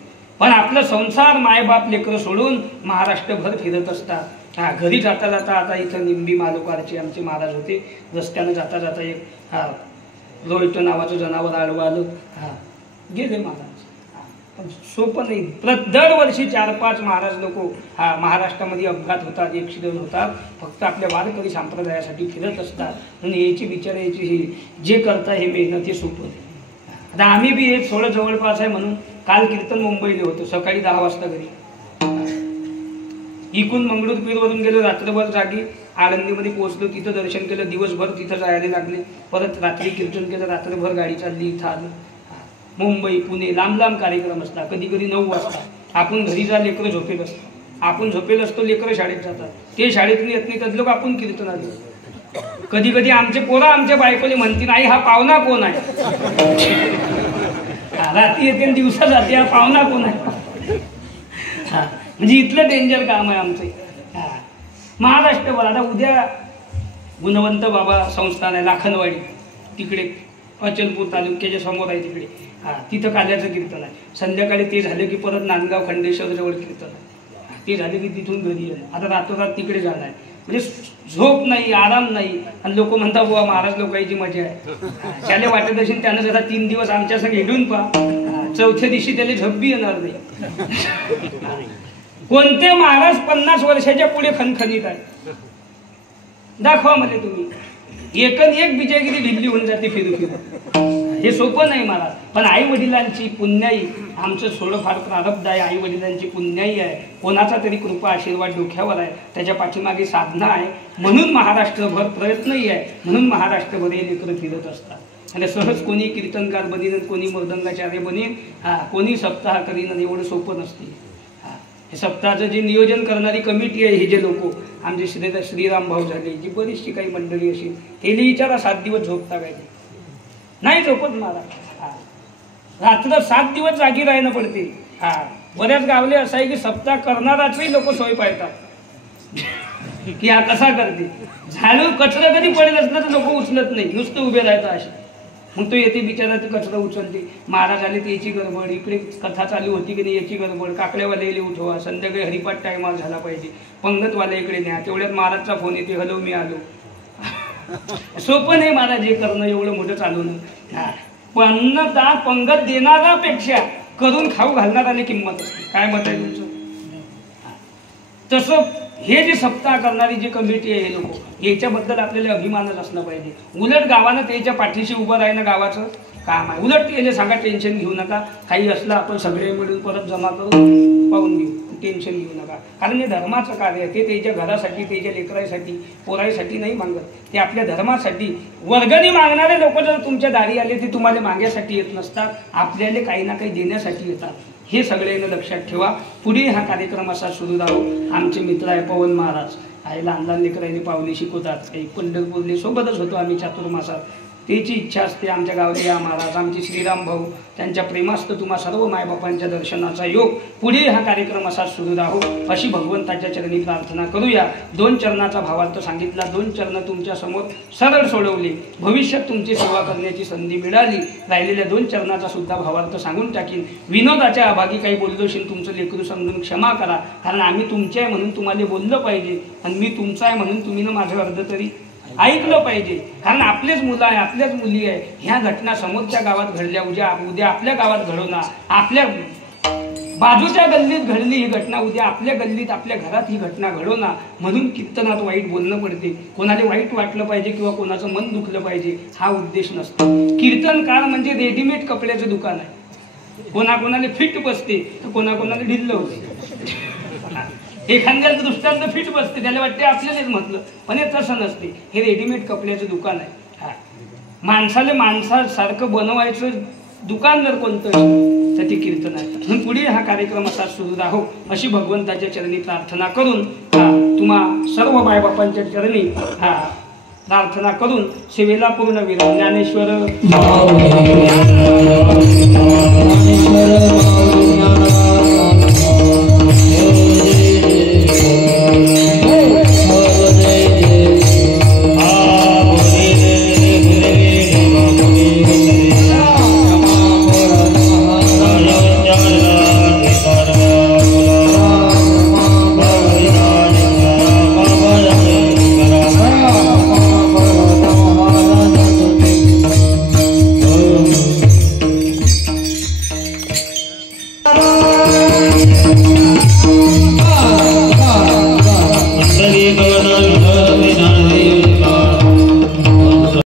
पण आपलं संसार, मायबाप, लेकरं सोडून महाराष्ट्रभर फिरत असतात. घरी जाता जाता, आता इथं निंबी मालोकारचे आमचे महाराज होते, रस्त्यानं जाता जाता एक रोहित नावाचं जनावर आडवं आलं, गेले महाराज. पण सोपं नाही. दरवर्षी 4-5 महाराज लोक महाराष्ट्रामध्ये अपघात होतात, ॲक्सिडेंट होतात, फक्त आपल्या वारकरी संप्रदायासाठी फिरत असतात. म्हणून याची बिचारायची ही जे करता हे मेहनत हे सोपं नाही. आता आम्ही बी एक थोडं जवळपास आहे म्हणून काल कीर्तन मुंबईला होतो, सकाळी 10 वाजता घरी. इकून मंगळूर पीरवरून गेलो, रात्रभर जागी आळंदीमध्ये पोहोचलो, तिथं दर्शन केलं, दिवसभर तिथं जायला लागले, परत रात्री कीर्तन केलं, रात्रभर गाडी चालली, इथं आलं. मुंबई पुणे लांब लांब कार्यक्रम असतात. कधी कधी 9 वाजता आपण घरी जा, लेकरं झोपेल असतो, आपण झोपेल असतो, लेकरं शाळेत जातात, ते शाळेतून येत नाही, त्यात लोक आपण कीर्तन आलो. कधी कधी आमचे पोरं आमच्या बायकोले म्हणतील, आई हा पाहुणा कोण आहे? रात्री येते दिवसा जाते, हा पाहुणा कोण आहे? म्हणजे इथलं डेंजर काम आहे आमचं. महाराष्ट्रभर आता उद्या गुणवंत बाबा संस्थान आहे लाखनवाडी, तिकडे अचलपूर तालुक्याच्या समोर आहे, तिकडे हा तिथं काल्याचं कीर्तन आहे. संध्याकाळी ते झालं की परत नांदगाव खंडेश्वर जवळ कीर्तन आहे. ते झाले की तिथून घरी येणं. आता रातोरात तिकडे जाणार आहे. म्हणजे झोप नाही, आराम नाही. आणि लोक म्हणतात बुवा महाराज लोकांची मजा आहे. त्याला वाटत असेल त्यानं जरा 3 दिवस आमच्या संग हिडून पहा, चौथ्या दिवशी त्याला झोपबी येणार नाही. कोणते महाराज 50 वर्षाच्या पुढे खणखणीत आहे दाखवा मला तुम्ही. एकन एक बिचागिरी ढिल्ली होऊन जाते फिरू फिरू. हे सोपं नाही महाराज. पण आई वडिलांची पुण्याई आमचं थोडंफार प्रारब्ध आहे. आई वडिलांची पुण्याई आहे. कोणाचा तरी कृपा आशीर्वाद डोक्यावर आहे. त्याच्या पाठीमागे साधना आहे. म्हणून महाराष्ट्रभर प्रयत्नही आहे. म्हणून महाराष्ट्रभर हे लेकरं फिरत असतात. आणि सहज कोणी कीर्तनकार बनीन, कोणी मृदंगाचार्य बनीन, कोणी सप्ताह करीन. एवढं सोपं नसते. हे सप्ताहाचं जे नियोजन करणारी कमिटी आहे, हे जे लोक आमचे श्रीराम भाऊ झाले, जी बरीचशी काही मंडळी असेल, हे विचारा 7 दिवस झोपता काय नाही झोपत महाराज. रात्र 7 दिवस जागी राहणं पडते. बऱ्याच गावले असं आहे की सप्ताह करणाराचही लोक सोय पाहतात की हा कसा करते. झाडू कचरा कधी पडेल असलं तर लोक उचलत नाही, नुसतं उभे राहतात असे. मग तो येते बिचारा, ते कचरा उचलते. महाराज आले तर याची गडबड, इकडे कथा चालू होती की नाही याची गडबड, काकड्यावाले उठवा, संध्याकाळी हरिपाठ टायमावर झाला पाहिजे, पंगतवाल्या इकडे न्या. तेवढ्यात महाराजचा फोन येते, हॅलो मी आलो. सोपं नाही महाराज हे करणं, एवढं मोठं चालवणं. पंगत देणारापेक्षा करून खाऊ घालणाराने किंमत असते. काय मत आहे तुमचं? तसं हे जे सप्ताह करणारी जी कमिटी आहे, हे लोक, याच्याबद्दल आपल्याला अभिमानच असला पाहिजे. उलट गावानं त्याच्या पाठीशी उभं राहणं गावाचं काम आहे. उलट त्याला सांगा टेन्शन घेऊ नका, काही असलं आपण सगळे मिळून परत जमा करून पाहून घेऊ, टेन्शन घेऊ नका. कारण हे धर्माचं कार्य आहे. ते त्याच्या घरासाठी, त्याच्या लेकरासाठी, पोरासाठी नाही मागत, ते आपल्या धर्मासाठी. वर्गणी मागणारे लोक जर तुमच्या दारी आले ते तुम्हाला मागण्यासाठी येत नसतात, आपल्याला काही ना काही देण्यासाठी येतात. हे सगळ्यांना लक्षात ठेवा. पुढे हा कार्यक्रम असा सुरू राहू. आमचे मित्र आहे पवन महाराज आहे, लहान लहान लेकरांनी पावली शिकवतात. काही पंढरपूरले सोबतच होतो आम्ही चातुर्मासात. त्याची इच्छा असते आमच्या गावले या महाराज, आमचे श्रीराम भाऊ, त्यांच्या प्रेमास्त तुम्हा सर्व मायबापांच्या दर्शनाचा योग. पुढे हा कार्यक्रम असा सुरू राहू अशी भगवंताच्या चरणी प्रार्थना करूया. 2 चरणाचा भावार्थ सांगितला. 2 चरण तुमच्या समोर सरळ सोडवले. भविष्यात तुमची सेवा करण्याची संधी मिळाली. राहिलेल्या 2 चरणाचा सुद्धा भावार्थ सांगून टाकीन. विनोदाच्या अभागी काही बोललो असेल तुमचं लेकरू समजून क्षमा करा. कारण आम्ही तुमचे आहे म्हणून तुम्हाला बोललं पाहिजे, आणि मी तुमचा आहे म्हणून तुम्ही ना माझं अर्ध तरी ऐकलं पाहिजे. कारण आपलेच मुलं आहे, आपल्याच मुली आहे. ह्या घटना समोरच्या गावात घडल्या, उद्या आपल्या गावात घडवणार, आपल्या बाजूच्या गल्लीत घडली ही घटना, उद्या आपल्या गल्लीत, आपल्या घरात ही घटना घडवणार. म्हणून कीर्तनात वाईट बोलणं पडते. कोणाला वाईट वाटलं पाहिजे किंवा कोणाचं मन दुखलं पाहिजे हा उद्देश नसतो. कीर्तनकार म्हणजे रेडीमेड कपड्याचं दुकान आहे. कोणाकोणाला फिट बसते तर कोणाकोणाला ढिल्लं होते. एखाद्याचं दृष्टांत फिट बसते, त्याला वाटते आपल्यालाच म्हटलं, पण हे तसं नसते. हे रेडीमेड कपड्याचं दुकान आहे. माणसाला माणसासारखं बनवायचं दुकान जर कोणतं तर ते कीर्तन आहे. म्हणून पुढे हा कार्यक्रम असा सुरू राहो अशी भगवंताच्या चरणी प्रार्थना करून तुम्हा सर्व मायबापांच्या चरणी प्रार्थना करून सेवेला पूर्ण विराम. ज्ञानेश्वर